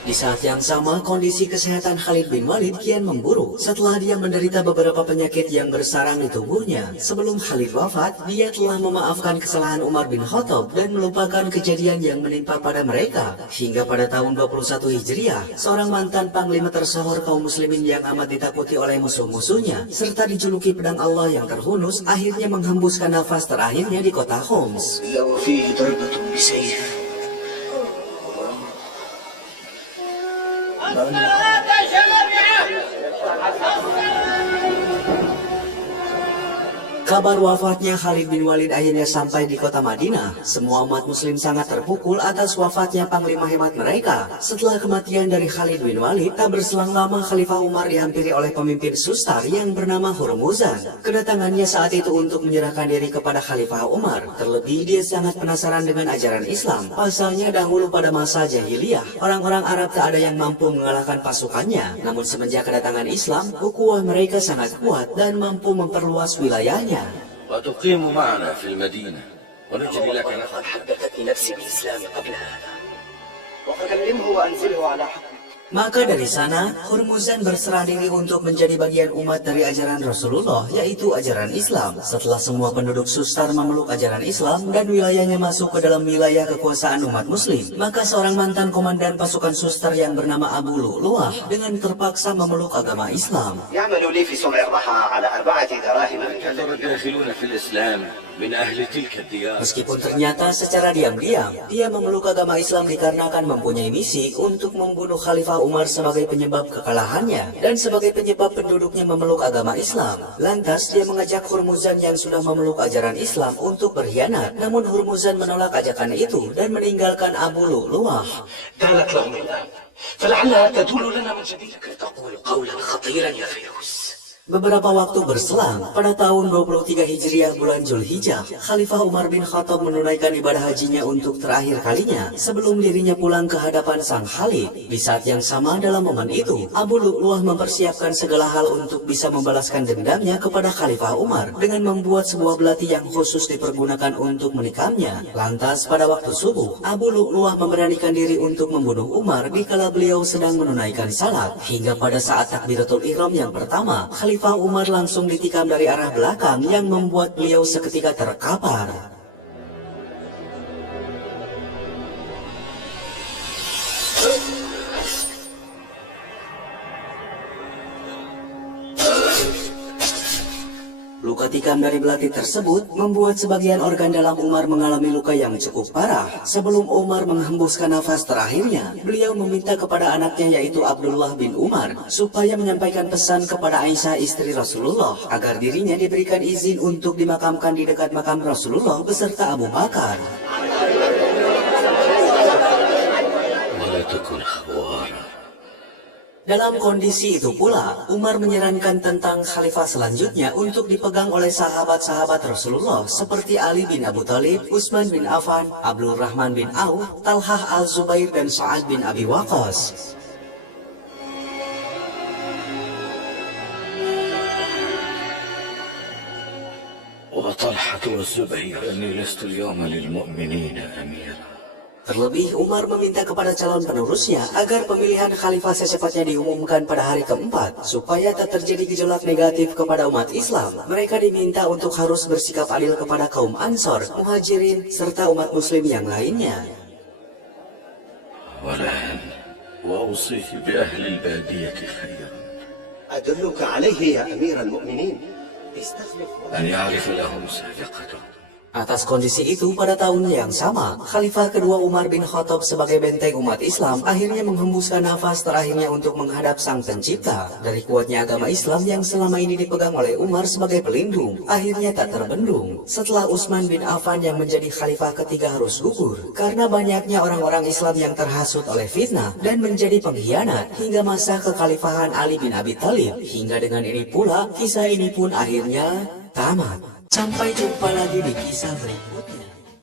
Di saat yang sama, kondisi kesehatan Khalid bin Walid kian memburuk setelah dia menderita beberapa penyakit yang bersarang di tubuhnya. Sebelum Khalid wafat, dia telah memaafkan kesalahan Umar bin Khattab dan melupakan kejadian yang menimpa pada mereka. Hingga pada tahun 21 Hijriah, seorang mantan panglima tersohor kaum muslimin yang amat ditakuti oleh musuh-musuhnya, serta dijuluki pedang Allah yang terhunus, akhirnya menghembuskan nafas terakhirnya di kota Homs. Kabar wafatnya Khalid bin Walid akhirnya sampai di kota Madinah. Semua umat muslim sangat terpukul atas wafatnya panglima hebat mereka. Setelah kematian dari Khalid bin Walid, tak berselang lama Khalifah Umar dihampiri oleh pemimpin sustar yang bernama Hurmuzan. Kedatangannya saat itu untuk menyerahkan diri kepada Khalifah Umar. Terlebih dia sangat penasaran dengan ajaran Islam. Pasalnya dahulu pada masa jahiliyah, orang-orang Arab tak ada yang mampu mengalahkan pasukannya. Namun semenjak kedatangan Islam, ukhuwah mereka sangat kuat dan mampu memperluas wilayahnya. وتقيم معنا في المدينة ونجري لك نفسا. حدثتني نفسي بالإسلام قبل هذا وأكلمه وأنزله على حكمه. Maka dari sana, Hurmuzan berserah diri untuk menjadi bagian umat dari ajaran Rasulullah, yaitu ajaran Islam. Setelah semua penduduk sustar memeluk ajaran Islam dan wilayahnya masuk ke dalam wilayah kekuasaan umat muslim, maka seorang mantan komandan pasukan sustar yang bernama Abu Lu'lu'ah dengan terpaksa memeluk agama Islam. يعمل لي في صنع الرحى على 4 دراهم. كثر الداخلون في الإسلام من أهل تلك الديار. Meskipun ternyata secara diam-diam, dia memeluk agama Islam dikarenakan mempunyai misi untuk membunuh Khalifah Umar sebagai penyebab kekalahannya dan sebagai penyebab penduduknya memeluk agama Islam. Lantas dia mengajak Hurmuzan yang sudah memeluk ajaran Islam untuk berkhianat. Namun Hurmuzan menolak ajakan itu dan meninggalkan Abu Lu'lu'ah. دانت لهم الآن فلعلها تدل لنا من جديد. تقول قولا خطيرا يا فيروز. Beberapa waktu berselang, pada tahun 23 Hijriah bulan Zulhijjah, Khalifah Umar bin Khattab menunaikan ibadah hajinya untuk terakhir kalinya sebelum dirinya pulang ke hadapan sang Khalid. Di saat yang sama dalam momen itu, Abu Lu'lu'ah mempersiapkan segala hal untuk bisa membalaskan dendamnya kepada Khalifah Umar dengan membuat sebuah belati yang khusus dipergunakan untuk menikamnya. Lantas pada waktu subuh, Abu Lu'lu'ah memberanikan diri untuk membunuh Umar dikala beliau sedang menunaikan salat. Hingga pada saat takbiratul ihram yang pertama, Khalifah Umar langsung ditikam dari arah belakang yang membuat beliau seketika terkapar. Luka tikam dari belati tersebut membuat sebagian organ dalam Umar mengalami luka yang cukup parah. Sebelum Umar menghembuskan nafas terakhirnya, beliau meminta kepada anaknya yaitu Abdullah bin Umar supaya menyampaikan pesan kepada Aisyah istri Rasulullah agar dirinya diberikan izin untuk dimakamkan di dekat makam Rasulullah beserta Abu Bakar. Dalam kondisi itu pula, Umar menyarankan tentang khalifah selanjutnya untuk dipegang oleh sahabat-sahabat Rasulullah seperti Ali bin Abu Thalib, Utsman bin Affan, Abdul Rahman bin Auf, Talhah al-Zubair, dan Sa'ad bin Abi Waqqas. وطلحة والزبير أني لست اليوم للمؤمنين أميرا. Terlebih, Umar meminta kepada calon penerusnya agar pemilihan khalifah secepatnya diumumkan pada hari keempat, supaya tak terjadi gejolak negatif kepada umat Islam. Mereka diminta untuk harus bersikap adil kepada kaum Ansor, Muhajirin, serta umat Muslim yang lainnya. أدلك عليه يا أمير المؤمنين أن يعرف لهم سابقتهم. Atas kondisi itu, pada tahun yang sama, Khalifah kedua Umar bin Khattab sebagai benteng umat Islam akhirnya menghembuskan nafas terakhirnya untuk menghadap Sang Pencipta. Dari kuatnya agama Islam yang selama ini dipegang oleh Umar sebagai pelindung, akhirnya tak terbendung setelah Utsman bin Affan yang menjadi Khalifah ketiga harus gugur karena banyaknya orang-orang Islam yang terhasut oleh fitnah dan menjadi pengkhianat hingga masa kekhalifahan Ali bin Abi Thalib. Hingga dengan ini pula, kisah ini pun akhirnya tamat. Sampai jumpa lagi di kisah berikutnya.